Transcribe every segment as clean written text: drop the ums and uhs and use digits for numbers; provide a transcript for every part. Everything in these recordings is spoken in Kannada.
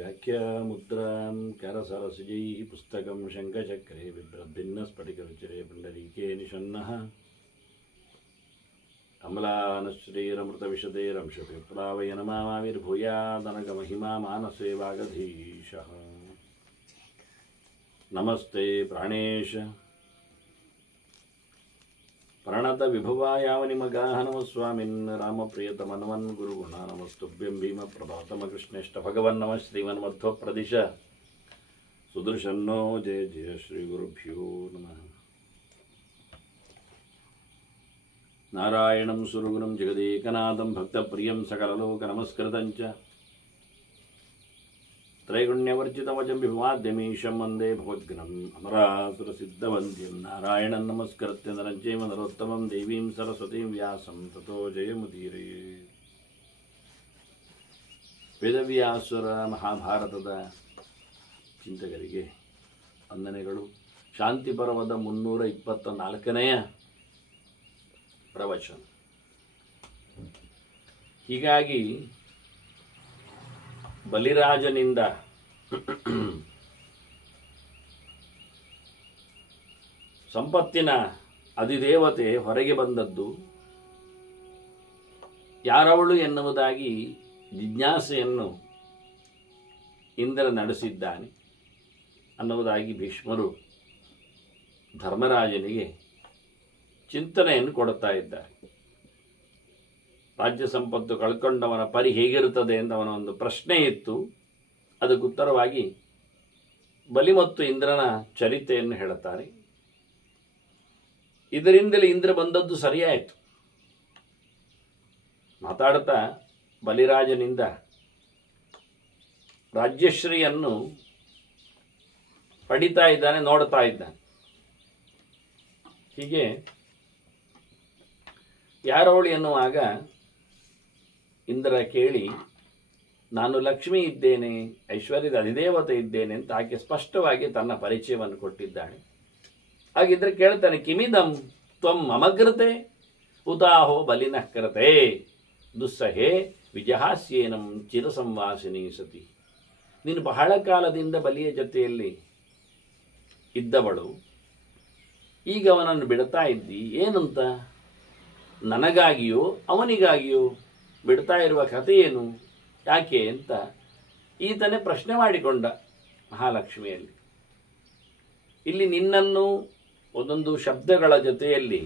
व्याख्यामुद्रां करसरसिजैः पुस्तकं शङ्खचक्रे बिभ्रद्भिन्नस्फटिकरुचिरे पुण्डरीके निषन्नः अम्लानश्रीरमृतविशदेरंशपिप्लावय नमाविर्भूयादनगमहिमा मानसे वागधीशः नमस्ते प्राणेश प्रणत विभवायावनिमगाः नमः स्वामिन् रामप्रियतमनवन् गुरुगुणा नमस्तुभ्यं भीमप्रभातम कृष्णेष्ट भगवन् नमः श्रीमन्मध्वप्रदिश सुदर्शन्नो जय जय श्रीगुरुभ्यो नमः नारायणं सुरगुरुं जगदेकनाथं भक्तप्रियं सकललोकनमस्कृतं च त्रैगुण्यवर्जितमजं विभवाद्यमीशं वन्दे भगवद्गुणम् अमरासुरसिद्धवन्द्यं नारायणं नमस्कृत्य नरं चैव नरोत्तमं देवीं सरस्वतीं व्यासं ततो जयमुदीरये ವೇದವ್ಯಾಸರ ಮಹಾಭಾರತದ ಚಿಂತಕರಿಗೆ ವಂದನೆಗಳು. ಶಾಂತಿ ಪರ್ವದ 324ನೆಯ ಪ್ರವಚನ. ಹೀಗಾಗಿ ಬಲಿರಾಜನಿಂದ ಸಂಪತ್ತಿನ ಅಧಿದೇವತೆ ಹೊರಗೆ ಬಂದದ್ದು ಯಾರವಳು ಎನ್ನುವುದಾಗಿ ಜಿಜ್ಞಾಸೆಯನ್ನು ಇಂದ್ರ ನಡೆಸಿದ್ದಾನೆ ಅನ್ನುವುದಾಗಿ ಭೀಷ್ಮರು ಧರ್ಮರಾಜನಿಗೆ ಚಿಂತನೆಯನ್ನು ಕೊಡುತ್ತಾ ಇದ್ದಾರೆ. ರಾಜ್ಯ ಸಂಪತ್ತು ಕಳ್ಕೊಂಡವನ ಪರಿ ಹೇಗಿರುತ್ತದೆ ಅಂತ ಅವನ ಒಂದು ಪ್ರಶ್ನೆ ಇತ್ತು. ಅದಕ್ಕೆ ಉತ್ತರವಾಗಿ ಬಲಿ ಮತ್ತು ಇಂದ್ರನ ಚರಿತ್ರೆಯನ್ನು ಹೇಳುತ್ತಾರೆ. ಇದರಿಂದಲೇ ಇಂದ್ರ ಬಂದದ್ದು ಸರಿಯಾಯಿತು. ಮಾತಾಡುತ್ತಾ ಬಲಿರಾಜನಿಂದ ರಾಜ್ಯಶ್ರೀಯನ್ನು ಪಡಿತಾ ಇದ್ದಾನೆ, ನೋಡ್ತಾ ಇದ್ದಾನೆ. ಹೀಗೆ ಯಾರವಳು ಎನ್ನುವಾಗ ಇಂದ್ರ ಕೇಳಿ, ನಾನು ಲಕ್ಷ್ಮಿ ಇದ್ದೇನೆ, ಐಶ್ವರ್ಯದ ಅಧಿದೇವತೆ ಇದ್ದೇನೆ ಅಂತ ಆಕೆ ಸ್ಪಷ್ಟವಾಗಿ ತನ್ನ ಪರಿಚಯವನ್ನು ಕೊಟ್ಟಿದ್ದಾಳೆ. ಹಾಗಿದ್ರೆ ಕೇಳ್ತಾನೆ, ಕಿಮಿದಂ ತ್ವಂ ಮಮಗ್ರತೆ ಉತಾಹೋ ಬಲಿನಃ ಕೃತೆ ದುಸ್ಸಹೇ ವಿಜಹಾಸ್ಯೇನಂ ಚಿರಸಂವಾಸಿನಿ ಸತಿ. ನೀನು ಬಹಳ ಕಾಲದಿಂದ ಬಲಿಯ ಜೊತೆಯಲ್ಲಿ ಇದ್ದವಳು, ಈಗ ಅವನನ್ನು ಬಿಡ್ತಾ ಇದ್ದಿ, ಏನಂತ? ನನಗಾಗಿಯೋ ಅವನಿಗಾಗಿಯೋ ಬಿಡ್ತಾ ಇರುವ ಕಥೆ ಏನು, ಯಾಕೆ ಅಂತ ಈತನೇ ಪ್ರಶ್ನೆ ಮಾಡಿಕೊಂಡ ಮಹಾಲಕ್ಷ್ಮಿಯಲ್ಲಿ. ಇಲ್ಲಿ ನಿನ್ನನ್ನು ಒಂದೊಂದು ಶಬ್ದಗಳ ಜೊತೆಯಲ್ಲಿ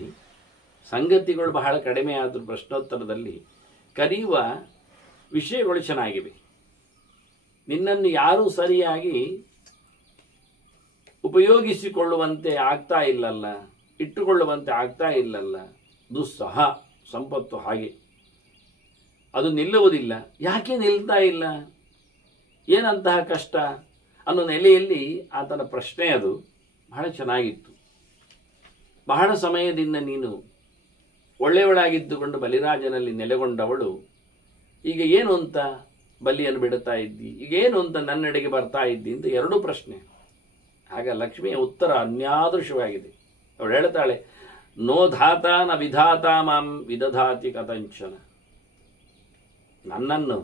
ಸಂಗತಿಗಳು ಬಹಳ ಕಡಿಮೆ ಆದರೂ ಪ್ರಶ್ನೋತ್ತರದಲ್ಲಿ ಕರೆಯುವ ವಿಷಯಗಳು ಚೆನ್ನಾಗಿವೆ. ನಿನ್ನನ್ನು ಯಾರೂ ಸರಿಯಾಗಿ ಉಪಯೋಗಿಸಿಕೊಳ್ಳುವಂತೆ ಆಗ್ತಾ ಇಲ್ಲಲ್ಲ, ಇಟ್ಟುಕೊಳ್ಳುವಂತೆ ಆಗ್ತಾ ಇಲ್ಲಲ್ಲ. ದುಸ್ಸಹ ಸಂಪತ್ತು ಹಾಗೆ, ಅದು ನಿಲ್ಲುವುದಿಲ್ಲ. ಯಾಕೆ ನಿಲ್ತಾ ಇಲ್ಲ, ಏನಂತಹ ಕಷ್ಟ ಅನ್ನೋ ನೆಲೆಯಲ್ಲಿ ಆತನ ಪ್ರಶ್ನೆ ಅದು ಬಹಳ ಚೆನ್ನಾಗಿತ್ತು. ಬಹಳ ಸಮಯದಿಂದ ನೀನು ಒಳ್ಳೆಯವಳಾಗಿದ್ದುಕೊಂಡು ಬಲಿರಾಜನಲ್ಲಿ ನೆಲೆಗೊಂಡವಳು, ಈಗ ಏನು ಅಂತ ಬಲಿಯನ್ನು ಬಿಡುತ್ತಾ ಇದ್ದಿ, ಈಗ ಏನು ಅಂತ ನನ್ನೆಡೆಗೆ ಬರ್ತಾ ಇದ್ದಿ ಅಂತ ಎರಡೂ ಪ್ರಶ್ನೆ. ಆಗ ಲಕ್ಷ್ಮಿಯ ಉತ್ತರ ಅನ್ಯಾದೃಶವಾಗಿದೆ. ಅವಳು ಹೇಳ್ತಾಳೆ, ನೋ ಧಾತ ನ ವಿಧಾತ ಮಾಂ ವಿದಧಾತಿ ಕಥಂಚನ. ನನ್ನನ್ನು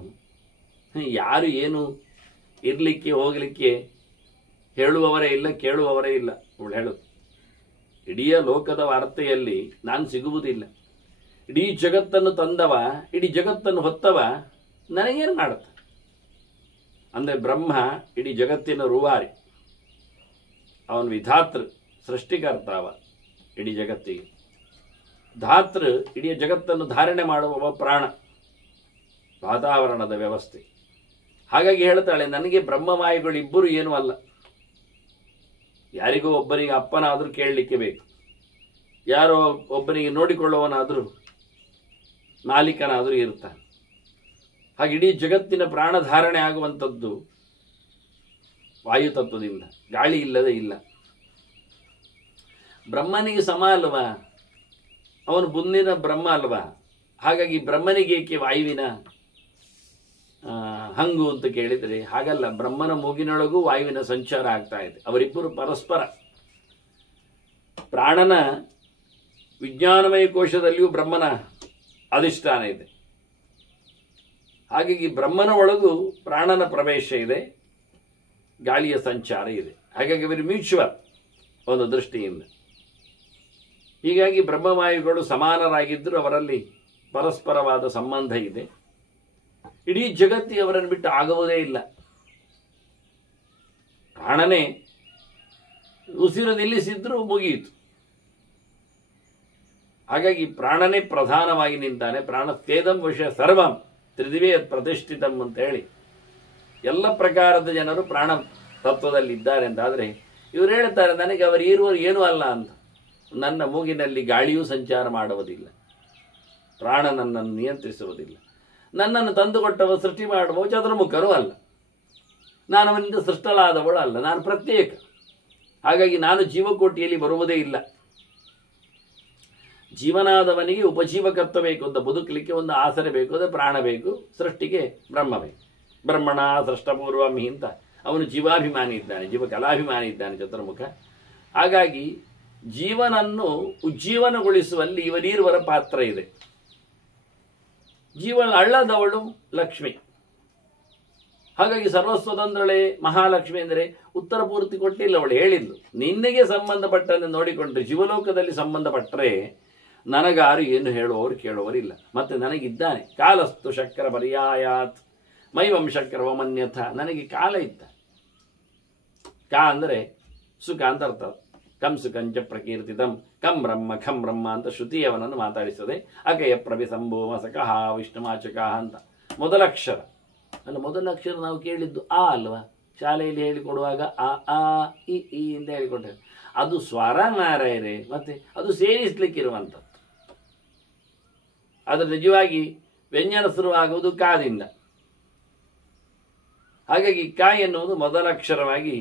ಯಾರು ಏನು ಇರಲಿಕ್ಕೆ ಹೋಗಲಿಕ್ಕೆ ಹೇಳುವವರೇ ಇಲ್ಲ, ಕೇಳುವವರೇ ಇಲ್ಲ. ಅವಳು ಹೇಳುದು, ಇಡೀ ಲೋಕದ ವಾರ್ತೆಯಲ್ಲಿ ನಾನು ಸಿಗುವುದಿಲ್ಲ. ಇಡೀ ಜಗತ್ತನ್ನು ತಂದವ, ಇಡೀ ಜಗತ್ತನ್ನು ಹೊತ್ತವ ನನಗೇನು ಮಾಡುತ್ತ ಅಂದರೆ ಬ್ರಹ್ಮ ಇಡೀ ಜಗತ್ತಿನ ರೂವಾರಿ, ಅವನು ವಿಧಾತೃ, ಸೃಷ್ಟಿಕರ್ತಾವ ಇಡೀ ಜಗತ್ತಿಗೆ. ಧಾತೃ ಇಡೀ ಜಗತ್ತನ್ನು ಧಾರಣೆ ಮಾಡುವವ ಪ್ರಾಣ, ವಾತಾವರಣದ ವ್ಯವಸ್ಥೆ. ಹಾಗಾಗಿ ಹೇಳ್ತಾಳೆ, ನನಗೆ ಬ್ರಹ್ಮವಾಯುಗಳಿಬ್ಬರು ಏನೂ ಅಲ್ಲ. ಯಾರಿಗೋ ಒಬ್ಬರಿಗೆ ಅಪ್ಪನಾದರೂ ಕೇಳಲಿಕ್ಕೆ ಬೇಕು, ಯಾರೋ ಒಬ್ಬನಿಗೆ ನೋಡಿಕೊಳ್ಳುವವನಾದರೂ ಮಾಲೀಕನಾದರೂ ಇರ್ತಾನೆ. ಹಾಗೆ ಇಡೀ ಜಗತ್ತಿನ ಪ್ರಾಣಧಾರಣೆ ಆಗುವಂಥದ್ದು ವಾಯುತತ್ವದಿಂದ, ಗಾಳಿ ಇಲ್ಲದೆ ಇಲ್ಲ. ಬ್ರಹ್ಮನಿಗೆ ಸಮ ಅಲ್ವಾ, ಅವನು ಬುಂದಿನ ಬ್ರಹ್ಮ ಅಲ್ವಾ. ಹಾಗಾಗಿ ಬ್ರಹ್ಮನಿಗೆ ಏಕೆ ವಾಯುವಿನ ಹಂಗು ಅಂತ ಕೇಳಿದರೆ ಹಾಗಲ್ಲ. ಬ್ರಹ್ಮನ ಮೂಗಿನೊಳಗೂ ವಾಯುವಿನ ಸಂಚಾರ ಆಗ್ತಾ ಇದೆ. ಅವರಿಬ್ಬರು ಪರಸ್ಪರ. ಪ್ರಾಣನ ವಿಜ್ಞಾನಮಯ ಕೋಶದಲ್ಲಿಯೂ ಬ್ರಹ್ಮನ ಅಧಿಷ್ಠಾನ ಇದೆ. ಹಾಗಾಗಿ ಬ್ರಹ್ಮನ ಒಳಗೂ ಪ್ರಾಣನ ಪ್ರವೇಶ ಇದೆ, ಗಾಳಿಯ ಸಂಚಾರ ಇದೆ. ಹಾಗಾಗಿ ಇವರು ಮ್ಯೂಚುವಲ್ ಒಂದು ದೃಷ್ಟಿಯಿಂದ. ಹೀಗಾಗಿ ಬ್ರಹ್ಮವಾಯುಗಳು ಸಮಾನರಾಗಿದ್ದರೂ ಅವರಲ್ಲಿ ಪರಸ್ಪರವಾದ ಸಂಬಂಧ ಇದೆ. ಇಡೀ ಜಗತ್ತಿ ಅವರನ್ನು ಬಿಟ್ಟು ಆಗುವುದೇ ಇಲ್ಲ. ಪ್ರಾಣನೇ ಉಸಿರು ನಿಲ್ಲಿಸಿದ್ರೂ ಮುಗಿಯಿತು. ಹಾಗಾಗಿ ಪ್ರಾಣನೇ ಪ್ರಧಾನವಾಗಿ ನಿಂತಾನೆ. ಪ್ರಾಣಸ್ಥೇದಂ ವಿಷಯ ಸರ್ವಂ ತ್ರಿದಿವೇ ಪ್ರತಿಷ್ಠಿತಂ ಅಂತ ಹೇಳಿ ಎಲ್ಲ ಪ್ರಕಾರದ ಜನರು ಪ್ರಾಣ ತತ್ವದಲ್ಲಿದ್ದಾರೆ ಅಂತಾದರೆ ಇವರು ಹೇಳ್ತಾರೆ, ನನಗೆ ಅವರು ಇರುವರು ಏನೂ ಅಲ್ಲ ಅಂತ. ನನ್ನ ಮೂಗಿನಲ್ಲಿ ಗಾಳಿಯೂ ಸಂಚಾರ ಮಾಡುವುದಿಲ್ಲ, ಪ್ರಾಣ ನನ್ನನ್ನು ನಿಯಂತ್ರಿಸುವುದಿಲ್ಲ, ನನ್ನನ್ನು ತಂದುಕೊಟ್ಟವ ಸೃಷ್ಟಿ ಮಾಡುವ ಚತುರ್ಮುಖರೂ ಅಲ್ಲ, ನಾನು ಅವನಿಂದ ಸೃಷ್ಟಲಾದವಳು ಅಲ್ಲ, ನಾನು ಪ್ರತ್ಯೇಕ. ಹಾಗಾಗಿ ನಾನು ಜೀವಕೋಟಿಯಲ್ಲಿ ಬರುವುದೇ ಇಲ್ಲ. ಜೀವನಾದವನಿಗೆ ಉಪಜೀವಕತ್ವ ಬೇಕು ಅಂತ ಬದುಕಲಿಕ್ಕೆ ಒಂದು ಆಸರೆ ಬೇಕು, ಅದು ಪ್ರಾಣ ಬೇಕು. ಸೃಷ್ಟಿಗೆ ಬ್ರಹ್ಮ ಬೇಕು. ಬ್ರಹ್ಮಣ ಸೃಷ್ಟಪೂರ್ವಮಿ ಅಂತ ಅವನು ಜೀವಾಭಿಮಾನಿ ಇದ್ದಾನೆ, ಜೀವ ಕಲಾಭಿಮಾನಿ ಇದ್ದಾನೆ ಚತುರ್ಮುಖ. ಹಾಗಾಗಿ ಜೀವನನ್ನು ಉಜ್ಜೀವನಗೊಳಿಸುವಲ್ಲಿ ಇವರೀರುವರ ಪಾತ್ರ ಇದೆ. ಜೀವನ ಅಳ್ಳದವಳು ಲಕ್ಷ್ಮಿ. ಹಾಗಾಗಿ ಸರ್ವಸ್ವತಂತ್ರಳೆ ಮಹಾಲಕ್ಷ್ಮಿ ಅಂದರೆ ಉತ್ತರ ಪೂರ್ತಿ ಕೊಟ್ಟಿಲ್ಲ. ಅವಳು ಹೇಳಿದ್ಲು, ನಿನ್ನೆಗೆ ಸಂಬಂಧಪಟ್ಟಂತೆ ನೋಡಿಕೊಂಡ್ರೆ ಜೀವಲೋಕದಲ್ಲಿ ಸಂಬಂಧಪಟ್ಟರೆ ನನಗಾರು ಏನು ಹೇಳುವವರು ಕೇಳುವರಿಲ್ಲ. ಮತ್ತೆ ನನಗಿದ್ದಾನೆ ಕಾಲಸ್ತು ಶಕ್ರ ಪರ್ಯಾಯಾತ್ ಮೈವಂ ಶಕ್ರವಮನ್ಯಥ. ನನಗೆ ಕಾಲ ಇತ್ತ. ಕಾ ಅಂದರೆ ಸುಖ ಅಂತ ಅರ್ಥ. ಕಂ ಸುಖಂಚ ಪ್ರಕೀರ್ತಿತಂ ಕಂ ಬ್ರಹ್ಮ ಖಂ ಬ್ರಹ್ಮ ಅಂತ ಶ್ರುತಿಯವನನ್ನು ಮಾತಾಡಿಸದೆ. ಅಕಯ ಪ್ರಭಿಸಂಭೋಮ ಸಕಃ ವಿಷ್ಣುಮಾಚಕಃ ಅಂತ ಮೊದಲಕ್ಷರ ಅಲ್ಲ. ಮೊದಲಕ್ಷರ ನಾವು ಕೇಳಿದ್ದು ಆ ಅಲ್ವಾ? ಶಾಲೆಯಲ್ಲಿ ಹೇಳಿಕೊಡುವಾಗ ಆ ಆ ಇ ಅಂತ ಹೇಳಿಕೊಟ್ಟೆ. ಅದು ಸ್ವರ ಮಾರಾಯರೆ, ಮತ್ತೆ ಅದು ಸೇರಿಸಲಿಕ್ಕಿರುವಂಥದ್ದು. ಆದರೆ ನಿಜವಾಗಿ ವ್ಯಂಜನ ಶುರುವಾಗುವುದು ಕಾದಿಂದ. ಹಾಗಾಗಿ ಕ ಎನ್ನುವುದು ಮೊದಲಕ್ಷರವಾಗಿ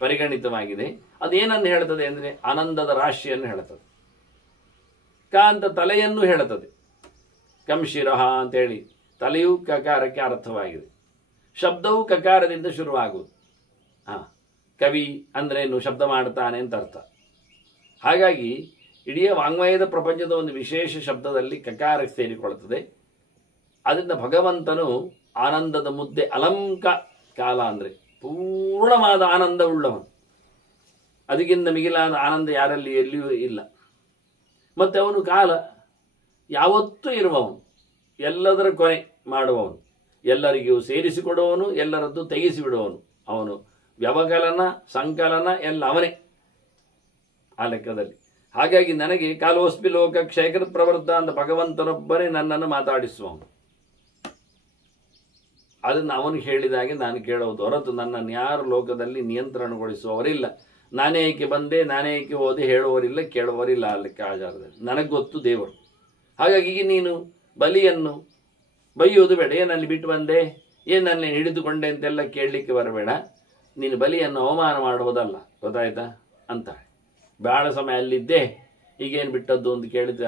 ಪರಿಗಣಿತವಾಗಿದೆ. ಅದೇನನ್ನು ಹೇಳ್ತದೆ ಅಂದರೆ ಆನಂದದ ರಾಶಿಯನ್ನು ಹೇಳ್ತದೆ. ಕ ಅಂತ ತಲೆಯನ್ನು ಹೇಳ್ತದೆ. ಕಂಶಿರಹ ಅಂತೇಳಿ ತಲೆಯು ಕಕಾರಕ್ಕೆ ಅರ್ಥವಾಗಿದೆ. ಶಬ್ದವು ಕಕಾರದಿಂದ ಶುರುವಾಗುವುದು. ಕವಿ ಅಂದ್ರೇನು? ಶಬ್ದ ಮಾಡ್ತಾನೆ ಅಂತ ಅರ್ಥ. ಹಾಗಾಗಿ ಇಡೀ ವಾಂಗ್ಮಯದ ಪ್ರಪಂಚದ ಒಂದು ವಿಶೇಷ ಶಬ್ದದಲ್ಲಿ ಕಕಾರಕ್ಕೆ ಸೇರಿಕೊಳ್ಳುತ್ತದೆ. ಅದರಿಂದ ಭಗವಂತನು ಆನಂದದ ಮುದ್ದೆ. ಅಲಂಕ ಕಾಲ ಅಂದರೆ ಪೂರ್ಣವಾದ ಆನಂದವುಳ್ಳವನು. ಅದಕ್ಕಿಂತ ಮಿಗಿಲಾದ ಆನಂದ ಯಾರಲ್ಲಿ ಎಲ್ಲಿಯೂ ಇಲ್ಲ. ಮತ್ತು ಅವನು ಕಾಲ ಯಾವತ್ತೂ ಇರುವವನು, ಎಲ್ಲದರ ಕೊನೆ ಮಾಡುವವನು, ಎಲ್ಲರಿಗೂ ಸೇರಿಸಿಕೊಡುವವನು, ಎಲ್ಲರದ್ದು ತೆಗೆಸಿಬಿಡುವವನು. ಅವನು ವ್ಯವಕಲನ ಸಂಕಲನ ಎಲ್ಲ ಅವನೇ ಆ ಲೆಕ್ಕದಲ್ಲಿ. ಹಾಗಾಗಿ ನನಗೆ ಕಾಲೋಸ್ಮಿ ಲೋಕ ಕ್ಷಯಕೃತ್ ಪ್ರವೃತ್ತ ಅಂತ ಭಗವಂತನೊಬ್ಬನೇ ನನ್ನನ್ನು ಮಾತಾಡಿಸುವವನು. ಅದನ್ನು ಅವನು ಹೇಳಿದಾಗೆ ನಾನು ಕೇಳೋದು ಹೊರತು ನನ್ನನ್ನು ಯಾರು ಲೋಕದಲ್ಲಿ ನಿಯಂತ್ರಣಗೊಳಿಸುವವರಿಲ್ಲ. ನಾನೇ ಏಕೆ ಬಂದೆ, ನಾನೇ ಏಕೆ ಹೋದೆ ಹೇಳುವವರಿಲ್ಲ, ಕೇಳುವವರಿಲ್ಲ. ಆ ಲೆಕ್ಕ ಆಚಾರದಲ್ಲಿ ನನಗೆ ಗೊತ್ತು ದೇವರು. ಹಾಗಾಗಿ ನೀನು ಬಲಿಯನ್ನು ಬೈಯುವುದು ಬೇಡ. ಏನಲ್ಲಿ ಬಿಟ್ಟು ಬಂದೆ, ಏನಲ್ಲಿ ಹಿಡಿದುಕೊಂಡೆ ಅಂತೆಲ್ಲ ಕೇಳಲಿಕ್ಕೆ ಬರಬೇಡ. ನೀನು ಬಲಿಯನ್ನು ಅವಮಾನ ಮಾಡುವುದಲ್ಲ, ಗೊತ್ತಾಯ್ತಾ ಅಂತ. ಬಹಳ ಸಮಯ ಅಲ್ಲಿದ್ದೆ, ಈಗೇನು ಬಿಟ್ಟದ್ದು ಅಂತ ಕೇಳಿದ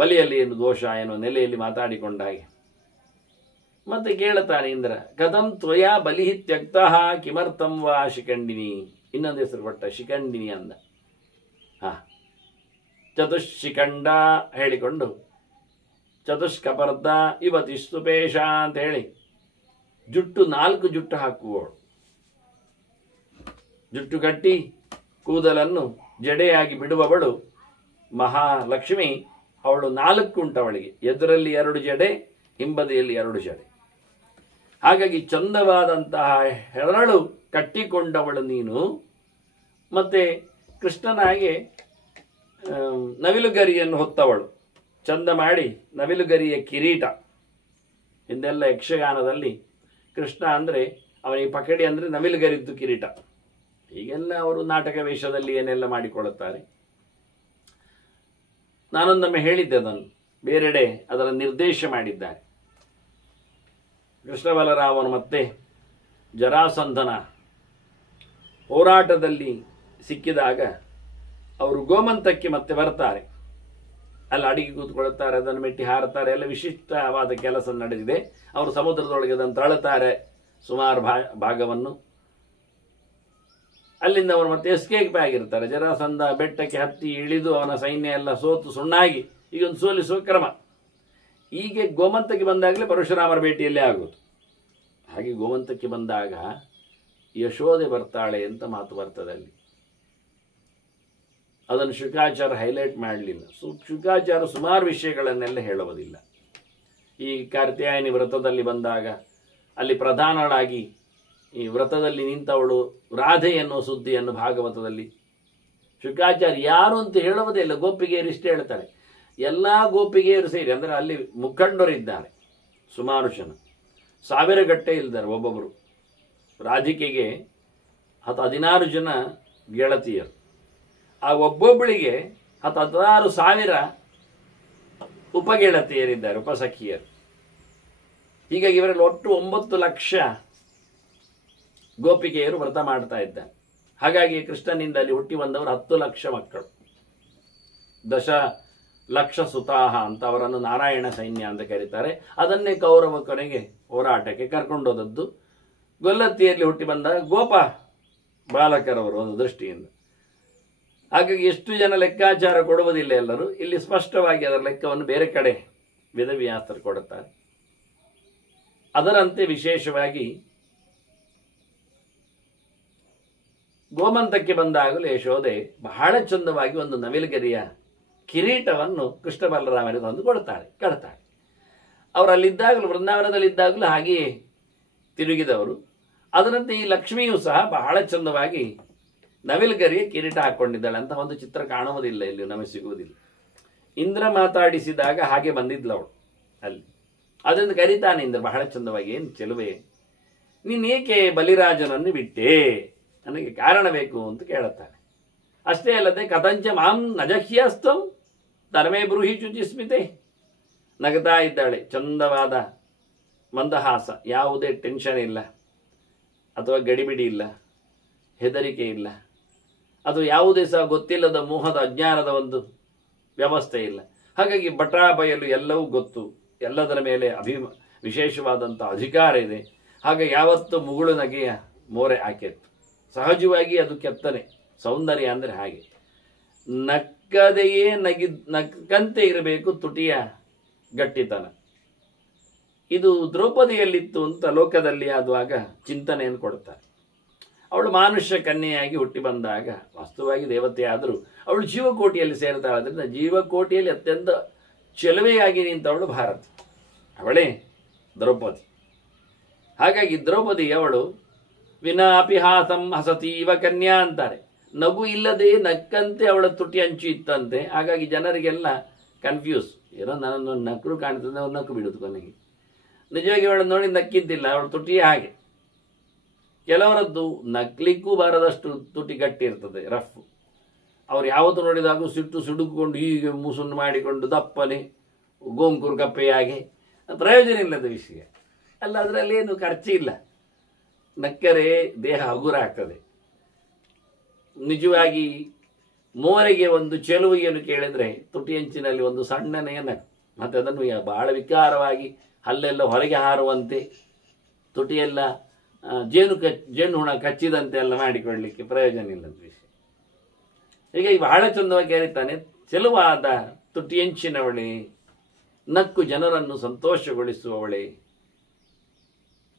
ಬಲಿಯಲ್ಲಿ ಏನು ದೋಷ ಏನೋ ನೆಲೆಯಲ್ಲಿ ಮಾತಾಡಿಕೊಂಡ ಹಾಗೆ. ಮತ್ತೆ ಕೇಳುತ್ತಾನೆ ಇಂದ್ರ, ಕಥಂ ತ್ವಯಾ ಬಲಿ ತ್ಯಕ್ತಃ ಕಿಮರ್ಥಂ ವಾ ಶಿಖಂಡಿನಿ. ಇನ್ನೊಂದು ಹೆಸರು ಕೊಟ್ಟ, ಶಿಖಂಡಿನಿ ಅಂದ. ಚತುಶ್ಶಿಖಂಡ ಹೇಳಿಕೊಂಡು ಚತುಷ್ಕಪರ್ಧ ಇವತಿಸ್ತುಪೇಶ ಅಂತ ಹೇಳಿ ಜುಟ್ಟು 4 ಜುಟ್ಟು ಹಾಕುವವಳು. ಜುಟ್ಟು ಕಟ್ಟಿ ಕೂದಲನ್ನು ಜಡೆಯಾಗಿ ಬಿಡುವವಳು ಮಹಾಲಕ್ಷ್ಮಿ. ಅವಳು 4 ಉಂಟವಳಿಗೆ, ಎದುರಲ್ಲಿ 2 ಜಡೆ, ಹಿಂಬದಿಯಲ್ಲಿ 2 ಜಡೆ. ಹಾಗಾಗಿ ಚಂದವಾದಂತಹ ಹೆರಳು ಕಟ್ಟಿಕೊಂಡವಳು ನೀನು. ಮತ್ತೆ ಕೃಷ್ಣನಾಗೆ ನವಿಲುಗರಿಯನ್ನು ಹೊತ್ತವಳು, ಚಂದ ಮಾಡಿ ನವಿಲುಗರಿಯ ಕಿರೀಟ. ಹಿಂದೆಲ್ಲ ಯಕ್ಷಗಾನದಲ್ಲಿ ಕೃಷ್ಣ ಅಂದರೆ ಅವನಿಗೆ ಪಕಡಿ ಅಂದರೆ ನವಿಲುಗರಿದ್ದು ಕಿರೀಟ. ಹೀಗೆಲ್ಲ ಅವರು ನಾಟಕ ವೇಷದಲ್ಲಿ ಏನೆಲ್ಲ ಮಾಡಿಕೊಳ್ಳುತ್ತಾರೆ. ನಾನೊಂದೊಮ್ಮೆ ಹೇಳಿದ್ದೆ, ಅದನ್ನು ಬೇರೆಡೆ ಅದರ ನಿರ್ದೇಶ ಮಾಡಿದ್ದಾರೆ. ಕೃಷ್ಣ ಬಲರಾಮನು ಮತ್ತೆ ಜರಾಸಂಧನ ಹೋರಾಟದಲ್ಲಿ ಸಿಕ್ಕಿದಾಗ ಅವರು ಗೋಮಂತಕ್ಕೆ ಮತ್ತೆ ಬರ್ತಾರೆ. ಅಲ್ಲಿ ಅಡಿಗೆ ಕೂತ್ಕೊಳ್ತಾರೆ, ಅದನ್ನು ಮೆಟ್ಟಿ ಹಾರುತ್ತಾರೆ. ಎಲ್ಲ ವಿಶಿಷ್ಟವಾದ ಕೆಲಸ ನಡೆದಿದೆ. ಅವರು ಸಮುದ್ರದೊಳಗೆ ಅದನ್ನು ತಳ್ಳುತ್ತಾರೆ ಸುಮಾರು ಭಾಗವನ್ನು. ಅಲ್ಲಿಂದ ಅವರು ಮತ್ತೆ ಎಸ್ಕೇಪ್ ಆಗಿರ್ತಾರೆ. ಜರಾಸಂಧ ಬೆಟ್ಟಕ್ಕೆ ಹತ್ತಿ ಇಳಿದು ಅವನ ಸೈನ್ಯ ಎಲ್ಲ ಸೋತು ಸುಣ್ಣಾಗಿ ಈಗೊಂದು ಸೋಲಿಸುವ ಕ್ರಮ. ಹೀಗೆ ಗೋಮಂತಕ್ಕೆ ಬಂದಾಗಲೇ ಪರಶುರಾಮರ ಭೇಟಿಯಲ್ಲೇ ಆಗೋದು. ಹಾಗೆ ಗೋಮಂತಕ್ಕೆ ಬಂದಾಗ ಯಶೋದೆ ಬರ್ತಾಳೆ ಅಂತ ಮಾತು ಬರ್ತದೆ ಅಲ್ಲಿ. ಅದನ್ನು ಶುಕಾಚಾರ್ಯ ಹೈಲೈಟ್ ಮಾಡಲಿಲ್ಲ. ಶುಕಾಚಾರ್ಯ ಸುಮಾರು ವಿಷಯಗಳನ್ನೆಲ್ಲ ಹೇಳುವುದಿಲ್ಲ. ಈ ಕಾತ್ಯಾಯನಿ ವ್ರತದಲ್ಲಿ ಬಂದಾಗ ಅಲ್ಲಿ ಪ್ರಧಾನಳಾಗಿ ಈ ವ್ರತದಲ್ಲಿ ನಿಂತವಳು ರಾಧೆ ಎನ್ನುವ ಸುದ್ದಿಯನ್ನು ಭಾಗವತದಲ್ಲಿ ಶುಕಾಚಾರ್ಯ ಯಾರು ಅಂತ ಹೇಳುವುದೇ ಇಲ್ಲ. ಗೋಪಿಗೆಯರು ಇಷ್ಟೇ ಹೇಳ್ತಾರೆ. ಎಲ್ಲ ಗೋಪಿಗೆಯರು ಸೇರಿ, ಅಂದರೆ ಅಲ್ಲಿ ಮುಖಂಡರಿದ್ದಾರೆ ಸುಮಾರು ಜನ, 1000 ಗಟ್ಟೆ ಇಲ್ದಾರೆ ಒಬ್ಬೊಬ್ಬರು. ರಾಧಿಕೆಗೆ 16 ಜನ ಗೆಳತಿಯರು, ಆ ಒಬ್ಬೊಬ್ಬಳಿಗೆ 16,000 ಉಪಗೆಳತಿಯರಿದ್ದಾರೆ, ಉಪಸಖಿಯರು. ಹೀಗಾಗಿ ಇವರಲ್ಲಿ ಒಟ್ಟು 9 ಲಕ್ಷ ಗೋಪಿಕೆಯರು ವ್ರತ ಮಾಡ್ತಾ ಇದ್ದಾರೆ. ಹಾಗಾಗಿ ಕೃಷ್ಣನಿಂದ ಅಲ್ಲಿ ಹುಟ್ಟಿ ಬಂದವರು 10 ಲಕ್ಷ ಮಕ್ಕಳು. 10 ಲಕ್ಷ ಸುತಾಹ ಅಂತ ಅವರನ್ನು ನಾರಾಯಣ ಸೈನ್ಯ ಅಂತ ಕರೀತಾರೆ. ಅದನ್ನೇ ಕೌರವ ಕೊನೆಗೆ ಹೋರಾಟಕ್ಕೆ ಕರ್ಕೊಂಡೋದದ್ದು. ಗೊಲ್ಲತ್ತಿಯಲ್ಲಿ ಹುಟ್ಟಿ ಬಂದ ಗೋಪ ಬಾಲಕರವರು ಒಂದು ದೃಷ್ಟಿಯಿಂದ. ಹಾಗಾಗಿ ಎಷ್ಟು ಜನ ಲೆಕ್ಕಾಚಾರ ಕೊಡುವುದಿಲ್ಲ ಎಲ್ಲರೂ. ಇಲ್ಲಿ ಸ್ಪಷ್ಟವಾಗಿ ಅದರ ಲೆಕ್ಕವನ್ನು ಬೇರೆ ಕಡೆ ವೇದವ್ಯಾಸರು ಕೊಡುತ್ತಾರೆ. ಅದರಂತೆ ವಿಶೇಷವಾಗಿ ಗೋಮಂತಕ್ಕೆ ಬಂದಾಗಲೂ ಯಶೋದೆ ಬಹಳ ಚಂದವಾಗಿ ಒಂದು ನವಿಲುಗರಿಯ ಕಿರೀಟವನ್ನು ಕೃಷ್ಣ ಬಲರಾಮರಿಗೆ ತಂದು ಕಡ್ತಾಳೆ. ಅವರಲ್ಲಿದ್ದಾಗಲೂ, ವೃಂದಾವನದಲ್ಲಿದ್ದಾಗಲೂ ಹಾಗೆಯೇ ತಿರುಗಿದವರು. ಅದರಂತೆ ಈ ಲಕ್ಷ್ಮಿಯೂ ಸಹ ಬಹಳ ಚಂದವಾಗಿ ನವಿಲುಗರಿಯ ಕಿರೀಟ ಹಾಕೊಂಡಿದ್ದಾಳೆ ಅಂತ ಒಂದು ಚಿತ್ರ ಕಾಣುವುದಿಲ್ಲ, ಇಲ್ಲಿ ನಮಗೆ ಸಿಗುವುದಿಲ್ಲ. ಇಂದ್ರ ಮಾತಾಡಿಸಿದಾಗ ಹಾಗೆ ಬಂದಿದ್ಲವಳು ಅಲ್ಲಿ. ಅದನ್ನು ಕರೀತಾನೆ ಇಂದ್ರ ಬಹಳ ಚಂದವಾಗಿ, ಏನು ಚೆಲುವೆ, ನೀನೇಕೆ ಬಲಿರಾಜನನ್ನು ಬಿಟ್ಟೆ, ನನಗೆ ಕಾರಣ ಬೇಕು ಅಂತ ಕೇಳುತ್ತಾನೆ. ಅಷ್ಟೇ ಅಲ್ಲದೆ ಕಥಂಚ ಮಾಂ ನಜಹ್ಯಸ್ತಂ ಧರ್ಮೇ ಬ್ರೂಹಿ ಶುಚಿಸ್ಮಿತೆ, ನಗತಾ ಇದ್ದಾಳೆ. ಚಂದವಾದ ಮಂದಹಾಸ, ಯಾವುದೇ ಟೆನ್ಷನ್ ಇಲ್ಲ, ಅಥವಾ ಗಡಿಬಿಡಿ ಇಲ್ಲ, ಹೆದರಿಕೆ ಇಲ್ಲ, ಅದು ಯಾವುದೇ ಸಹ ಗೊತ್ತಿಲ್ಲದ ಮೋಹದ ಅಜ್ಞಾನದ ಒಂದು ವ್ಯವಸ್ಥೆ ಇಲ್ಲ. ಹಾಗಾಗಿ ಬಟಾಬಯಲು ಎಲ್ಲವೂ ಗೊತ್ತು, ಎಲ್ಲದರ ಮೇಲೆ ವಿಶೇಷವಾದಂಥ ಅಧಿಕಾರ ಇದೆ. ಹಾಗೆ ಯಾವತ್ತು ಮುಗುಳು ನಗೆಯ ಮೋರೆ ಆಕೆತ್ತು. ಸಹಜವಾಗಿ ಅದು ಕೆತ್ತನೆ, ಸೌಂದರ್ಯ ಅಂದರೆ ಹಾಗೆ. ನಕ್ಕದೆಯೇ ನಕ್ಕಂತೆ ಇರಬೇಕು ತುಟಿಯ ಗಟ್ಟಿತನ. ಇದು ದ್ರೌಪದಿಯಲ್ಲಿತ್ತು ಅಂತ ಲೋಕದಲ್ಲಿ ಆದುವಾಗ ಚಿಂತನೆಯನ್ನು ಕೊಡ್ತಾರೆ. ಅವಳು ಮಾನುಷ್ಯ ಕನ್ಯೆಯಾಗಿ ಹುಟ್ಟಿ ಬಂದಾಗ ವಾಸ್ತವವಾಗಿ ದೇವತೆ ಆದರೂ ಅವಳು ಜೀವಕೋಟಿಯಲ್ಲಿ ಸೇರ್ತಾಳೆ. ಅದರಿಂದ ಜೀವಕೋಟಿಯಲ್ಲಿ ಅತ್ಯಂತ ಚೆಲುವೆಯಾಗಿ ನಿಂತವಳು ಭಾರತಿ, ಅವಳೇ ದ್ರೌಪದಿ. ಹಾಗಾಗಿ ದ್ರೌಪದಿ ಅವಳು ವಿನಾಪಿಹಾಸಂ ಹಸತೀವ ಕನ್ಯಾ ಅಂತಾರೆ. ನಗು ಇಲ್ಲದೆ ನಕ್ಕಂತೆ ಅವಳ ತುಟಿ ಅಂಚು ಇತ್ತಂತೆ. ಹಾಗಾಗಿ ಜನರಿಗೆಲ್ಲ ಕನ್ಫ್ಯೂಸ್, ಏನೋ ನನ್ನನ್ನು ನಕ್ಕರು ಕಾಣ್ತದೆ, ಅವ್ರು ನಕ್ಕು ಬಿಡುದು ಕೊನೆಗೆ. ನಿಜವಾಗಿ ಅವಳನ್ನು ನೋಡಿ ನಕ್ಕಿದ್ದಿಲ್ಲ, ಅವಳ ತುಟಿಯೇ ಹಾಗೆ. ಕೆಲವರದ್ದು ನಕ್ಲಿಕ್ಕೂ ಬಾರದಷ್ಟು ತುಟಿ ಗಟ್ಟಿ ಇರ್ತದೆ, ರಫ್. ಅವ್ರು ಯಾವತ್ತು ನೋಡಿದಾಗೂ ಸಿಟ್ಟು ಸಿಡುಕೊಂಡು ಹೀಗೆ ಮುಸುನ್ನು ಮಾಡಿಕೊಂಡು ದಪ್ಪನೆ ಗೋಂಕೂರು ಕಪ್ಪೆಯಾಗೆ, ಪ್ರಯೋಜನ ಇಲ್ಲದ ವಿಷಯ ಅಲ್ಲ. ಅದರಲ್ಲಿ ಏನು ಖರ್ಚಿಲ್ಲ. ನಕ್ಕರೆ ದೇಹ ಹಗುರ ಆಗ್ತದೆ. ನಿಜವಾಗಿ ಮೋರೆಗೆ ಒಂದು ಚೆಲುವಿಯನ್ನು ಕೇಳಿದ್ರೆ ತುಟಿಯಂಚಿನಲ್ಲಿ ಒಂದು ಸಣ್ಣನೆಯ ನಕ್ಕು, ಮತ್ತೆ ಅದನ್ನು ಬಹಳ ವಿಕಾರವಾಗಿ ಹಲ್ಲೆಲ್ಲ ಹೊರಗೆ ಹಾರುವಂತೆ, ತುಟಿಯೆಲ್ಲ ಜೇನು ಹುಣ ಕಚ್ಚಿದಂತೆ ಎಲ್ಲ ಮಾಡಿಕೊಳ್ಳಲಿಕ್ಕೆ ಪ್ರಯೋಜನ ಇಲ್ಲದ ವಿಷಯ. ಹೀಗಾಗಿ ಬಹಳ ಚಂದವಾಗಿ ಕರೀತಾನೆ, ಚೆಲುವಾದ ತುಟಿಯಂಚಿನವಳೆ, ನಕ್ಕು ಜನರನ್ನು ಸಂತೋಷಗೊಳಿಸುವವಳೆ,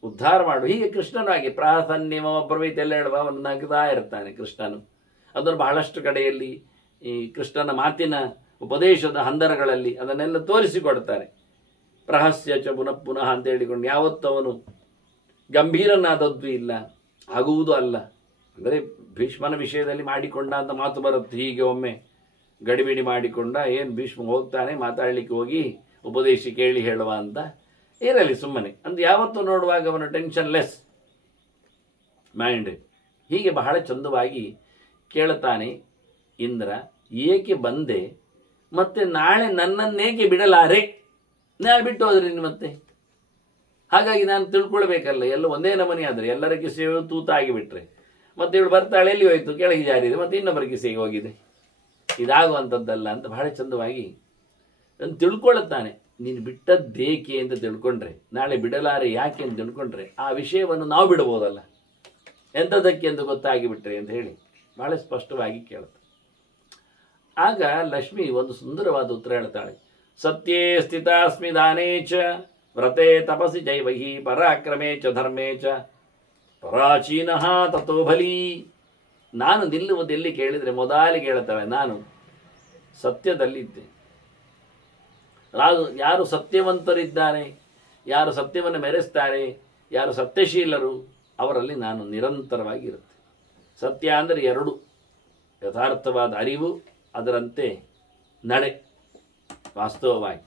ಉದ್ಧಾರ ಮಾಡು. ಹೀಗೆ ಕೃಷ್ಣನಾಗಿ ಪ್ರಾಸನ್ಯಮ ಬ್ರವೀತೆಲ್ಲ ಹೇಳುವ ಅವನು ನಗ್ತಾ ಇರ್ತಾನೆ ಕೃಷ್ಣನು. ಅದನ್ನು ಬಹಳಷ್ಟು ಕಡೆಯಲ್ಲಿ ಈ ಕೃಷ್ಣನ ಮಾತಿನ ಉಪದೇಶದ ಹಂದರಗಳಲ್ಲಿ ಅದನ್ನೆಲ್ಲ ತೋರಿಸಿಕೊಡ್ತಾರೆ. ಪ್ರಹಸ್ಯ ಚ ಪುನಃ ಪುನಃ ಅಂತ ಹೇಳಿಕೊಂಡು ಯಾವತ್ತೂ ಅವನು ಗಂಭೀರನಾದದ್ದು ಇಲ್ಲ, ಆಗುವುದೂ ಅಲ್ಲ. ಅಂದರೆ ಭೀಷ್ಮನ ವಿಷಯದಲ್ಲಿ ಮಾಡಿಕೊಂಡ ಅಂತ ಮಾತು ಬರುತ್ತೆ. ಹೀಗೆ ಒಮ್ಮೆ ಗಡಿಬಿಡಿ ಮಾಡಿಕೊಂಡ, ಏನು ಭೀಷ್ಮ ಹೋಗ್ತಾನೆ ಮಾತಾಡಲಿಕ್ಕೆ ಹೋಗಿ ಉಪದೇಶ ಕೇಳಿ ಹೇಳುವ ಅಂತ ಇರಲಿ ಸುಮ್ಮನೆ ಅಂದು ಯಾವತ್ತೂ ನೋಡುವಾಗ ಅವನು ಟೆನ್ಷನ್ ಲೆಸ್ ಮೈಂಡ್. ಹೀಗೆ ಬಹಳ ಚಂದವಾಗಿ ಕೇಳುತ್ತಾನೆ ಇಂದ್ರ, ಏಕೆ ಬಂದೆ, ಮತ್ತೆ ನಾಳೆ ನನ್ನನ್ನೇಕೆ ಬಿಡಲಾರೆ, ನಾಳೆ ಬಿಟ್ಟು ಹೋದ್ರಿ ಮತ್ತೆ. ಹಾಗಾಗಿ ನಾನು ತಿಳ್ಕೊಳ್ಬೇಕಲ್ಲ, ಎಲ್ಲ ಒಂದೇ ನಮನೆ ಆದರೆ ಎಲ್ಲರ ಕಿಸೆಯು ತೂತಾಗಿ ಬಿಟ್ರೆ ಮತ್ತೆ ಇವಳು ಬರ್ತಾಳೆ, ಎಲ್ಲಿ ಹೋಯ್ತು, ಕೆಳಗೆ ಜಾರಿದೆ, ಮತ್ತೆ ಇನ್ನೊಬ್ಬರ ಕಿಸೆಗೆ ಹೋಗಿದೆ, ಇದಾಗುವಂಥದ್ದಲ್ಲ ಅಂತ ಬಹಳ ಚಂದವಾಗಿ ತಿಳ್ಕೊಳ್ಳುತ್ತಾನೆ. ನೀನು ಬಿಟ್ಟದ್ದೇಕೆ ಅಂತ ತಿಳ್ಕೊಂಡ್ರೆ, ನಾಳೆ ಬಿಡಲಾರೆ ಯಾಕೆ ಅಂತ ತಿಳ್ಕೊಂಡ್ರೆ ಆ ವಿಷಯವನ್ನು ನಾವು ಬಿಡಬಹುದಲ್ಲ, ಎಂಥದಕ್ಕೆ ಎಂದು ಗೊತ್ತಾಗಿಬಿಟ್ರೆ ಅಂತ ಹೇಳಿ ಬಹಳ ಸ್ಪಷ್ಟವಾಗಿ ಕೇಳುತ್ತೆ. ಆಗ ಲಕ್ಷ್ಮಿ ಒಂದು ಸುಂದರವಾದ ಉತ್ತರ ಹೇಳ್ತಾಳೆ. ಸತ್ಯೇ ಸ್ಥಿತಾಸ್ಮಿ ದಾನೇ ಚ ವ್ರತೆ ತಪಸಿ ಜೈವಹಿ ಪರಾಕ್ರಮೇ ಚ ಧರ್ಮೇ ಚ ಪ್ರಾಚೀನಃ ತಥೋ ಬಲಿ. ನಾನು ನಿಲ್ಲುವುದೆಲ್ಲಿ ಕೇಳಿದರೆ ಮೊದಲಿಗೆ ಹೇಳ್ತವೆ, ನಾನು ಸತ್ಯದಲ್ಲಿದ್ದೆ. ಯಾರು ಸತ್ಯವಂತರಿದ್ದಾರೆ, ಯಾರು ಸತ್ಯವನ್ನು ಮೆರೆಸ್ತಾರೆ, ಯಾರು ಸತ್ಯಶೀಲರು, ಅವರಲ್ಲಿ ನಾನು ನಿರಂತರವಾಗಿರುತ್ತೆ. ಸತ್ಯ ಅಂದರೆ ಎರಡು, ಯಥಾರ್ಥವಾದ ಅರಿವು, ಅದರಂತೆ ನಡೆ. ವಾಸ್ತವವಾಗಿ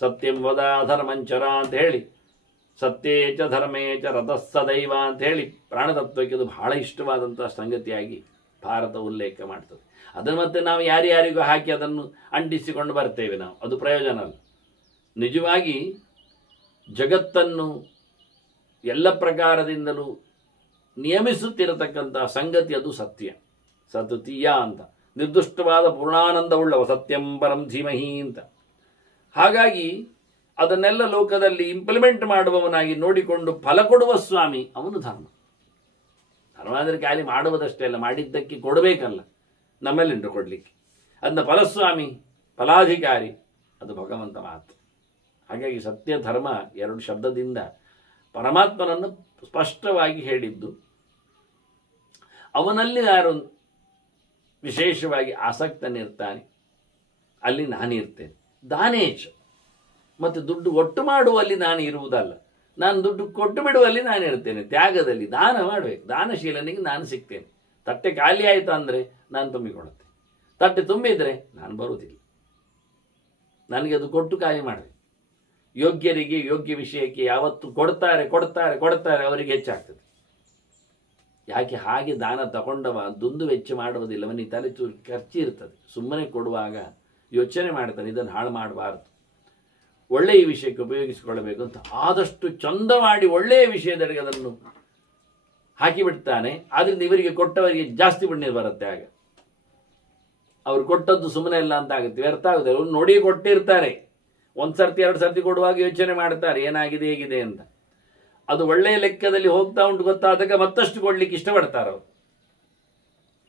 ಸತ್ಯಂ ವದ ಧರ್ಮಂಚರ ಅಂತ ಹೇಳಿ, ಸತ್ಯೇಚ ಧರ್ಮೇಚ ರಥಃ ಸದೈವ ಅಂತ ಹೇಳಿ ಪ್ರಾಣತತ್ವಕ್ಕೆ ಅದು ಬಹಳ ಇಷ್ಟವಾದಂತಹ ಸಂಗತಿಯಾಗಿ ಭಾರತ ಉಲ್ಲೇಖ ಮಾಡ್ತದೆ. ಅದನ್ನು ಮತ್ತೆ ನಾವು ಯಾರ್ಯಾರಿಗೂ ಹಾಕಿ ಅದನ್ನು ಅಂಟಿಸಿಕೊಂಡು ಬರ್ತೇವೆ ನಾವು, ಅದು ಪ್ರಯೋಜನ ಅಲ್ಲ. ನಿಜವಾಗಿ ಜಗತ್ತನ್ನು ಎಲ್ಲ ಪ್ರಕಾರದಿಂದಲೂ ನಿಯಮಿಸುತ್ತಿರತಕ್ಕಂತಹ ಸಂಗತಿ ಅದು ಸತ್ಯ, ಸತತೀಯ ಅಂತ, ನಿರ್ದುಷ್ಟವಾದ ಪೂರ್ಣಾನಂದವುಳ್ಳವ, ಸತ್ಯಂ ಪರಂ ಧೀಮಹಿ ಅಂತ. ಹಾಗಾಗಿ ಅದನ್ನೆಲ್ಲ ಲೋಕದಲ್ಲಿ ಇಂಪ್ಲಿಮೆಂಟ್ ಮಾಡುವವನಾಗಿ ನೋಡಿಕೊಂಡು ಫಲ ಕೊಡುವ ಸ್ವಾಮಿ ಅವನು ಧರ್ಮ. ಧರ್ಮ ಅಂದರೆ ಖಾಲಿ ಮಾಡುವುದಷ್ಟೇ ಅಲ್ಲ, ಮಾಡಿದ್ದಕ್ಕೆ ಕೊಡಬೇಕಲ್ಲ, ನಮ್ಮಲ್ಲಿಂಟು ಕೊಡಲಿಕ್ಕೆ. ಅದನ್ನ ಫಲಸ್ವಾಮಿ, ಫಲಾಧಿಕಾರಿ, ಅದು ಭಗವಂತ ಮಾತು. ಹಾಗಾಗಿ ಸತ್ಯ ಧರ್ಮ ಎರಡು ಶಬ್ದದಿಂದ ಪರಮಾತ್ಮನನ್ನು ಸ್ಪಷ್ಟವಾಗಿ ಹೇಳಿದ್ದು. ಅವನಲ್ಲಿ ಯಾರು ವಿಶೇಷವಾಗಿ ಆಸಕ್ತನಿರ್ತಾನೆ ಅಲ್ಲಿ ನಾನಿರ್ತೇನೆ. ದಾನೇಚ, ಮತ್ತು ದುಡ್ಡು ಒಟ್ಟು ಮಾಡುವಲ್ಲಿ ನಾನು ಇರುವುದಲ್ಲ, ನಾನು ದುಡ್ಡು ಕೊಟ್ಟು ಬಿಡುವಲ್ಲಿ ನಾನು ಇರ್ತೇನೆ. ತ್ಯಾಗದಲ್ಲಿ ದಾನ ಮಾಡಬೇಕು, ದಾನಶೀಲನಿಗೆ ನಾನು ಸಿಗ್ತೇನೆ. ತಟ್ಟೆ ಖಾಲಿ ಆಯಿತು ಅಂದರೆ ನಾನು ತುಂಬಿಕೊಳ್ಳುತ್ತೆ, ತಟ್ಟೆ ತುಂಬಿದರೆ ನಾನು ಬರುವುದಿಲ್ಲ. ನನಗೆ ಅದು ಕೊಟ್ಟು ಖಾಲಿ ಮಾಡಬೇಕು. ಯೋಗ್ಯರಿಗೆ ಯೋಗ್ಯ ವಿಷಯಕ್ಕೆ ಯಾವತ್ತು ಕೊಡ್ತಾರೆ ಕೊಡ್ತಾರೆ ಕೊಡ್ತಾರೆ, ಅವರಿಗೆ ಹೆಚ್ಚಾಗ್ತದೆ. ಯಾಕೆ ಹಾಗೆ ದಾನ ತಗೊಂಡವ ದುಂದು ವೆಚ್ಚ ಮಾಡುವುದಿಲ್ಲ, ಅವನಿಗೆ ತಲೆ ಚೂರು ಖರ್ಚು ಇರ್ತದೆ. ಸುಮ್ಮನೆ ಕೊಡುವಾಗ ಯೋಚನೆ ಮಾಡ್ತಾನೆ, ಇದನ್ನು ಹಾಳು ಮಾಡಬಾರ್ದು, ಒಳ್ಳೆಯ ವಿಷಯಕ್ಕೆ ಉಪಯೋಗಿಸಿಕೊಳ್ಳಬೇಕು ಅಂತ ಆದಷ್ಟು ಚಂದ ಮಾಡಿ ಒಳ್ಳೆಯ ವಿಷಯದಡೆಗೆ ಅದನ್ನು ಹಾಕಿಬಿಡ್ತಾನೆ. ಆದ್ರಿಂದ ಇವರಿಗೆ ಕೊಟ್ಟವರಿಗೆ ಜಾಸ್ತಿ ಪುಣ್ಯ ಬರುತ್ತೆ. ಆಗ ಅವ್ರು ಕೊಟ್ಟದ್ದು ಸುಮ್ಮನೆ ಇಲ್ಲ ಅಂತ ಆಗುತ್ತೆ, ವ್ಯರ್ಥ ಆಗುತ್ತೆ. ಅವ್ರು ನೋಡಿ ಕೊಟ್ಟಿರ್ತಾರೆ, ಒಂದು ಸರ್ತಿ ಎರಡು ಸರ್ತಿ ಕೊಡುವಾಗ ಯೋಚನೆ ಮಾಡ್ತಾರೆ ಏನಾಗಿದೆ ಹೇಗಿದೆ ಅಂತ. ಅದು ಒಳ್ಳೆಯ ಲೆಕ್ಕದಲ್ಲಿ ಹೋಗ್ತಾ ಉಂಟು ಗೊತ್ತಾದಾಗ ಮತ್ತಷ್ಟು ಕೊಡ್ಲಿಕ್ಕೆ ಇಷ್ಟಪಡ್ತಾರೆ ಅವರು.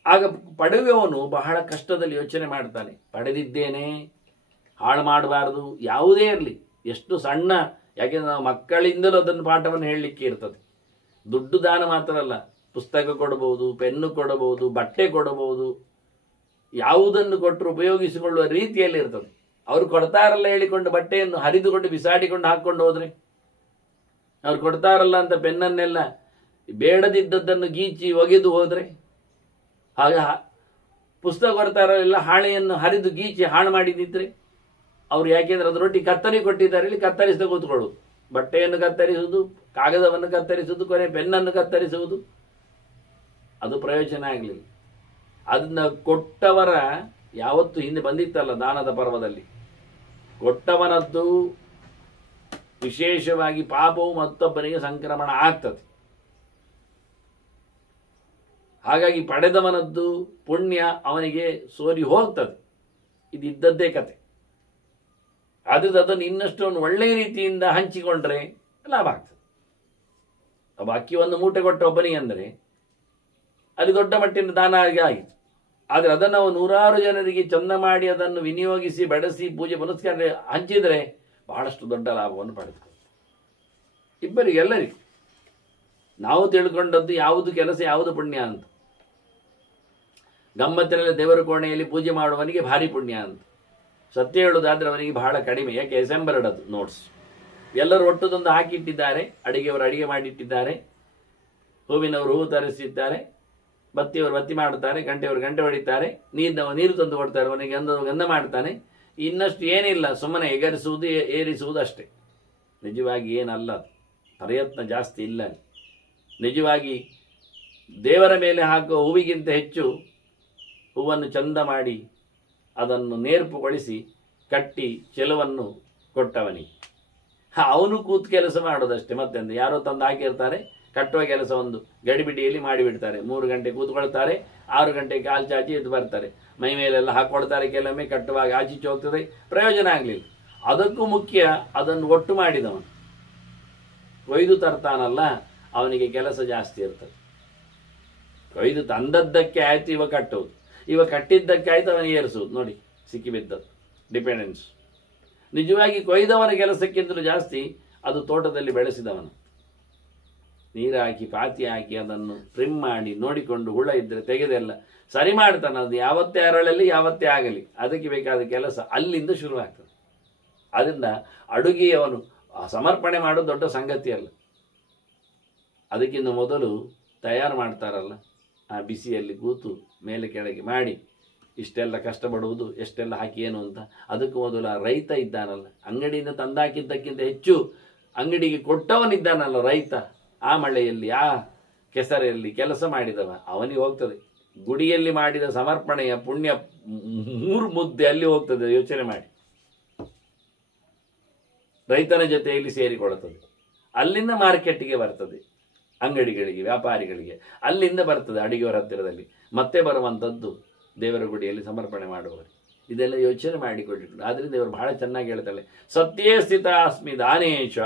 ಆಗ ಪಡೆಯುವವನು ಬಹಳ ಕಷ್ಟದಲ್ಲಿ ಯೋಚನೆ ಮಾಡ್ತಾನೆ, ಪಡೆದಿದ್ದೇನೆ ಹಾಳು ಮಾಡಬಾರದು, ಯಾವುದೇ ಇರಲಿ, ಎಷ್ಟು ಸಣ್ಣ. ಯಾಕೆಂದ್ರೆ ನಾವು ಮಕ್ಕಳಿಂದಲೂ ಅದನ್ನು ಪಾಠವನ್ನು ಹೇಳಲಿಕ್ಕೆ ಇರ್ತದೆ. ದುಡ್ಡು ದಾನ ಮಾತ್ರ ಅಲ್ಲ, ಪುಸ್ತಕ ಕೊಡಬಹುದು, ಪೆನ್ನು ಕೊಡಬಹುದು, ಬಟ್ಟೆ ಕೊಡಬಹುದು, ಯಾವುದನ್ನು ಕೊಟ್ಟರು ಉಪಯೋಗಿಸಿಕೊಳ್ಳುವ ರೀತಿಯಲ್ಲಿ ಇರ್ತದೆ. ಅವರು ಕೊಡ್ತಾರಲ್ಲ ಹೇಳಿಕೊಂಡು ಬಟ್ಟೆಯನ್ನು ಹರಿದುಕೊಂಡು ಬಿಸಾಡಿಕೊಂಡು ಹಾಕ್ಕೊಂಡು ಹೋದ್ರೆ, ಅವ್ರು ಕೊಡ್ತಾರಲ್ಲ ಅಂತ ಪೆನ್ನನ್ನೆಲ್ಲ ಬೇಡದಿದ್ದದ್ದನ್ನು ಗೀಚಿ ಒಗೆದು ಹೋದ್ರೆ, ಆಗ ಪುಸ್ತಕ ಕೊಡ್ತಾರಲ್ಲ ಹಾಳೆಯನ್ನು ಹರಿದು ಗೀಚಿ ಹಾಳು ಮಾಡಿದಿದ್ರೆ, ಅವ್ರು ಯಾಕೆಂದ್ರೆ ಅದರೊಟ್ಟಿಗೆ ಕತ್ತರಿ ಕೊಟ್ಟಿದ್ದಾರೆ, ಇಲ್ಲಿ ಕತ್ತರಿಸಿದ ಕೂತ್ಕೊಳ್ಳುವುದು, ಬಟ್ಟೆಯನ್ನು ಕತ್ತರಿಸುವುದು, ಕಾಗದವನ್ನು ಕತ್ತರಿಸುವುದು, ಕೊನೆ ಪೆನ್ನನ್ನು ಕತ್ತರಿಸುವುದು, ಅದು ಪ್ರಯೋಜನ ಆಗಲಿಲ್ಲ. ಅದನ್ನ ಕೊಟ್ಟವರ ಯಾವತ್ತು ಹಿಂದೆ ಬಂದಿತ್ತಲ್ಲ ದಾನದ ಪರ್ವದಲ್ಲಿ, ಕೊಟ್ಟವನದ್ದು ವಿಶೇಷವಾಗಿ ಪಾಪವು ಮತ್ತೊಬ್ಬನಿಗೆ ಸಂಕ್ರಮಣ ಆಗ್ತದೆ. ಹಾಗಾಗಿ ಪಡೆದವನದ್ದು ಪುಣ್ಯ ಅವನಿಗೆ ಸೋರಿ ಹೋಗ್ತದೆ. ಇದಿದ್ದದ್ದೇ ಕತೆ. ಆದ್ರಿಂದ ಅದನ್ನು ಇನ್ನಷ್ಟು ಅವನು ಒಳ್ಳೆಯ ರೀತಿಯಿಂದ ಹಂಚಿಕೊಂಡ್ರೆ ಲಾಭ ಆಗ್ತದೆ. ಒಬ್ಬ ಅಕ್ಕಿ ಒಂದು ಮೂಟೆ ಕೊಟ್ಟ ಒಬ್ಬನಿಗೆ ಅಂದರೆ ಅಲ್ಲಿ ದೊಡ್ಡ ಮಟ್ಟಿನ ದಾನ ಆಯಿತು. ಆದರೆ ಅದನ್ನು ನಾವು ನೂರಾರು ಜನರಿಗೆ ಚಂದ ಮಾಡಿ ಅದನ್ನು ವಿನಿಯೋಗಿಸಿ ಬೆಳೆಸಿ ಪೂಜೆ ಪುನಸ್ಕಾರ ಹಂಚಿದರೆ ಬಹಳಷ್ಟು ದೊಡ್ಡ ಲಾಭವನ್ನು ಪಡೆದುಕೊಳ್ಳಿ. ಇಬ್ಬರಿಗೆ ಎಲ್ಲರಿಗೂ ನಾವು ತಿಳ್ಕೊಂಡದ್ದು ಯಾವುದು ಕೆಲಸ ಯಾವುದು ಪುಣ್ಯ ಅಂತ. ಗಮ್ಮತ್ತಿನಲ್ಲಿ ದೇವರ ಕೋಣೆಯಲ್ಲಿ ಪೂಜೆ ಮಾಡುವವನಿಗೆ ಭಾರಿ ಪುಣ್ಯ ಅಂತ. ಸತ್ಯ ಹೇಳುವುದಾದ್ರೆ ಅವನಿಗೆ ಬಹಳ ಕಡಿಮೆ. ಯಾಕೆ ಎಸೆಂಬರ್ಡ್ ಅದು ನೋಟ್ಸ್ ಎಲ್ಲರೂ ಒಟ್ಟುದೊಂದು ಹಾಕಿಟ್ಟಿದ್ದಾರೆ. ಅಡಿಗೆಯವರು ಅಡಿಗೆ ಮಾಡಿಟ್ಟಿದ್ದಾರೆ, ಹೂವಿನವರು ಹೂವು ತರಿಸಿದ್ದಾರೆ, ಬತ್ತಿಯವರು ಬತ್ತಿ ಮಾಡುತ್ತಾರೆ, ಗಂಟೆಯವರು ಗಂಟೆ ಹೊಡಿತಾರೆ, ನೀರು ತಂದು ಕೊಡ್ತಾರೆ, ಅವನಿಗೆ ಗಂಧ ಮಾಡ್ತಾನೆ. ಇನ್ನಷ್ಟು ಏನಿಲ್ಲ, ಸುಮ್ಮನೆ ಎಗರಿಸುವುದು ಏರಿಸುವುದು ಅಷ್ಟೇ. ನಿಜವಾಗಿ ಏನಲ್ಲ, ಪ್ರಯತ್ನ ಜಾಸ್ತಿ ಇಲ್ಲ. ನಿಜವಾಗಿ ದೇವರ ಮೇಲೆ ಹಾಕುವ ಹೂವಿಗಿಂತ ಹೆಚ್ಚು ಹೂವನ್ನು ಚಂದ ಮಾಡಿ ಅದನ್ನು ನೇರ್ಪುಗೊಳಿಸಿ ಕಟ್ಟಿ ಚೆಲುವನ್ನು ಕೊಟ್ಟವನಿಗೆ ಅವನು ಕೂತು ಕೆಲಸ ಮಾಡೋದಷ್ಟೇ. ಮತ್ತೆಂದು ಯಾರೋ ತಂದು ಹಾಕಿರ್ತಾರೆ, ಕಟ್ಟುವ ಕೆಲಸ ಒಂದು ಗಡಿಬಿಡಿಯಲ್ಲಿ ಮಾಡಿಬಿಡ್ತಾರೆ. 3 ಗಂಟೆ ಕೂತ್ಕೊಳ್ತಾರೆ, 6 ಗಂಟೆಗೆ ಕಾಲು ಚಾಚಿ ಎದ್ದು ಬರ್ತಾರೆ, ಮೈ ಮೇಲೆಲ್ಲ ಹಾಕ್ಕೊಳ್ತಾರೆ. ಕೆಲವೊಮ್ಮೆ ಕಟ್ಟುವಾಗ ಆಚೀಚೆ ಹೋಗ್ತದೆ, ಪ್ರಯೋಜನ ಆಗಲಿಲ್ಲ. ಅದಕ್ಕೂ ಮುಖ್ಯ ಅದನ್ನು ಒಟ್ಟು ಮಾಡಿದವನು ಕೊಯ್ದು ತರ್ತಾನಲ್ಲ, ಅವನಿಗೆ ಕೆಲಸ ಜಾಸ್ತಿ ಇರ್ತದೆ. ಕೊಯ್ದು ತಂದದ್ದಕ್ಕೆ ಆಯ್ತು ಇವ ಕಟ್ಟುವುದು, ಇವ ಕಟ್ಟಿದ್ದಕ್ಕೆ ಆಯ್ತು ಅವನಿಗೆ ಏರಿಸುವುದು. ನೋಡಿ ಸಿಕ್ಕಿಬಿದ್ದದ್ದು ಡಿಪೆಂಡೆನ್ಸ್. ನಿಜವಾಗಿ ಕೊಯ್ದವನ ಕೆಲಸಕ್ಕಿಂತಲೂ ಜಾಸ್ತಿ ಅದು ತೋಟದಲ್ಲಿ ಬೆಳೆಸಿದವನು. ನೀರು ಹಾಕಿ ಪಾತಿ ಹಾಕಿ ಅದನ್ನು ಟ್ರಿಮ್ ಮಾಡಿ ನೋಡಿಕೊಂಡು ಹುಳ ಇದ್ದರೆ ತೆಗೆದೆಲ್ಲ ಸರಿ ಮಾಡ್ತಾನೆ. ಅದು ಯಾವತ್ತೇ ಅರಳಲಿ ಯಾವತ್ತೇ ಆಗಲಿ ಅದಕ್ಕೆ ಬೇಕಾದ ಕೆಲಸ ಅಲ್ಲಿಂದ ಶುರುವಾಗ್ತದೆ. ಅದರಿಂದ ಅಡುಗೆಯವನು ಸಮರ್ಪಣೆ ಮಾಡೋದು ದೊಡ್ಡ ಸಂಗತಿ ಅಲ್ಲ. ಅದಕ್ಕಿಂತ ಮೊದಲು ತಯಾರು ಮಾಡ್ತಾರಲ್ಲ, ಆ ಬಿಸಿಯಲ್ಲಿ ಕೂತು ಮೇಲೆ ಕೆಳಗೆ ಮಾಡಿ ಇಷ್ಟೆಲ್ಲ ಕಷ್ಟಪಡುವುದು, ಎಷ್ಟೆಲ್ಲ ಹಾಕಿ ಏನು ಅಂತ. ಅದಕ್ಕೂ ಮೊದಲು ಆ ರೈತ ಇದ್ದಾನಲ್ಲ, ಅಂಗಡಿಯಿಂದ ತಂದಾಕಿದ್ದಕ್ಕಿಂತ ಹೆಚ್ಚು ಅಂಗಡಿಗೆ ಕೊಟ್ಟವನಿದ್ದಾನಲ್ಲ ರೈತ, ಆ ಮಳೆಯಲ್ಲಿ ಆ ಕೆಸರಲ್ಲಿ ಕೆಲಸ ಮಾಡಿದವ, ಅವನಿಗೆ ಹೋಗ್ತದೆ. ಗುಡಿಯಲ್ಲಿ ಮಾಡಿದ ಸಮರ್ಪಣೆಯ ಪುಣ್ಯ 3 ಮುದ್ದೆ ಅಲ್ಲಿ ಹೋಗ್ತದೆ. ಯೋಚನೆ ಮಾಡಿ. ರೈತನ ಜೊತೆಯಲ್ಲಿ ಸೇರಿಕೊಳ್ಳುತ್ತದೆ, ಅಲ್ಲಿಂದ ಮಾರ್ಕೆಟ್ಗೆ ಬರ್ತದೆ, ಅಂಗಡಿಗಳಿಗೆ ವ್ಯಾಪಾರಿಗಳಿಗೆ, ಅಲ್ಲಿಂದ ಬರ್ತದೆ ಅಡಿಗೆಯವರ ಹತ್ತಿರದಲ್ಲಿ, ಮತ್ತೆ ಬರುವಂಥದ್ದು ದೇವರ ಗುಡಿಯಲ್ಲಿ ಸಮರ್ಪಣೆ ಮಾಡುವವರು. ಇದೆಲ್ಲ ಯೋಚನೆ ಮಾಡಿಕೊಂಡಿದ್ರು. ಆದ್ರಿಂದ ಇವರು ಬಹಳ ಚೆನ್ನಾಗಿ ಹೇಳ್ತಾಳೆ, ಸತ್ಯೇ ಸ್ಥಿತ ಅಸ್ಮಿ ದಾನೇಶ.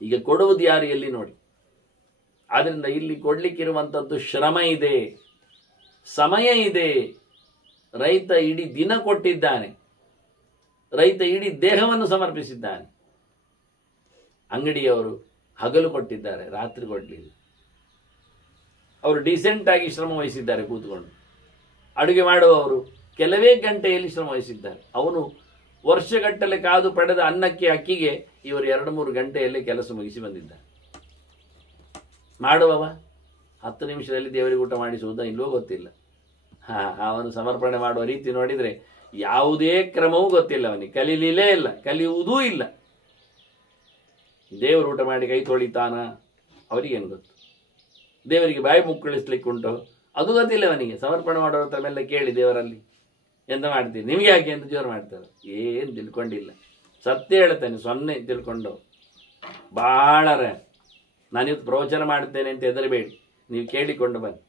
ಈಗ ಕೊಡುವುದು ಯಾರು ಎಲ್ಲಿ ನೋಡಿ. ಆದ್ರಿಂದ ಇಲ್ಲಿ ಕೊಡ್ಲಿಕ್ಕಿರುವಂಥದ್ದು ಶ್ರಮ ಇದೆ, ಸಮಯ ಇದೆ. ರೈತ ಇಡೀ ದಿನ ಕೊಟ್ಟಿದ್ದಾನೆ, ರೈತ ಇಡೀ ದೇಹವನ್ನು ಸಮರ್ಪಿಸಿದ್ದಾನೆ. ಅಂಗಡಿಯವರು ಹಗಲು ಕೊಟ್ಟಿದ್ದಾರೆ, ರಾತ್ರಿ ಕೊಡಲಿಲ್ಲ. ಅವರು ಡೀಸೆಂಟ್ ಆಗಿ ಶ್ರಮ ವಹಿಸಿದ್ದಾರೆ ಕೂತ್ಕೊಂಡು. ಅಡುಗೆ ಮಾಡುವವರು ಕೆಲವೇ ಗಂಟೆಯಲ್ಲಿ ಶ್ರಮ ವಹಿಸಿದ್ದಾರೆ. ಅವನು ವರ್ಷಗಟ್ಟಲೆ ಕಾದು ಪಡೆದ ಅನ್ನಕ್ಕೆ ಅಕ್ಕಿಗೆ ಇವರು 2-3 ಗಂಟೆಯಲ್ಲಿ ಕೆಲಸ ಮುಗಿಸಿ ಬಂದಿದ್ದಾರೆ. ಮಾಡುವವ 10 ನಿಮಿಷದಲ್ಲಿ ದೇವರಿಗೆ ಊಟ ಮಾಡಿಸುವುದ ಇಲ್ಲವೋ ಗೊತ್ತಿಲ್ಲ. ಅವನು ಸಮರ್ಪಣೆ ಮಾಡುವ ರೀತಿ ನೋಡಿದರೆ ಯಾವುದೇ ಕ್ರಮವೂ ಗೊತ್ತಿಲ್ಲ ಅವನಿಗೆ, ಕಲೀಲೇ ಇಲ್ಲ, ಕಲಿಯುವುದೂ ಇಲ್ಲ. ದೇವರು ಊಟ ಮಾಡಿ ಕೈ ತೊಳಿತಾನ ಅವರಿಗೇನು ಗೊತ್ತು. ದೇವರಿಗೆ ಬಾಯಿ ಮುಕ್ಕಳಿಸ್ಲಿಕ್ಕೆ ಉಂಟು ಅದು ಗೊತ್ತಿಲ್ಲ ಅವನಿಗೆ. ಸಮರ್ಪಣೆ ಮಾಡೋರ ಹತ್ರ ಮೇಲೆ ಕೇಳಿ ದೇವರಲ್ಲಿ ಎಂತ ಮಾಡ್ತೀನಿ ನಿಮಗೆ ಯಾಕೆ ಅಂತ ಜೋರು ಮಾಡ್ತಾರೆ. ಏನು ತಿಳ್ಕೊಂಡಿಲ್ಲ. ಸತ್ಯ ಹೇಳ್ತಾನೆ, 0 ತಿಳ್ಕೊಂಡು ಬಹಳ. ನಾನಿವತ್ತು ಪ್ರವಚನ ಮಾಡುತ್ತೇನೆ ಅಂತ ಹೆದರಬೇಡಿ, ನೀವು ಕೇಳಿಕೊಂಡು ಬನ್ನಿ.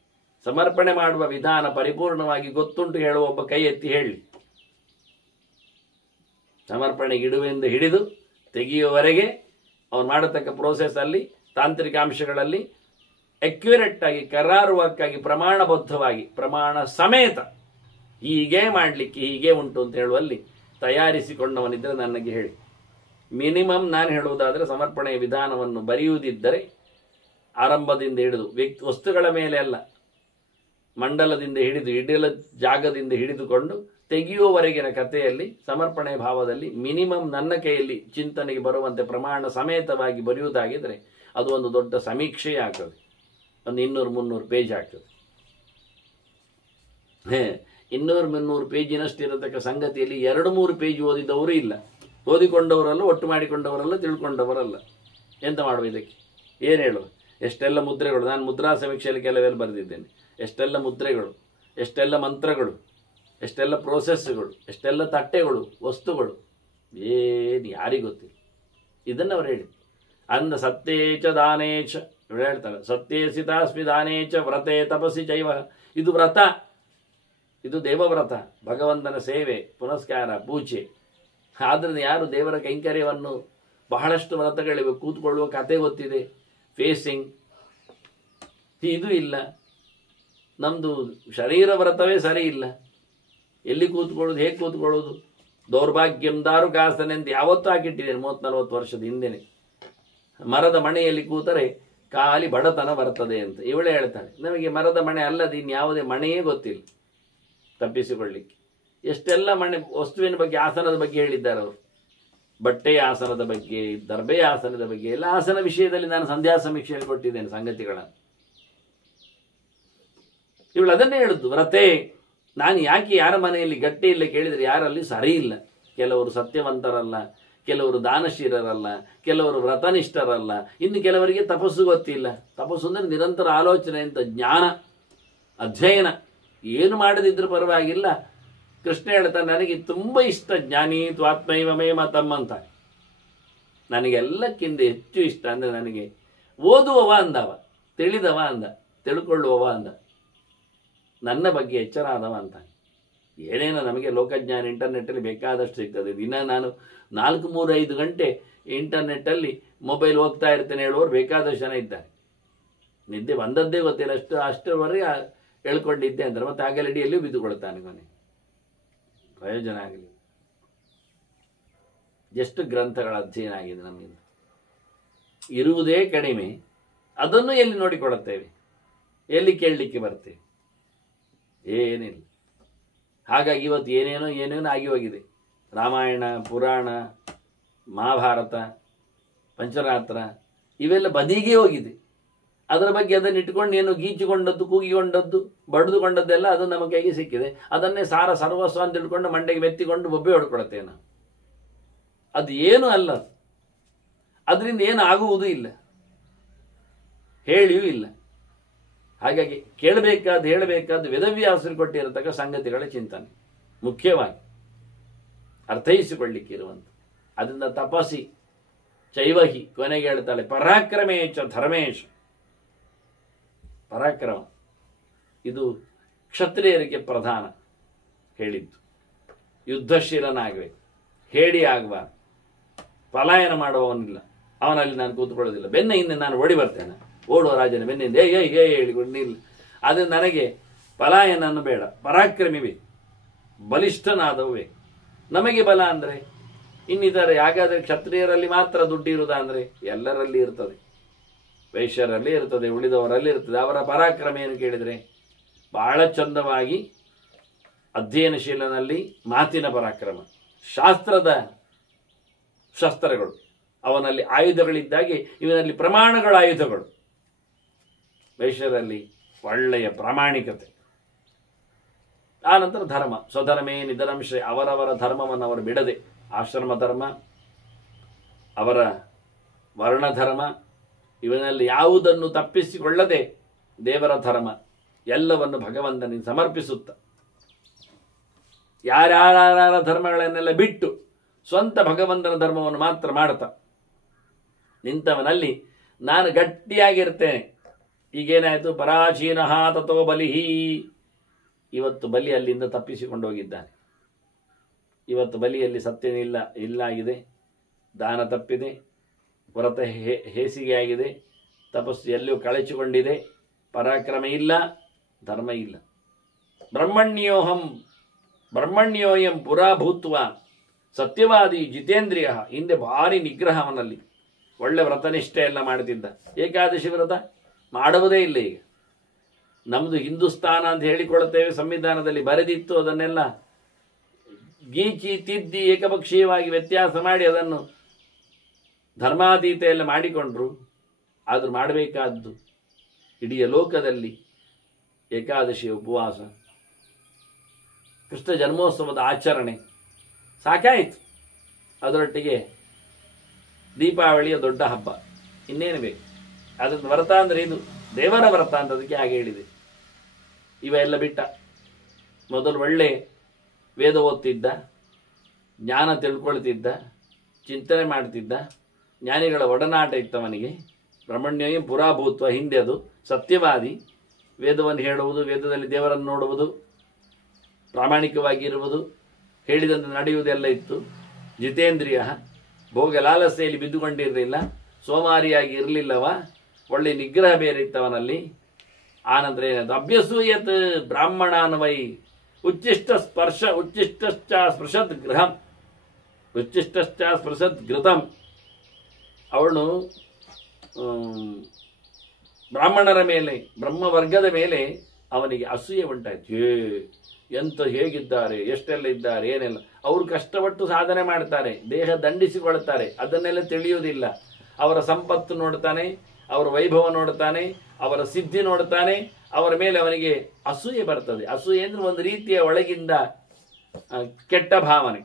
ಸಮರ್ಪಣೆ ಮಾಡುವ ವಿಧಾನ ಪರಿಪೂರ್ಣವಾಗಿ ಗೊತ್ತುಂಟು ಹೇಳುವ ಒಬ್ಬ ಕೈ ಎತ್ತಿ ಹೇಳಿ. ಸಮರ್ಪಣೆಗೆ ಇಡುವೆಂದು ಹಿಡಿದು ತೆಗೆಯುವವರೆಗೆ ಅವನು ಮಾಡತಕ್ಕ ಪ್ರೋಸೆಸ್ ಅಲ್ಲಿ, ತಾಂತ್ರಿಕ ಅಂಶಗಳಲ್ಲಿ ಅಕ್ಯುರೇಟ್ ಆಗಿ, ಕರಾರುವಕ್ಕಾಗಿ, ಪ್ರಮಾಣಬದ್ಧವಾಗಿ, ಪ್ರಮಾಣ ಸಮೇತ ಹೀಗೆ ಮಾಡಲಿಕ್ಕೆ ಹೀಗೆ ಉಂಟು ಅಂತ ಹೇಳುವಲ್ಲಿ ತಯಾರಿಸಿಕೊಂಡವನಿದ್ದರೆ ನನಗೆ ಹೇಳಿ. ಮಿನಿಮಮ್ ನಾನು ಹೇಳುವುದಾದರೆ ಸಮರ್ಪಣೆಯ ವಿಧಾನವನ್ನು ಬರೆಯುವುದಿದ್ದರೆ ಆರಂಭದಿಂದ ಹಿಡಿದು ವಸ್ತುಗಳ ಮೇಲೆ ಅಲ್ಲ, ಮಂಡಲದಿಂದ ಹಿಡಿದು ಇಡಲ ಜಾಗದಿಂದ ಹಿಡಿದುಕೊಂಡು ತೆಗೆಯುವವರೆಗಿನ ಕಥೆಯಲ್ಲಿ ಸಮರ್ಪಣೆ ಭಾವದಲ್ಲಿ ಮಿನಿಮಮ್ ನನ್ನ ಕೈಯಲ್ಲಿ ಚಿಂತನೆಗೆ ಬರುವಂತೆ ಪ್ರಮಾಣ ಸಮೇತವಾಗಿ ಬರೆಯುವುದಾಗಿದ್ದರೆ ಅದು ಒಂದು ದೊಡ್ಡ ಸಮೀಕ್ಷೆ ಆಗ್ತದೆ. ಒಂದು 200-300 ಪೇಜ್ ಆಗ್ತದೆ. 200-300 ಪೇಜಿನಷ್ಟಿರತಕ್ಕ ಸಂಗತಿಯಲ್ಲಿ 2-3 ಪೇಜ್ ಓದಿದವರು ಇಲ್ಲ, ಓದಿಕೊಂಡವರಲ್ಲ, ಒಟ್ಟು ಮಾಡಿಕೊಂಡವರಲ್ಲ, ತಿಳ್ಕೊಂಡವರಲ್ಲ. ಎಂತ ಮಾಡುವ ಇದಕ್ಕೆ? ಏನು ಹೇಳುವ? ಎಷ್ಟೆಲ್ಲ ಮುದ್ರೆಗಳು, ನಾನು ಮುದ್ರಾ ಸಮೀಕ್ಷೆಯಲ್ಲಿ ಕೆಲವೆಲ್ಲ ಬರೆದಿದ್ದೇನೆ. ಎಷ್ಟೆಲ್ಲ ಮುದ್ರೆಗಳು, ಎಷ್ಟೆಲ್ಲ ಮಂತ್ರಗಳು, ಎಷ್ಟೆಲ್ಲ ಪ್ರೋಸೆಸ್ಗಳು, ಎಷ್ಟೆಲ್ಲ ತಟ್ಟೆಗಳು, ವಸ್ತುಗಳು, ಏನು ಯಾರಿಗೆ ಗೊತ್ತಿಲ್ಲ. ಇದನ್ನು ಅವರು ಹೇಳಿ ಅಂದ ಸತ್ಯೇಚ ದಾನೇಚ ಹೇಳ್ತಾರೆ. ಸತ್ಯೇ ಸಿತಾಸ್ಮಿ ದಾನೇಚ ವ್ರತೆ ತಪಸ್ಸಿ ಚೈವ. ಇದು ವ್ರತ, ಇದು ದೇವವ್ರತ, ಭಗವಂತನ ಸೇವೆ, ಪುನಸ್ಕಾರ, ಪೂಜೆ. ಆದ್ರಿಂದ ಯಾರು ದೇವರ ಕೈಂಕರ್ಯವನ್ನು, ಬಹಳಷ್ಟು ವ್ರತಗಳಿವೆ, ಕೂತ್ಕೊಳ್ಳುವ ಕತೆ ಗೊತ್ತಿದೆ, ಫೇಸಿಂಗ್ ಇದು ಇಲ್ಲ. ನಮ್ಮದು ಶರೀರ ವ್ರತವೇ ಸರಿ ಇಲ್ಲ. ಎಲ್ಲಿ ಕೂತ್ಕೊಳ್ಳೋದು, ಹೇಗೆ ಕೂತ್ಕೊಳ್ಳೋದು? ದೌರ್ಭಾಗ್ಯಂ ದಾರು ಕಾಸನೆ ಅಂತ ಯಾವತ್ತೂ ಹಾಕಿಟ್ಟಿದ್ದೇನೆ 30-40 ವರ್ಷದ ಹಿಂದೆನೆ. ಮರದ ಮಣೆಯಲ್ಲಿ ಕೂತರೆ ಖಾಲಿ ಬಡತನ ಬರ್ತದೆ ಅಂತ ಇವಳೇ ಹೇಳ್ತಾಳೆ. ನಮಗೆ ಮರದ ಮಣೆ ಅಲ್ಲದೆ ಇನ್ಯಾವುದೇ ಮಣೆಯೇ ಗೊತ್ತಿಲ್ಲ ತಪ್ಪಿಸಿಕೊಳ್ಳಿಕ್ಕೆ. ಎಷ್ಟೆಲ್ಲ ಮಣೆ ವಸ್ತುವಿನ ಬಗ್ಗೆ, ಆಸನದ ಬಗ್ಗೆ ಹೇಳಿದ್ದಾರೆ ಅವರು. ಬಟ್ಟೆಯ ಆಸನದ ಬಗ್ಗೆ, ದರ್ಬೆಯ ಆಸನದ ಬಗ್ಗೆ, ಎಲ್ಲ ಆಸನ ವಿಷಯದಲ್ಲಿ ನಾನು ಸಂಧ್ಯಾ ಸಮೀಕ್ಷೆಯಲ್ಲಿ ಕೊಟ್ಟಿದ್ದೇನೆ ಸಂಗತಿಗಳನ್ನು. ಇವಳು ಅದನ್ನೇ ಹೇಳುದು, ವ್ರತೆ. ನಾನು ಯಾಕೆ ಯಾರ ಮನೆಯಲ್ಲಿ ಗಟ್ಟಿ ಇಲ್ಲ ಕೇಳಿದರೆ ಯಾರಲ್ಲಿ ಸರಿ ಇಲ್ಲ. ಕೆಲವರು ಸತ್ಯವಂತರಲ್ಲ, ಕೆಲವರು ದಾನಶೀಲರಲ್ಲ, ಕೆಲವರು ವ್ರತನಿಷ್ಠರಲ್ಲ, ಇನ್ನು ಕೆಲವರಿಗೆ ತಪಸ್ಸು ಗೊತ್ತಿಲ್ಲ. ತಪಸ್ಸು ಅಂದರೆ ನಿರಂತರ ಆಲೋಚನೆ ಅಂತ, ಜ್ಞಾನ, ಅಧ್ಯಯನ. ಏನು ಮಾಡದಿದ್ರೂ ಪರವಾಗಿಲ್ಲ. ಕೃಷ್ಣ ಹೇಳ್ತಾನೆ, ನನಗೆ ತುಂಬ ಇಷ್ಟ ಜ್ಞಾನಿ ತ್ವಾತ್ಮೈವ ಮೇ ಮತಂ ಅಂತ. ನನಗೆಲ್ಲಕ್ಕಿಂತ ಹೆಚ್ಚು ಇಷ್ಟ ಅಂದರೆ ನನಗೆ ಓದುವವ ಅಂದವ, ತಿಳಿದವ ಅಂದ, ತಿಳ್ಕೊಳ್ಳುವವ ಅಂದ, ನನ್ನ ಬಗ್ಗೆ ಎಚ್ಚರ ಆದವ ಅಂತ. ಏನೇನೋ ನಮಗೆ ಲೋಕಜ್ಞಾನ ಇಂಟರ್ನೆಟ್ಟಲ್ಲಿ ಬೇಕಾದಷ್ಟು ಸಿಗ್ತದೆ. ದಿನ ನಾನು 4-3-5 ಗಂಟೆ ಇಂಟರ್ನೆಟ್ಟಲ್ಲಿ ಮೊಬೈಲ್ ಹೋಗ್ತಾ ಇರ್ತೇನೆ ಹೇಳುವವರು ಬೇಕಾದಷ್ಟು ಜನ ಇದ್ದಾರೆ. ನಿದ್ದೆ ಬಂದದ್ದೇ ಗೊತ್ತಿಲ್ಲ, ಅಷ್ಟರವರೆಗೆ ಹೇಳ್ಕೊಂಡಿದ್ದೆ ಅಂದ್ರೆ ಮತ್ತೆ ಆಗಲಡಿಯಲ್ಲಿಯೂ ಬಿದ್ದುಕೊಳ್ತಾನೆ. ಕೊನೆ ಪ್ರಯೋಜನ ಆಗಲಿ. ಎಷ್ಟು ಗ್ರಂಥಗಳ ಅಧ್ಯಯನ ಆಗಿದೆ ನಮಗಿಂದ. ಇರುವುದೇ ಕಡಿಮೆ, ಅದನ್ನು ಎಲ್ಲಿ ನೋಡಿಕೊಳ್ಳುತ್ತೇವೆ, ಎಲ್ಲಿ ಕೇಳಲಿಕ್ಕೆ ಬರ್ತೇವೆ? ಏನಿಲ್ಲ. ಹಾಗಾಗಿ ಇವತ್ತು ಏನೇನೋ ಆಗಿ ಹೋಗಿದೆ. ರಾಮಾಯಣ, ಪುರಾಣ, ಮಹಾಭಾರತ, ಪಂಚರಾತ್ರ ಇವೆಲ್ಲ ಬದಿಗೆ ಹೋಗಿದೆ. ಅದರ ಬಗ್ಗೆ ಅದನ್ನು ಇಟ್ಕೊಂಡು ಏನು ಗೀಚಿಕೊಂಡದ್ದು, ಕೂಗಿಕೊಂಡದ್ದು, ಬಡಿದುಕೊಂಡದ್ದೆಲ್ಲ ಅದು ನಮ್ಮ ಕೈಗೆ ಸಿಕ್ಕಿದೆ. ಅದನ್ನೇ ಸಾರ ಸರ್ವಸ್ವ ಅಂತ ತಿಳ್ಕೊಂಡು ಮಂಡೆಗೆ ಮೆತ್ತಿಕೊಂಡು ಬೊಬ್ಬೆ ಹೊಡ್ಕೊಳ್ತೇವೆ ನಾವು. ಅದು ಏನು ಅಲ್ಲ, ಅದರಿಂದ ಏನು ಆಗುವುದೂ ಇಲ್ಲ, ಹೇಳಿಯೂ ಇಲ್ಲ. ಹಾಗಾಗಿ ಹೇಳಬೇಕಾದ ವೇದವ್ಯಾಸರು ಕೊಟ್ಟಿರತಕ್ಕ ಸಂಗತಿಗಳ ಚಿಂತನೆ ಮುಖ್ಯವಾಗಿ ಅರ್ಥೈಸಿಕೊಳ್ಳಿಕ್ಕೆ ಇರುವಂಥ. ಅದರಿಂದ ತಪಸ್ಸಿ ಚೈವಹಿ, ಕೊನೆಗೆ ಹೇಳ್ತಾಳೆ ಪರಾಕ್ರಮೇಚ ಧರ್ಮೇಶ. ಪರಾಕ್ರಮ ಇದು ಕ್ಷತ್ರಿಯರಿಗೆ ಪ್ರಧಾನ ಹೇಳಿದ್ದು. ಯುದ್ಧಶೀಲನಾಗಬೇಕು, ಹೇಳಿ ಆಗಬಾರ್ದು, ಪಲಾಯನ ಮಾಡುವವನಿಲ್ಲ, ಅವನಲ್ಲಿ ನಾನು ಕೂತ್ಕೊಳ್ಳೋದಿಲ್ಲ, ಬೆನ್ನ ಹಿಂದೆ ನಾನು ಓಡಿ ಬರ್ತೇನೆ, ಓಡುವ ರಾಜನ ಬೆನ್ನಿಂದ ಹೇಳಿಕೊಂಡು ಇಲ್ಲ. ಆದರೆ ನನಗೆ ಪಲಾಯನನ್ನು ಬೇಡ, ಪರಾಕ್ರಮಿ ಬೇಕು, ಬಲಿಷ್ಠನಾದವು ಬೇಕು. ನಮಗೆ ಬಲ ಅಂದರೆ ಇನ್ನಿತರ ಯಾಗಾದರೆ ಕ್ಷತ್ರಿಯರಲ್ಲಿ ಮಾತ್ರ ದುಡ್ಡು ಇರುವುದಾ ಅಂದರೆ ಎಲ್ಲರಲ್ಲಿ ಇರ್ತದೆ, ವೈಶ್ಯರಲ್ಲಿ ಇರ್ತದೆ, ಉಳಿದವರಲ್ಲಿ ಇರ್ತದೆ. ಅವರ ಪರಾಕ್ರಮ ಏನು ಕೇಳಿದರೆ ಬಹಳ ಚಂದವಾಗಿ ಅಧ್ಯಯನಶೀಲನಲ್ಲಿ ಮಾತಿನ ಪರಾಕ್ರಮ, ಶಾಸ್ತ್ರದ ಶಸ್ತ್ರಗಳು, ಅವನಲ್ಲಿ ಆಯುಧಗಳಿದ್ದಾಗೆ ಇವನಲ್ಲಿ ಪ್ರಮಾಣಗಳ ಆಯುಧಗಳು. ವೈಶ್ಯರಲ್ಲಿ ಒಳ್ಳೆಯ ಪ್ರಾಮಾಣಿಕತೆ. ಆನಂತರ ಧರ್ಮ, ಸ್ವಧರ್ಮೇ ನಿಧನಂಶ, ಅವರವರ ಧರ್ಮವನ್ನು ಅವರು ಬಿಡದೆ, ಆಶ್ರಮ ಧರ್ಮ, ಅವರ ವರ್ಣಧರ್ಮ, ಇವನಲ್ಲಿ ಯಾವುದನ್ನು ತಪ್ಪಿಸಿಕೊಳ್ಳದೆ ದೇವರ ಧರ್ಮ ಎಲ್ಲವನ್ನು ಭಗವಂತನಿಗೆ ಸಮರ್ಪಿಸುತ್ತ, ಯಾರ್ಯಾರ ಧರ್ಮಗಳನ್ನೆಲ್ಲ ಬಿಟ್ಟು ಸ್ವಂತ ಭಗವಂತನ ಧರ್ಮವನ್ನು ಮಾತ್ರ ಮಾಡ್ತಾ ನಿಂತವನಲ್ಲಿ ನಾನು ಗಟ್ಟಿಯಾಗಿರ್ತೇನೆ. ಈಗೇನಾಯಿತು? ಪರಾಚೀನಃ ತಥೋ ಬಲಿಹಿ. ಇವತ್ತು ಬಲಿ ಅಲ್ಲಿಂದ ತಪ್ಪಿಸಿಕೊಂಡು ಹೋಗಿದ್ದಾನೆ. ಇವತ್ತು ಬಲಿಯಲ್ಲಿ ಇಲ್ಲ ಆಗಿದೆ, ದಾನ ತಪ್ಪಿದೆ, ವ್ರತ ಹೇಸಿಗೆ ಆಗಿದೆ, ತಪಸ್ಸು ಎಲ್ಲಿಯೂ ಕಳಚಿಕೊಂಡಿದೆ, ಪರಾಕ್ರಮ ಇಲ್ಲ, ಧರ್ಮ ಇಲ್ಲ. ಬ್ರಹ್ಮಣ್ಯೋಯಂ ಪುರಾಭೂತ್ವ ಸತ್ಯವಾದಿ ಜಿತೇಂದ್ರಿಯ. ಹಿಂದೆ ಭಾರಿ ನಿಗ್ರಹ ಅವನಲ್ಲಿ, ಒಳ್ಳೆ ವ್ರತನಿಷ್ಠೆ ಎಲ್ಲ ಮಾಡ್ತಿದ್ದ. ಏಕಾದಶಿ ವ್ರತ ಮಾಡುವುದೇ ಇಲ್ಲ. ಈಗ ನಮ್ಮದು ಹಿಂದೂಸ್ತಾನ ಅಂತ ಹೇಳಿಕೊಳ್ಳುತ್ತೇವೆ, ಸಂವಿಧಾನದಲ್ಲಿ ಬರೆದಿತ್ತು, ಅದನ್ನೆಲ್ಲ ಗೀಚಿ ತಿದ್ದಿ ಏಕಪಕ್ಷೀಯವಾಗಿ ವ್ಯತ್ಯಾಸ ಮಾಡಿ ಅದನ್ನು ಧರ್ಮಾತೀತ ಎಲ್ಲ ಮಾಡಿಕೊಂಡ್ರು. ಆದರೂ ಮಾಡಬೇಕಾದ್ದು ಇಡೀ ಲೋಕದಲ್ಲಿ ಏಕಾದಶಿ ಉಪವಾಸ, ಕೃಷ್ಣ ಜನ್ಮೋತ್ಸವದ ಆಚರಣೆ ಸಾಕಾಯಿತು. ಅದರೊಟ್ಟಿಗೆ ದೀಪಾವಳಿಯ ದೊಡ್ಡ ಹಬ್ಬ, ಇನ್ನೇನು ಬೇಕು? ಅದನ್ನು ವ್ರತ ಅಂದರೆ ಇದು ದೇವರ ವ್ರತ ಅಂತ ಅದಕ್ಕೆ ಹಾಗೆ ಹೇಳಿದೆ. ಇವೆಲ್ಲ ಬಿಟ್ಟ. ಮೊದಲು ಒಳ್ಳೆ ವೇದ ಓದ್ತಿದ್ದ, ಜ್ಞಾನ ತಿಳ್ಕೊಳ್ತಿದ್ದ, ಚಿಂತನೆ ಮಾಡ್ತಿದ್ದ, ಜ್ಞಾನಿಗಳ ಒಡನಾಟ ಇತ್ತವನಿಗೆ. ಬ್ರಹ್ಮಣ್ಯ ಪುರಾಭೂತ್ವ, ಹಿಂದೆ ಅದು ಸತ್ಯವಾದಿ, ವೇದವನ್ನು ಹೇಳುವುದು, ವೇದದಲ್ಲಿ ದೇವರನ್ನು ನೋಡುವುದು, ಪ್ರಾಮಾಣಿಕವಾಗಿರುವುದು, ಹೇಳಿದಂತೆ ನಡೆಯುವುದೆಲ್ಲ ಇತ್ತು. ಜಿತೇಂದ್ರಿಯ, ಭೋಗ ಲಾಲಸೆಯಲ್ಲಿ ಬಿದ್ದುಕೊಂಡಿರಲಿಲ್ಲ, ಸೋಮಾರಿಯಾಗಿ ಇರಲಿಲ್ಲವ, ಒಳ್ಳೆ ನಿಗ್ರಹ ಬೇರೆ ಇತ್ತವನಲ್ಲಿ. ಆನಂತರ ಏನಾಯ್ತು? ಅಭ್ಯಸೂಯತ್ ಬ್ರಾಹ್ಮಣಾನ್ವೈ ಉಚ್ಚಿಷ್ಟ ಸ್ಪೃಶದ್ ಗೃಹಂ ಸ್ಪೃಶದ್ ಘೃತಂ. ಅವಳು ಬ್ರಾಹ್ಮಣರ ಮೇಲೆ, ಬ್ರಹ್ಮವರ್ಗದ ಮೇಲೆ ಅವನಿಗೆ ಅಸೂಯೆ ಉಂಟಾಯ್ತು. ಹೇಗಿದ್ದಾರೆ, ಎಷ್ಟೆಲ್ಲ ಇದ್ದಾರೆ, ಏನೆಲ್ಲ. ಅವರು ಕಷ್ಟಪಟ್ಟು ಸಾಧನೆ ಮಾಡ್ತಾರೆ, ದೇಹ ದಂಡಿಸಿಕೊಳ್ತಾರೆ, ಅದನ್ನೆಲ್ಲ ತಿಳಿಯುವುದಿಲ್ಲ. ಅವರ ಸಂಪತ್ತು ನೋಡ್ತಾನೆ, ಅವರ ವೈಭವ ನೋಡ್ತಾನೆ, ಅವರ ಸಿದ್ಧಿ ನೋಡ್ತಾನೆ, ಅವರ ಮೇಲೆ ಅವನಿಗೆ ಅಸೂಯೆ ಬರ್ತದೆ. ಅಸೂಯೆ ಅಂದ್ರೆ ಒಂದು ರೀತಿಯ ಒಳಗಿಂದ ಕೆಟ್ಟ ಭಾವನೆ.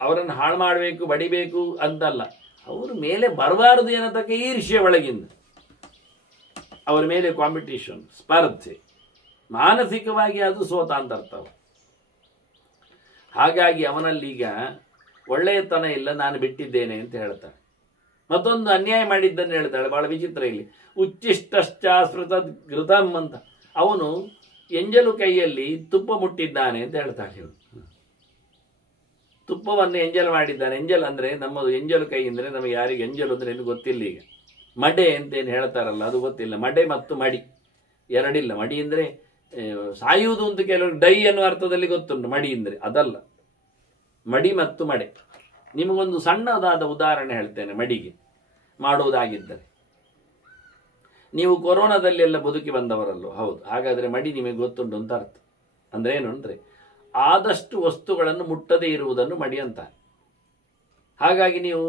ಅವರನ್ನು ಹಾಳು ಮಾಡಬೇಕು, ಬಡಿಬೇಕು ಅಂತಲ್ಲ, ಅವ್ರ ಮೇಲೆ ಬರಬಾರದು ಏನತಕ್ಕ ಈರ್ಷ್ಯೆ ಒಳಗಿಂದ. ಅವರ ಮೇಲೆ ಕಾಂಪಿಟೇಷನ್, ಸ್ಪರ್ಧೆ, ಮಾನಸಿಕವಾಗಿ ಅದು ಸೋತ ಅಂತ ಅರ್ಥ. ಹಾಗಾಗಿ ಅವನಲ್ಲೀಗ ಒಳ್ಳೆಯತನ ಇಲ್ಲ, ನಾನು ಬಿಟ್ಟಿದ್ದೇನೆ ಅಂತ ಹೇಳ್ತಾಳೆ. ಮತ್ತೊಂದು ಅನ್ಯಾಯ ಮಾಡಿದ್ದನ್ನು ಹೇಳ್ತಾಳೆ, ಬಹಳ ವಿಚಿತ್ರ. ಇಲ್ಲಿ ಉಚ್ಚಿಷ್ಟಶ್ಚಾಸ್ಪೃತ ಘೃತಂ ಅಂತ, ಅವನು ಎಂಜಲು ಕೈಯಲ್ಲಿ ತುಪ್ಪ ಮುಟ್ಟಿದ್ದಾನೆ ಅಂತ ಹೇಳ್ತಾಳೆ ಇವನು. ತುಪ್ಪವನ್ನು ಎಂಜಲು ಮಾಡಿದ್ದಾನೆ. ಎಂಜಲ್ ಅಂದರೆ ನಮ್ಮದು ಎಂಜಲು ಕೈ ಅಂದರೆ ನಮಗೆ ಯಾರಿಗೆ ಎಂಜಲು ಅಂದರೆ ಏನು ಗೊತ್ತಿಲ್ಲ. ಈಗ ಮಡೆ ಅಂತೇನು ಹೇಳ್ತಾರಲ್ಲ, ಅದು ಗೊತ್ತಿಲ್ಲ. ಮಡೆ ಮತ್ತು ಮಡಿ ಎರಡಿಲ್ಲ. ಮಡಿ ಅಂದರೆ ಸಾಯುವುದು ಅಂತ ಕೆಲವರು ಡೈ ಅನ್ನುವ ಅರ್ಥದಲ್ಲಿ ಗೊತ್ತುಂಟು. ಮಡಿ ಅಂದರೆ ಅದಲ್ಲ, ಮಡಿ ಮತ್ತು ಮಡೆ. ನಿಮಗೊಂದು ಸಣ್ಣದಾದ ಉದಾಹರಣೆ ಹೇಳ್ತೇನೆ ಮಡಿಗೆ. ಮಾಡುವುದಾಗಿದ್ದರೆ. ನೀವು ಕೊರೋನಾದಲ್ಲಿ ಎಲ್ಲ ಬದುಕಿ ಬಂದವರಲ್ಲೋ? ಹೌದು. ಹಾಗಾದರೆ ಮಡಿ ನಿಮಗೆ ಗೊತ್ತುಂಟು ಅಂತ ಅರ್ಥ. ಅಂದರೆ ಏನು ಅಂದರೆ, ಆದಷ್ಟು ವಸ್ತುಗಳನ್ನು ಮುಟ್ಟದೇ ಇರುವುದನ್ನು ಮಡಿ ಅಂತಾರೆ. ಹಾಗಾಗಿ ನೀವು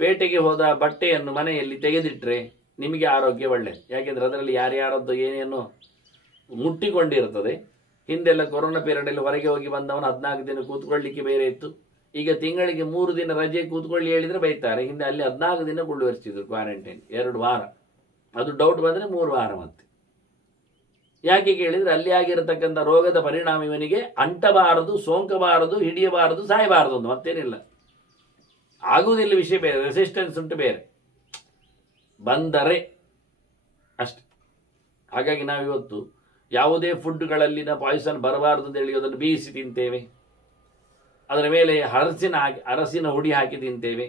ಪೇಟೆಗೆ ಹೋದ ಬಟ್ಟೆಯನ್ನು ಮನೆಯಲ್ಲಿ ತೆಗೆದಿಟ್ಟರೆ ನಿಮಗೆ ಆರೋಗ್ಯ ಒಳ್ಳೆಯದು. ಯಾಕೆಂದರೆ ಅದರಲ್ಲಿ ಯಾರ್ಯಾರದ್ದು ಏನೇನೋ ಮುಟ್ಟಿಕೊಂಡಿರ್ತದೆ. ಹಿಂದೆಲ್ಲ ಕೊರೋನಾ ಪೀರಿಯಡಲ್ಲಿ ಹೊರಗೆ ಹೋಗಿ ಬಂದವನು 14 ದಿನ ಕೂತ್ಕೊಳ್ಳಿಕ್ಕೆ ಬೇರೆ ಇತ್ತು. ಈಗ ತಿಂಗಳಿಗೆ 3 ದಿನ ರಜೆ ಕೂತ್ಕೊಳ್ಳಿ ಹೇಳಿದರೆ ಬೈತಾರೆ. ಹಿಂದೆ ಅಲ್ಲಿ 14 ದಿನ ಮುಂದುವರಿಸಿದ್ರು ಕ್ವಾರಂಟೈನ್, 2 ವಾರ. ಅದು ಡೌಟ್ ಬಂದರೆ 3 ವಾರ. ಮತ್ತೆ ಯಾಕೆ ಕೇಳಿದರೆ ಅಲ್ಲಿ ಆಗಿರತಕ್ಕಂಥ ರೋಗದ ಪರಿಣಾಮ ಇವನಿಗೆ ಅಂಟಬಾರದು, ಸೋಂಕಬಾರದು, ಹಿಡಿಯಬಾರದು, ಸಾಯಬಾರದು ಅಂತ. ಮತ್ತೇನಿಲ್ಲ, ಆಗುವುದಿಲ್ಲ. ವಿಷಯ ಬೇರೆ, ರೆಸಿಸ್ಟೆನ್ಸ್ ಉಂಟು ಬೇರೆ, ಬಂದರೆ ಅಷ್ಟೆ. ಹಾಗಾಗಿ ನಾವಿವತ್ತು ಯಾವುದೇ ಫುಡ್ಗಳಲ್ಲಿನ ಪಾಯ್ಸನ್ ಬರಬಾರದು ಅಂತ ಹೇಳಿ ಅದನ್ನು ಬೇಯಿಸಿ ತಿಂತೇವೆ. ಅದರ ಮೇಲೆ ಅರಸಿನ ಹುಡಿ ಹಾಕಿ ತಿಂತೇವೆ.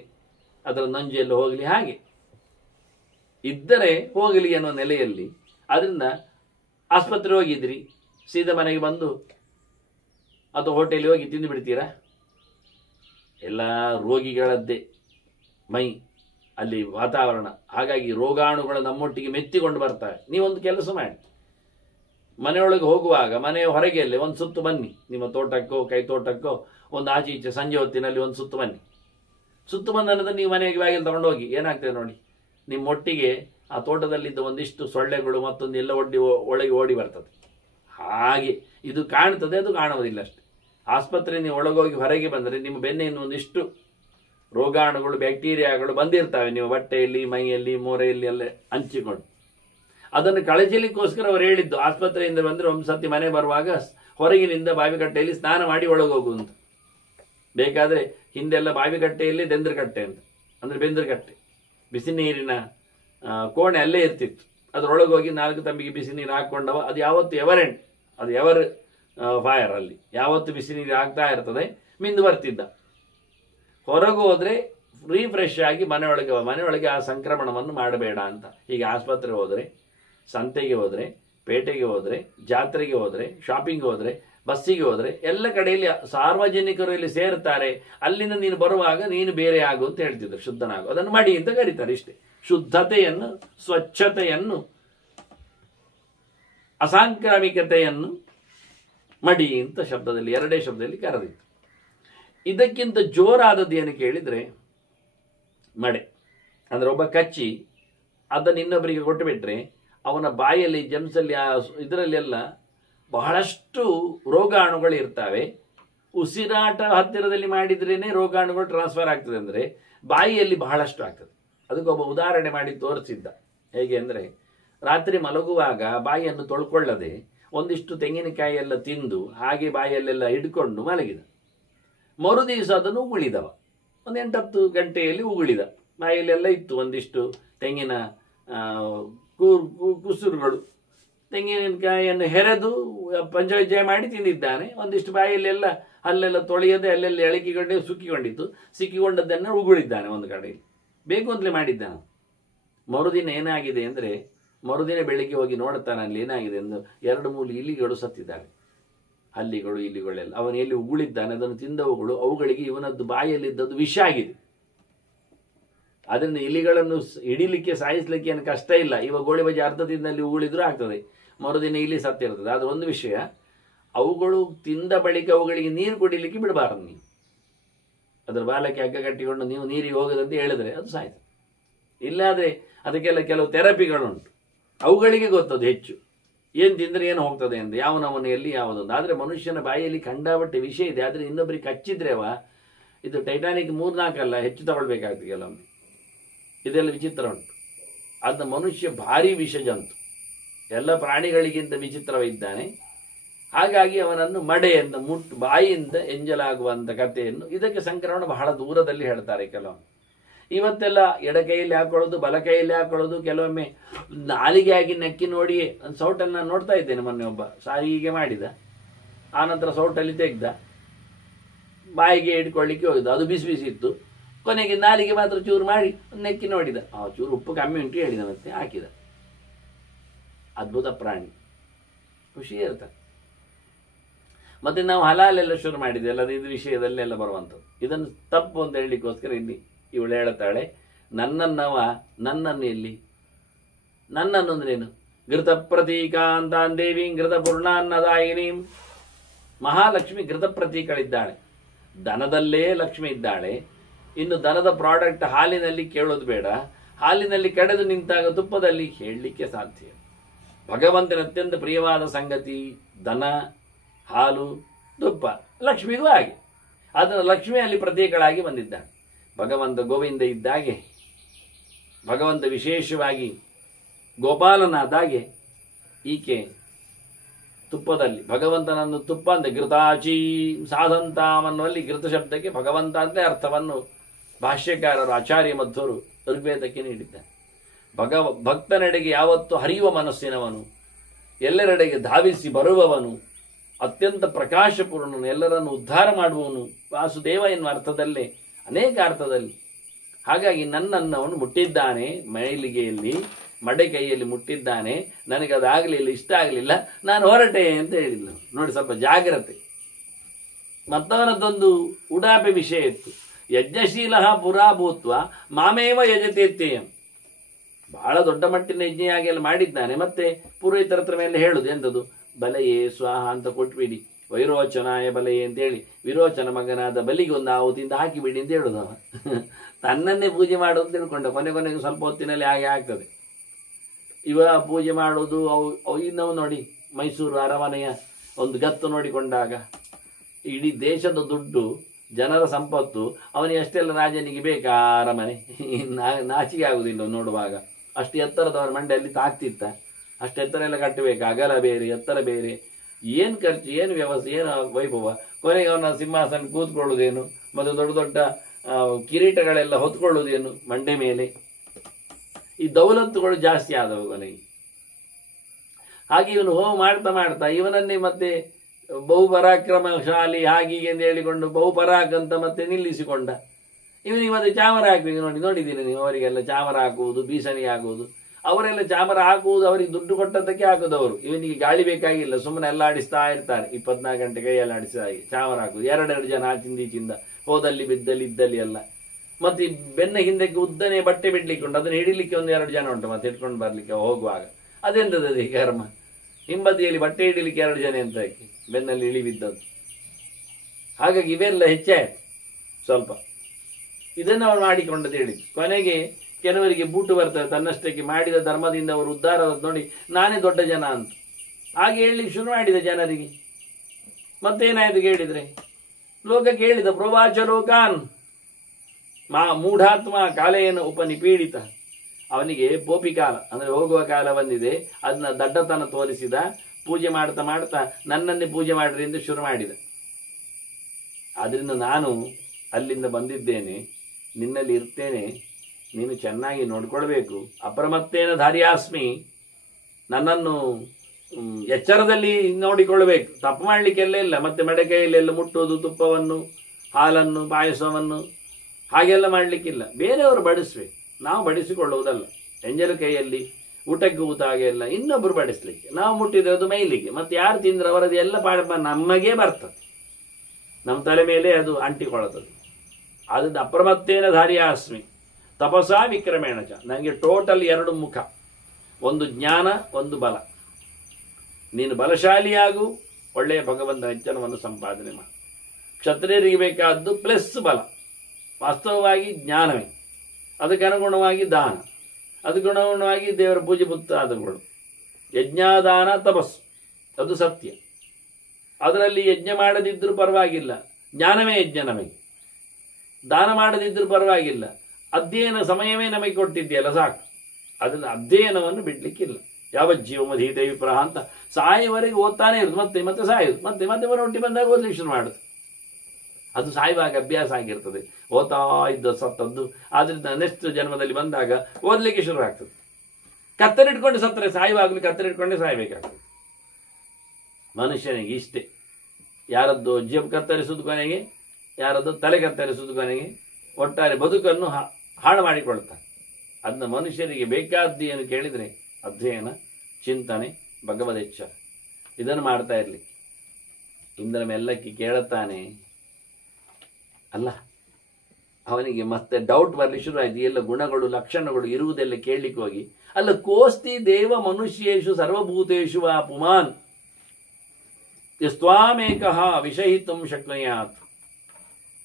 ಅದರ ನಂಜೆಲ್ಲ ಹೋಗಲಿ, ಹಾಗೆ ಇದ್ದರೆ ಹೋಗಲಿ ಅನ್ನೋ ನೆಲೆಯಲ್ಲಿ. ಅದರಿಂದ ಆಸ್ಪತ್ರೆ ಹೋಗಿದ್ರಿ, ಸೀದಾ ಮನೆಗೆ ಬಂದು ಅಥವಾ ಹೋಟೆಲಿಗೆ ಹೋಗಿ ತಿಂದು ಬಿಡ್ತೀರಾ? ಎಲ್ಲ ರೋಗಿಗಳದ್ದೇ ಮೈ, ಅಲ್ಲಿ ವಾತಾವರಣ. ಹಾಗಾಗಿ ರೋಗಾಣುಗಳು ನಮ್ಮೊಟ್ಟಿಗೆ ಮೆತ್ತಿಕೊಂಡು ಬರ್ತಾರೆ. ನೀವೊಂದು ಕೆಲಸ ಮಾಡಿ, ಮನೆಯೊಳಗೆ ಹೋಗುವಾಗ ಮನೆಯ ಹೊರಗೆಯಲ್ಲೇ ಒಂದು ಸುತ್ತು ಬನ್ನಿ. ನಿಮ್ಮ ತೋಟಕ್ಕೋ ಕೈ ತೋಟಕ್ಕೋ ಒಂದು ಆಚೆ ಈಚೆ ಸಂಜೆ ಹೊತ್ತಿನಲ್ಲಿ ಒಂದು ಸುತ್ತು ಬನ್ನಿ. ಸುತ್ತು ಬಂದ ನಂತರ ನೀವು ಮನೆಗೆ ಬಾಗಿಲು ತಗೊಂಡು ಹೋಗಿ. ಏನಾಗ್ತದೆ ನೋಡಿ, ನಿಮ್ಮೊಟ್ಟಿಗೆ ಆ ತೋಟದಲ್ಲಿದ್ದ ಒಂದಿಷ್ಟು ಸೊಳ್ಳೆಗಳು ಮತ್ತೊಂದು ಎಲ್ಲ ಒಳಗೆ ಓಡಿ ಬರ್ತದೆ. ಹಾಗೆ ಇದು ಕಾಣ್ತದೆ, ಅದು ಕಾಣುವುದಿಲ್ಲ ಅಷ್ಟೆ. ಆಸ್ಪತ್ರೆ ನೀವು ಒಳಗೋಗಿ ಹೊರಗೆ ಬಂದರೆ ನಿಮ್ಮ ಬೆನ್ನೆಯನ್ನು ಒಂದಿಷ್ಟು ರೋಗಾಣುಗಳು, ಬ್ಯಾಕ್ಟೀರಿಯಾಗಳು ಬಂದಿರ್ತವೆ ನಿಮ್ಮ ಬಟ್ಟೆಯಲ್ಲಿ, ಮೈಯಲ್ಲಿ, ಮೋರೆಯಲ್ಲಿ ಎಲ್ಲ ಹಂಚಿಕೊಂಡು. ಅದನ್ನು ಕಳಚಲಿಕ್ಕೋಸ್ಕರ ಅವರು ಹೇಳಿದ್ದು, ಆಸ್ಪತ್ರೆಯಿಂದ ಬಂದರೆ ಒಂದು ಸತಿ ಮನೆ ಬರುವಾಗ ಹೊರಗಿನಿಂದ ಬಾವಿಕಟ್ಟೆಯಲ್ಲಿ ಸ್ನಾನ ಮಾಡಿ ಒಳಗೋಗು ಅಂತ. ಬೇಕಾದರೆ ಹಿಂದೆಲ್ಲ ಬಾವಿಕಟ್ಟೆಯಲ್ಲಿ ದೆಂದ್ರಕಟ್ಟೆ ಅಂತ, ಅಂದರೆ ಬೆಂದ್ರಕಟ್ಟೆ, ಬಿಸಿ ನೀರಿನ ಕೋಣೆ ಅಲ್ಲೇ ಇರ್ತಿತ್ತು. ಅದರೊಳಗೋಗಿ 4 ತಂಬಿಗೆ ಬಿಸಿ ನೀರು ಹಾಕ್ಕೊಂಡವ. ಅದು ಯಾವತ್ತು ಎವರೆಂಟ್, ಅದು ಎವರ್ ಫೈರ್. ಅಲ್ಲಿ ಯಾವತ್ತು ಬಿಸಿ ನೀರು ಆಗ್ತಾ ಇರ್ತದೆ, ಮಿಂದು ಬರ್ತಿದ್ದ. ಹೊರಗೆ ಹೋದರೆ ರೀಫ್ರೆಶ್ ಆಗಿ ಮನೆಯೊಳಗೆ ಆ ಸಂಕ್ರಮಣವನ್ನು ಮಾಡಬೇಡ ಅಂತ. ಹೀಗೆ ಆಸ್ಪತ್ರೆಗೆ ಹೋದರೆ, ಸಂತೆಗೆ ಹೋದರೆ, ಪೇಟೆಗೆ ಹೋದರೆ, ಜಾತ್ರೆಗೆ ಹೋದರೆ, ಶಾಪಿಂಗ್ ಹೋದರೆ, ಬಸ್ಸಿಗೆ ಹೋದರೆ, ಎಲ್ಲ ಕಡೆಯಲ್ಲಿ ಸಾರ್ವಜನಿಕರು ಇಲ್ಲಿ ಸೇರ್ತಾರೆ. ಅಲ್ಲಿಂದ ನೀನು ಬರುವಾಗ ನೀನು ಬೇರೆ ಆಗು ಅಂತ ಹೇಳ್ತಿದ್ರು, ಶುದ್ಧನಾಗು. ಅದನ್ನು ಮಡಿ ಅಂತ ಕರೀತಾರೆ. ಇಷ್ಟೇ, ಶುದ್ಧತೆಯನ್ನು, ಸ್ವಚ್ಛತೆಯನ್ನು, ಅಸಾಂಕ್ರಾಮಿಕತೆಯನ್ನು ಮಡಿ ಅಂತ ಶಬ್ದದಲ್ಲಿ, 2 ಶಬ್ದದಲ್ಲಿ ಕರೆದಿತ್ತು. ಇದಕ್ಕಿಂತ ಜೋರಾದದ್ದು ಏನು ಕೇಳಿದರೆ ಮಡೆ. ಅಂದರೆ ಒಬ್ಬ ಕಚ್ಚಿ ಅದನ್ನು ಇನ್ನೊಬ್ಬರಿಗೆ ಕೊಟ್ಟು ಬಿಟ್ಟರೆ ಅವನ ಬಾಯಲ್ಲಿ, ಜಮ್ಸಲ್ಲಿ, ಇದರಲ್ಲೆಲ್ಲ ಬಹಳಷ್ಟು ರೋಗಾಣುಗಳು ಇರ್ತವೆ. ಉಸಿರಾಟ ಹತ್ತಿರದಲ್ಲಿ ಮಾಡಿದ್ರೇನೆ ರೋಗಾಣುಗಳು ಟ್ರಾನ್ಸ್ಫರ್ ಆಗ್ತದೆ. ಅಂದರೆ ಬಾಯಿಯಲ್ಲಿ ಬಹಳಷ್ಟು ಆಗ್ತದೆ. ಅದಕ್ಕೊಬ್ಬ ಉದಾಹರಣೆ ಮಾಡಿ ತೋರಿಸಿದ್ದ. ಹೇಗೆ ಅಂದರೆ, ರಾತ್ರಿ ಮಲಗುವಾಗ ಬಾಯಿಯನ್ನು ತೊಳ್ಕೊಳ್ಳದೆ ಒಂದಿಷ್ಟು ತೆಂಗಿನಕಾಯಿ ಎಲ್ಲ ತಿಂದು ಹಾಗೆ ಬಾಯಲ್ಲೆಲ್ಲ ಹಿಡ್ಕೊಂಡು ಮಲಗಿದ. ಮರು ದಿವಸ ಅದನ್ನು ಉಗುಳಿದವ. ಒಂದು 8-10 ಗಂಟೆಯಲ್ಲಿ ಉಗುಳಿದ. ಬಾಯಲ್ಲೆಲ್ಲ ಇತ್ತು ಒಂದಿಷ್ಟು ತೆಂಗಿನ ಕುಸುರುಗಳು. ತೆಂಗಿನಕಾಯಿಯನ್ನು ಹೆರೆದು ಪಂಚವಿಜಯ ಮಾಡಿ ತಿಂದಿದ್ದಾನೆ. ಒಂದಿಷ್ಟು ಬಾಯಲ್ಲೆಲ್ಲ ಅಲ್ಲೆಲ್ಲ ತೊಳೆಯದೆ ಅಲ್ಲೆಲ್ಲ ಎಳಕಿಕೊಂಡೇ ಸಿಕ್ಕಿಕೊಂಡದ್ದನ್ನು ಉಗುಳಿದ್ದಾನೆ ಒಂದು ಕಡೆಯಲ್ಲಿ. ಬೇಕು ಅಂತಲೇ ಮಾಡಿದ್ದಾನೆ. ಮರುದಿನ ಏನಾಗಿದೆ ಅಂದರೆ, ಮರುದಿನ ಬೆಳಿಗ್ಗೆ ಹೋಗಿ ನೋಡುತ್ತಾನೆ ಅಲ್ಲಿ ಏನಾಗಿದೆ ಎಂದು 2-3 ಇಲಿಗಳು ಸತ್ತಿದ್ದಾವೆ. ಹಲ್ಲಿಗಳು, ಇಲಿಗಳೆಲ್ಲ. ಅವನು ಎಲ್ಲಿ ಉಗುಳಿದ್ದಾನೆ ಅದನ್ನು ತಿಂದವುಗಳು, ಅವುಗಳಿಗೆ ಇವನದ್ದು ಬಾಯಲ್ಲಿದ್ದದ್ದು ವಿಷ ಆಗಿದೆ. ಅದನ್ನು ಇಲಿಗಳನ್ನು ಹಿಡಿಲಿಕ್ಕೆ, ಸಾಯಿಸಲಿಕ್ಕೆ ಏನು ಕಷ್ಟ ಇಲ್ಲ. ಇವಾಗ ಗೋಳಿ ಬಜೆ ಅರ್ಧ ತಿಂದಲ್ಲಿ ಉಗುಳಿದ್ರೂ ಆಗ್ತದೆ. ಮರುದಿನ ಇಲಿ ಸತ್ತಿರ್ತದೆ. ಆದರೆ ಒಂದು ವಿಷಯ, ಅವುಗಳು ತಿಂದ ಬಳಿಕ ಅವುಗಳಿಗೆ ನೀರು ಕುಡಿಲಿಕ್ಕೆ ಬಿಡಬಾರದು. ನೀವು ಅದರ ಬಾಲಕ್ಕೆ ಹಗ್ಗ ಕಟ್ಟಿಕೊಂಡು ನೀವು ನೀರಿಗೆ ಹೋಗದಂತೆ ಹೇಳಿದ್ರೆ ಅದು ಸಾಯ್ತದೆ. ಇಲ್ಲಾದರೆ ಅದಕ್ಕೆಲ್ಲ ಕೆಲವು ಥೆರಪಿಗಳುಂಟು. ಅವುಗಳಿಗೆ ಗೊತ್ತದು ಹೆಚ್ಚು ಏನು ತಿಂದರೆ ಏನು ಹೋಗ್ತದೆ ಅಂತ, ಯಾವ ನಮೂನೆಯಲ್ಲಿ ಯಾವುದೊಂದು. ಆದರೆ ಮನುಷ್ಯನ ಬಾಯಿಯಲ್ಲಿ ಕಂಡಾಬಟ್ಟೆ ವಿಷಯ ಇದೆ. ಆದರೆ ಇನ್ನೊಬ್ಬರಿಗೆ ಕಚ್ಚಿದ್ರೇವ ಇದು ಟೈಟಾನಿಕ್ 3-4 ಅಲ್ಲ, ಹೆಚ್ಚು ತಗೊಳ್ಬೇಕಾಗ್ತದೆ ಕೆಲವೊಮ್ಮೆ. ಇದೆಲ್ಲ ವಿಚಿತ್ರ ಉಂಟು. ಅದನ್ನ ಮನುಷ್ಯ ಭಾರಿ ವಿಷ ಜಂತು, ಎಲ್ಲ ಪ್ರಾಣಿಗಳಿಗಿಂತ ವಿಚಿತ್ರವಿದ್ದಾನೆ. ಹಾಗಾಗಿ ಅವನನ್ನು ಮಡೆಯಿಂದ ಬಾಯಿಯಿಂದ ಎಂಜಲಾಗುವಂಥ ಕಥೆಯನ್ನು, ಇದಕ್ಕೆ ಸಂಕ್ರಮಣ ಬಹಳ ದೂರದಲ್ಲಿ ಹೇಳ್ತಾರೆ ಕೆಲವೊಮ್ಮೆ. ಇವತ್ತೆಲ್ಲ ಎಡ ಕೈಯಲ್ಲಿ ಹಾಕೊಳ್ಳೋದು, ಬಲ ಕೈಯಲ್ಲಿ ಹಾಕೊಳ್ಳೋದು, ಕೆಲವೊಮ್ಮೆ ನಾಲಿಗೆ ಆಗಿ ನೆಕ್ಕಿ ನೋಡಿ ಸೌಟನ್ನು ನೋಡ್ತಾ ಇದ್ದೇನೆ. ಮೊನ್ನೆ ಒಬ್ಬ ಸಾರಿಗೆ ಮಾಡಿದ, ಆನಂತರ ಸೌಟಲ್ಲಿ ತೆಗ್ದ, ಬಾಯಿಗೆ ಇಟ್ಕೊಳ್ಳಿಕ್ಕೆ ಹೋಗಿದ್ದು. ಅದು ಬಿಸಿ ಬಿಸಿ ಇತ್ತು. ಕೊನೆಗೆ ನಾಲಿಗೆ ಮಾತ್ರ ಚೂರು ಮಾಡಿ ನೆಕ್ಕಿ ನೋಡಿದ. ಚೂರು ಉಪ್ಪು ಕಮ್ಮಿ ಉಂಟು ಹೇಳಿದ, ಮತ್ತೆ ಹಾಕಿದ. ಅದ್ಭುತ ಪ್ರಾಣಿ, ಖುಷಿ ಇರ್ತದೆ. ಮತ್ತೆ ನಾವು ಹಲಾಲೆಲ್ಲ ಶುರು ಮಾಡಿದೆ, ಅಲ್ಲ ಇದು ವಿಷಯದಲ್ಲೆಲ್ಲ ಬರುವಂಥದ್ದು. ಇದನ್ನು ತಪ್ಪು ಅಂತ ಹೇಳಲಿಕ್ಕೋಸ್ಕರ ಇಲ್ಲಿ ಇವಳು ಹೇಳ್ತಾಳೆ, ನನ್ನನ್ನವ ನನ್ನನ್ನು ಎಲ್ಲಿ? ನನ್ನನ್ನು ಅಂದ್ರೇನು? ಘೃತ ಪ್ರತೀಕಾಂತಾನ್ ದೇವೀಂ ಘೃತ ಪೂರ್ಣಾನ್ನದಾಯಿನೀಂ. ಮಹಾಲಕ್ಷ್ಮಿ ಘೃತ ಪ್ರತೀಕಳಿದ್ದಾಳೆ, ದನದಲ್ಲೇ ಲಕ್ಷ್ಮಿ ಇದ್ದಾಳೆ. ಇನ್ನು ದನದ ಪ್ರಾಡಕ್ಟ್ ಹಾಲಿನಲ್ಲಿ ಕೇಳೋದು ಬೇಡ, ಹಾಲಿನಲ್ಲಿ ಕಡೆದು ನಿಂತಾಗ ತುಪ್ಪದಲ್ಲಿ ಹೇಳಲಿಕ್ಕೆ ಸಾಧ್ಯ. ಭಗವಂತನ ಅತ್ಯಂತ ಪ್ರಿಯವಾದ ಸಂಗತಿ ದನ, ಹಾಲು, ತುಪ್ಪ. ಲಕ್ಷ್ಮಿಗೂ ಹಾಗೆ, ಅದನ್ನು ಲಕ್ಷ್ಮಿ ಅಲ್ಲಿ ಪ್ರತೀಕಳಾಗಿ ಬಂದಿದ್ದಾಳೆ. ಭಗವಂತ ಗೋವಿಂದ ಇದ್ದಾಗೆ, ಭಗವಂತ ವಿಶೇಷವಾಗಿ ಗೋಪಾಲನಾದಾಗೆ ಈಕೆ ತುಪ್ಪದಲ್ಲಿ ಭಗವಂತನನ್ನು ತುಪ್ಪ ಅಂದರೆ ಘೃತಾಚಿ ಸಾಧಂತಾಮ್ ಅನ್ನುವಲ್ಲಿ ಘೃತ ಶಬ್ದಕ್ಕೆ ಭಗವಂತ ಅಂದರೆ ಅರ್ಥವನ್ನು ಭಾಷ್ಯಕಾರರು ಆಚಾರ್ಯ ಮಧ್ವರು ಋಗ್ವೇದಕ್ಕೆ ನೀಡಿದ್ದಾರೆ. ಭಕ್ತನೆಡೆಗೆ ಯಾವತ್ತು ಹರಿಯುವ ಮನಸ್ಸಿನವನು, ಎಲ್ಲರೆಡೆಗೆ ಧಾವಿಸಿ ಬರುವವನು, ಅತ್ಯಂತ ಪ್ರಕಾಶಪೂರ್ಣನು, ಎಲ್ಲರನ್ನು ಉದ್ಧಾರ ಮಾಡುವವನು ವಾಸುದೇವ ಎನ್ನುವ ಅರ್ಥದಲ್ಲೇ ಅನೇಕ ಅರ್ಥದಲ್ಲಿ. ಹಾಗಾಗಿ ನನ್ನನ್ನು ಮುಟ್ಟಿದ್ದಾನೆ, ಮೈಲಿಗೆಯಲ್ಲಿ ಮಡೆ ಕೈಯಲ್ಲಿ ಮುಟ್ಟಿದ್ದಾನೆ, ನನಗದಾಗಲಿಲ್ಲ, ಇಷ್ಟ ಆಗಲಿಲ್ಲ, ನಾನು ಹೊರಟೆ ಅಂತ ಹೇಳಿಲ್ಲ. ನೋಡಿ, ಸ್ವಲ್ಪ ಜಾಗ್ರತೆ. ಮತ್ತವನದ್ದೊಂದು ಉಡಾಪೆ ವಿಷಯ ಇತ್ತು. ಯಜ್ಞಶೀಲ ಪುರಾಭೂತ್ವ ಮಾಮೇವ ಯಜತೇತ್ಯಯಂ. ಬಹಳ ದೊಡ್ಡ ಮಟ್ಟಿನ ಯಜ್ಞೆಯಾಗಿ ಎಲ್ಲ ಮಾಡಿದ್ದಾನೆ. ಮತ್ತೆ ಪುರೋಹಿತರ ಹತ್ರ ಮೇಲೆ ಹೇಳುದು ಎಂಥದ್ದು? ಬಲೆಯೇ ಸ್ವಾಹ ಅಂತ ಕೊಟ್ಬಿಡಿ, ವೈರೋಚನಾಯ ಬಲೆಯೇ ಅಂತೇಳಿ ವಿರೋಚನ ಮಗನಾದ ಬಲಿಗೆ ಒಂದು ಆಹುತಿಯಿಂದ ಹಾಕಿಬಿಡಿ ಅಂತ ಹೇಳುದು. ತನ್ನನ್ನೇ ಪೂಜೆ ಮಾಡೋದು ಅಂತ ತಿಳ್ಕೊಂಡ. ಕೊನೆಗೆ ಸ್ವಲ್ಪ ಹೊತ್ತಿನಲ್ಲಿ ಹಾಗೆ ಆಗ್ತದೆ. ಇವ ಪೂಜೆ ಮಾಡೋದು ಇನ್ನವು ನೋಡಿ, ಮೈಸೂರು ಅರಮನೆಯ ಒಂದು ಗತ್ತು ನೋಡಿಕೊಂಡಾಗ ಇಡೀ ದೇಶದ ದುಡ್ಡು, ಜನರ ಸಂಪತ್ತು, ಅವನಿಗೆ ಅಷ್ಟೆಲ್ಲ ರಾಜನಿಗೆ ಬೇಕಾ ಅರಮನೆ? ನಾಚಿಕೆ ಆಗುವುದಿಲ್ಲ ನೋಡುವಾಗ. ಅಷ್ಟು ಎತ್ತರದವರ ಮಂಡೆಯಲ್ಲಿ ತಾಕ್ತಿತ್ತ, ಅಷ್ಟು ಎತ್ತರ ಎಲ್ಲ ಕಟ್ಟಬೇಕು, ಅಗಲ ಬೇರೆ ಎತ್ತರ ಬೇರೆ, ಏನು ಖರ್ಚು, ಏನು ವ್ಯವಸ್ಥೆ, ಏನು ವೈಭವ. ಕೊನೆಗೆ ಅವನ ಸಿಂಹಾಸನ ಕೂತ್ಕೊಳ್ಳುವುದೇನು, ಮತ್ತು ದೊಡ್ಡ ದೊಡ್ಡ ಕಿರೀಟಗಳೆಲ್ಲ ಹೊತ್ಕೊಳ್ಳುವುದೇನು ಮಂಡೆ ಮೇಲೆ. ಈ ದೌಲತ್ತುಗಳು ಜಾಸ್ತಿ ಆದವು ಕೊನೆಗೆ. ಹಾಗೆ ಇವನು ಹೋಮ ಮಾಡ್ತಾ ಇವನನ್ನೇ ಮತ್ತೆ ಬಹುಪರಾಕ್ರಮಶಾಲಿ ಹಾಗೀಗೆ ಎಂದು ಹೇಳಿಕೊಂಡು ಬಹುಪರಾಕ್ ಅಂತ ಮತ್ತೆ ನಿಲ್ಲಿಸಿಕೊಂಡ. ಇವನಿಗೆ ಮತ್ತೆ ಚಾಮರ ಹಾಕ್ಬೇಕು. ನೋಡಿದ್ದೀನಿ ನೀವು, ಅವರಿಗೆಲ್ಲ ಚಾಮರ ಹಾಕುವುದು, ಬೀಸಣಿ ಹಾಕುವುದು. ಅವರೆಲ್ಲ ಚಾಮರ ಹಾಕುವುದು ಅವರಿಗೆ ದುಡ್ಡು ಕೊಟ್ಟದ್ದಕ್ಕೆ ಹಾಕೋದವರು. ಇವನಿಗೆ ಗಾಳಿ ಬೇಕಾಗಿಲ್ಲ, ಸುಮ್ಮನೆ ಎಲ್ಲ ಆಡಿಸ್ತಾ ಇರ್ತಾರೆ. 24 ಗಂಟೆ ಕೈಯಲ್ಲಿ ಆಡಿಸಿದ ಹಾಗೆ ಚಾಮರ ಹಾಕುವುದು. 2 ಜನ ಆಚಿಂದ ಹೋದಲ್ಲಿ ಬಿದ್ದಲ್ಲಿ ಇದ್ದಲ್ಲಿ ಎಲ್ಲ. ಮತ್ತೆ ಬೆನ್ನ ಹಿಂದಕ್ಕೆ ಉದ್ದನೆ ಬಟ್ಟೆ ಬಿಡ್ಲಿಕ್ಕೆ ಉಂಟು, ಅದನ್ನು ಹಿಡಿಲಿಕ್ಕೆ 1-2 ಜನ ಉಂಟು, ಮತ್ತೆ ಇಟ್ಕೊಂಡು ಬರ್ಲಿಕ್ಕೆ ಹೋಗುವಾಗ. ಅದೆಂತದ್ದು ಕರ್ಮ? ಹಿಂಬದಿಯಲ್ಲಿ ಬಟ್ಟೆ ಹಿಡಿಲಿಕ್ಕೆ 2 ಜನ ಅಂತ ಬೆನ್ನಲ್ಲಿ ಇಳಿ ಬಿದ್ದದ್ದು. ಹಾಗಾಗಿ ಇವೆಲ್ಲ ಹೆಚ್ಚಾಯ್ತು ಸ್ವಲ್ಪ. ಇದನ್ನು ಅವನು ಮಾಡಿಕೊಂಡದ್ದು ಹೇಳಿ. ಕೊನೆಗೆ ಕೆಲವರಿಗೆ ಬೂಟು ಬರ್ತದೆ, ತನ್ನಷ್ಟಕ್ಕೆ ಮಾಡಿದ ಧರ್ಮದಿಂದ ಅವರು ಉದ್ಧಾರ ನೋಡಿ ನಾನೇ ದೊಡ್ಡ ಜನ ಅಂತ ಹಾಗೆ ಹೇಳಿ ಶುರು ಮಾಡಿದ ಜನರಿಗೆ. ಮತ್ತೇನಾಯ್ತು ಕೇಳಿದ್ರೆ, ಲೋಕಕ್ಕೆ ಹೇಳಿದ ಪ್ರವಾಚ ಲೋಕಾನ್ ಮೂಢಾತ್ಮ ಕಾಲೇನ ಉಪನಿಪೀಡಿತ. ಅವನಿಗೆ ಪೋಪಿ ಕಾಲ ಅಂದರೆ ಹೋಗುವ ಕಾಲ ಬಂದಿದೆ, ಅದನ್ನ ದಡ್ಡತನ ತೋರಿಸಿದ. ಪೂಜೆ ಮಾಡ್ತಾ ನನ್ನನ್ನೇ ಪೂಜೆ ಮಾಡ್ರಿ ಎಂದು ಶುರು ಮಾಡಿದ. ಆದ್ರಿಂದ ನಾನು ಅಲ್ಲಿಂದ ಬಂದಿದ್ದೇನೆ, ನಿನ್ನಲ್ಲಿ ಇರ್ತೇನೆ, ನೀನು ಚೆನ್ನಾಗಿ ನೋಡ್ಕೊಳ್ಬೇಕು. ಅಪ್ರಮತ್ತೇನ ಧಾರ್ಯಾಸ್ಮಿ, ನನ್ನನ್ನು ಎಚ್ಚರದಲ್ಲಿ ನೋಡಿಕೊಳ್ಬೇಕು. ತಪ್ಪು ಮಾಡಲಿಕ್ಕೆಲ್ಲ ಇಲ್ಲ. ಮತ್ತೆ ಮಡೆಕೈಯಲ್ಲೆಲ್ಲ ಮುಟ್ಟೋದು, ತುಪ್ಪವನ್ನು, ಹಾಲನ್ನು, ಪಾಯಸವನ್ನು ಹಾಗೆಲ್ಲ ಮಾಡಲಿಕ್ಕಿಲ್ಲ. ಬೇರೆಯವರು ಬಡಿಸ್ಬೇಕು, ನಾವು ಬಡಿಸಿಕೊಳ್ಳುವುದಲ್ಲ. ಎಂಜಲ ಕೈಯಲ್ಲಿ ಊಟಕ್ಕೆ ಊತಾಗೆ ಎಲ್ಲ ಇನ್ನೊಬ್ಬರು ಬಡಿಸ್ಲಿಕ್ಕೆ, ನಾವು ಮುಟ್ಟಿದ್ರೆ ಅದು ಮೈಲಿಗೆ. ಮತ್ತೆ ಯಾರು ತಿಂದ್ರೆ ಅವರದ್ದು ಎಲ್ಲ ನಮಗೆ ಬರ್ತದೆ, ನಮ್ಮ ತಲೆ ಮೇಲೆ ಅದು ಅಂಟಿಕೊಳ್ಳುತ್ತದೆ. ಆದ್ರಿಂದ ಅಪ್ರಮತ್ತೇನ ಧಾರ್ಯಾಸ್ಮಿ ತಪಸಾ ವಿಕ್ರಮೇಣ ಚ. ನನಗೆ ಟೋಟಲ್ 2 ಮುಖ, ಒಂದು ಜ್ಞಾನ, ಒಂದು ಬಲ. ನೀನು ಬಲಶಾಲಿಯಾಗು, ಒಳ್ಳೆಯ ಭಗವಂತನ ಎಚ್ಚರವನ್ನು ಸಂಪಾದನೆ ಮಾಡು. ಕ್ಷತ್ರಿಯರಿಗೆ ಬೇಕಾದ್ದು ಪ್ಲಸ್ ಬಲ, ವಾಸ್ತವವಾಗಿ ಜ್ಞಾನವೇ. ಅದಕ್ಕೆ ಅನುಗುಣವಾಗಿ ದಾನ, ಅದಕ್ಕೆ ಅನುಗುಣವಾಗಿ ದೇವರ ಪೂಜೆ ಮುಂತಾದವುಗಳು. ಯಜ್ಞಾದಾನ ತಪಸ್ಸು ಅದು ಸತ್ಯ. ಅದರಲ್ಲಿ ಯಜ್ಞ ಮಾಡದಿದ್ದರೂ ಪರವಾಗಿಲ್ಲ, ಜ್ಞಾನವೇ ಯಜ್ಞ ನಮಗೆ. ದಾನ ಮಾಡದಿದ್ದರೂ ಪರವಾಗಿಲ್ಲ, ಅಧ್ಯಯನ ಸಮಯವೇ ನಮಗೆ ಕೊಟ್ಟಿದೆಯಲ್ಲ ಸಾಕು. ಅದನ್ನು ಅಧ್ಯಯನವನ್ನು ಬಿಡ್ಲಿಕ್ಕಿಲ್ಲ. ಯಾವ ಜೀವಮಧೀತೆ ವಿಪ್ರಹ ಅಂತ ಸಾಯುವವರೆಗೆ ಓದ್ತಾನೆ ಇರುದು, ಮತ್ತೆ ಮತ್ತೆ ಸಾಯುದು, ಮತ್ತೆ ಮತ್ತೆ ಮನೊಟ್ಟಿ ಬಂದಾಗ ಓದ್ಲಿಕ್ಕೆ ಶುರು ಮಾಡುದು. ಅದು ಸಾಯುವಾಗ ಅಭ್ಯಾಸ ಆಗಿರ್ತದೆ, ಓದ್ತಾ ಇದ್ದ ಸತ್ತದ್ದು. ಆದ್ರಿಂದ ನೆಕ್ಸ್ಟ್ ಜನ್ಮದಲ್ಲಿ ಬಂದಾಗ ಓದ್ಲಿಕ್ಕೆ ಶುರು ಆಗ್ತದೆ. ಕತ್ತರಿಟ್ಕೊಂಡು ಸತ್ತರೆ ಸಾಯುವಾಗಲೂ ಕತ್ತರಿಟ್ಕೊಂಡೇ ಸಾಯಬೇಕಾಗ್ತದೆ. ಮನುಷ್ಯನಿಗೆ ಇಷ್ಟೇ, ಯಾರದ್ದು ಜೀವ ಕತ್ತರಿಸುವುದು ಕೊನೆಗೆ, ಯಾರದ್ದು ತಲೆ ಕತ್ತರಿಸುವುದು ಕೊನೆಗೆ, ಒಟ್ಟಾರೆ ಬದುಕನ್ನು ಹಾಳು ಮಾಡಿಕೊಳ್ತಾರೆ. ಅದನ್ನ ಮನುಷ್ಯರಿಗೆ ಬೇಕಾದ್ದು ಏನು ಕೇಳಿದರೆ ಅಧ್ಯಯನ, ಚಿಂತನೆ, ಭಗವದೆಚ್ಚರ, ಇದನ್ನು ಮಾಡ್ತಾ ಇರಲಿ. ಇಂದ್ರ ಮೆಲ್ಲಕ್ಕೆ ಕೇಳುತ್ತಾನೆ, ಅಲ್ಲ ಅವನಿಗೆ ಮತ್ತೆ ಡೌಟ್ ಬರಲಿ ಶುರು ಆಯ್ತು. ಎಲ್ಲ ಗುಣಗಳು ಲಕ್ಷಣಗಳು ಇರುವುದೆಲ್ಲ ಕೇಳಲಿಕ್ಕೆ ಹೋಗಿ, ಅಲ್ಲ ಕೋಸ್ತಿ ದೇವ ಮನುಷ್ಯೇಶು ಸರ್ವಭೂತೇಶು ವಾ ಪುಮಾನ್ ಯಸ್ತ್ವಾಮೇಕಃ ವಿಷಯಿತುಂ ಶಕ್ನುಯಾತ್.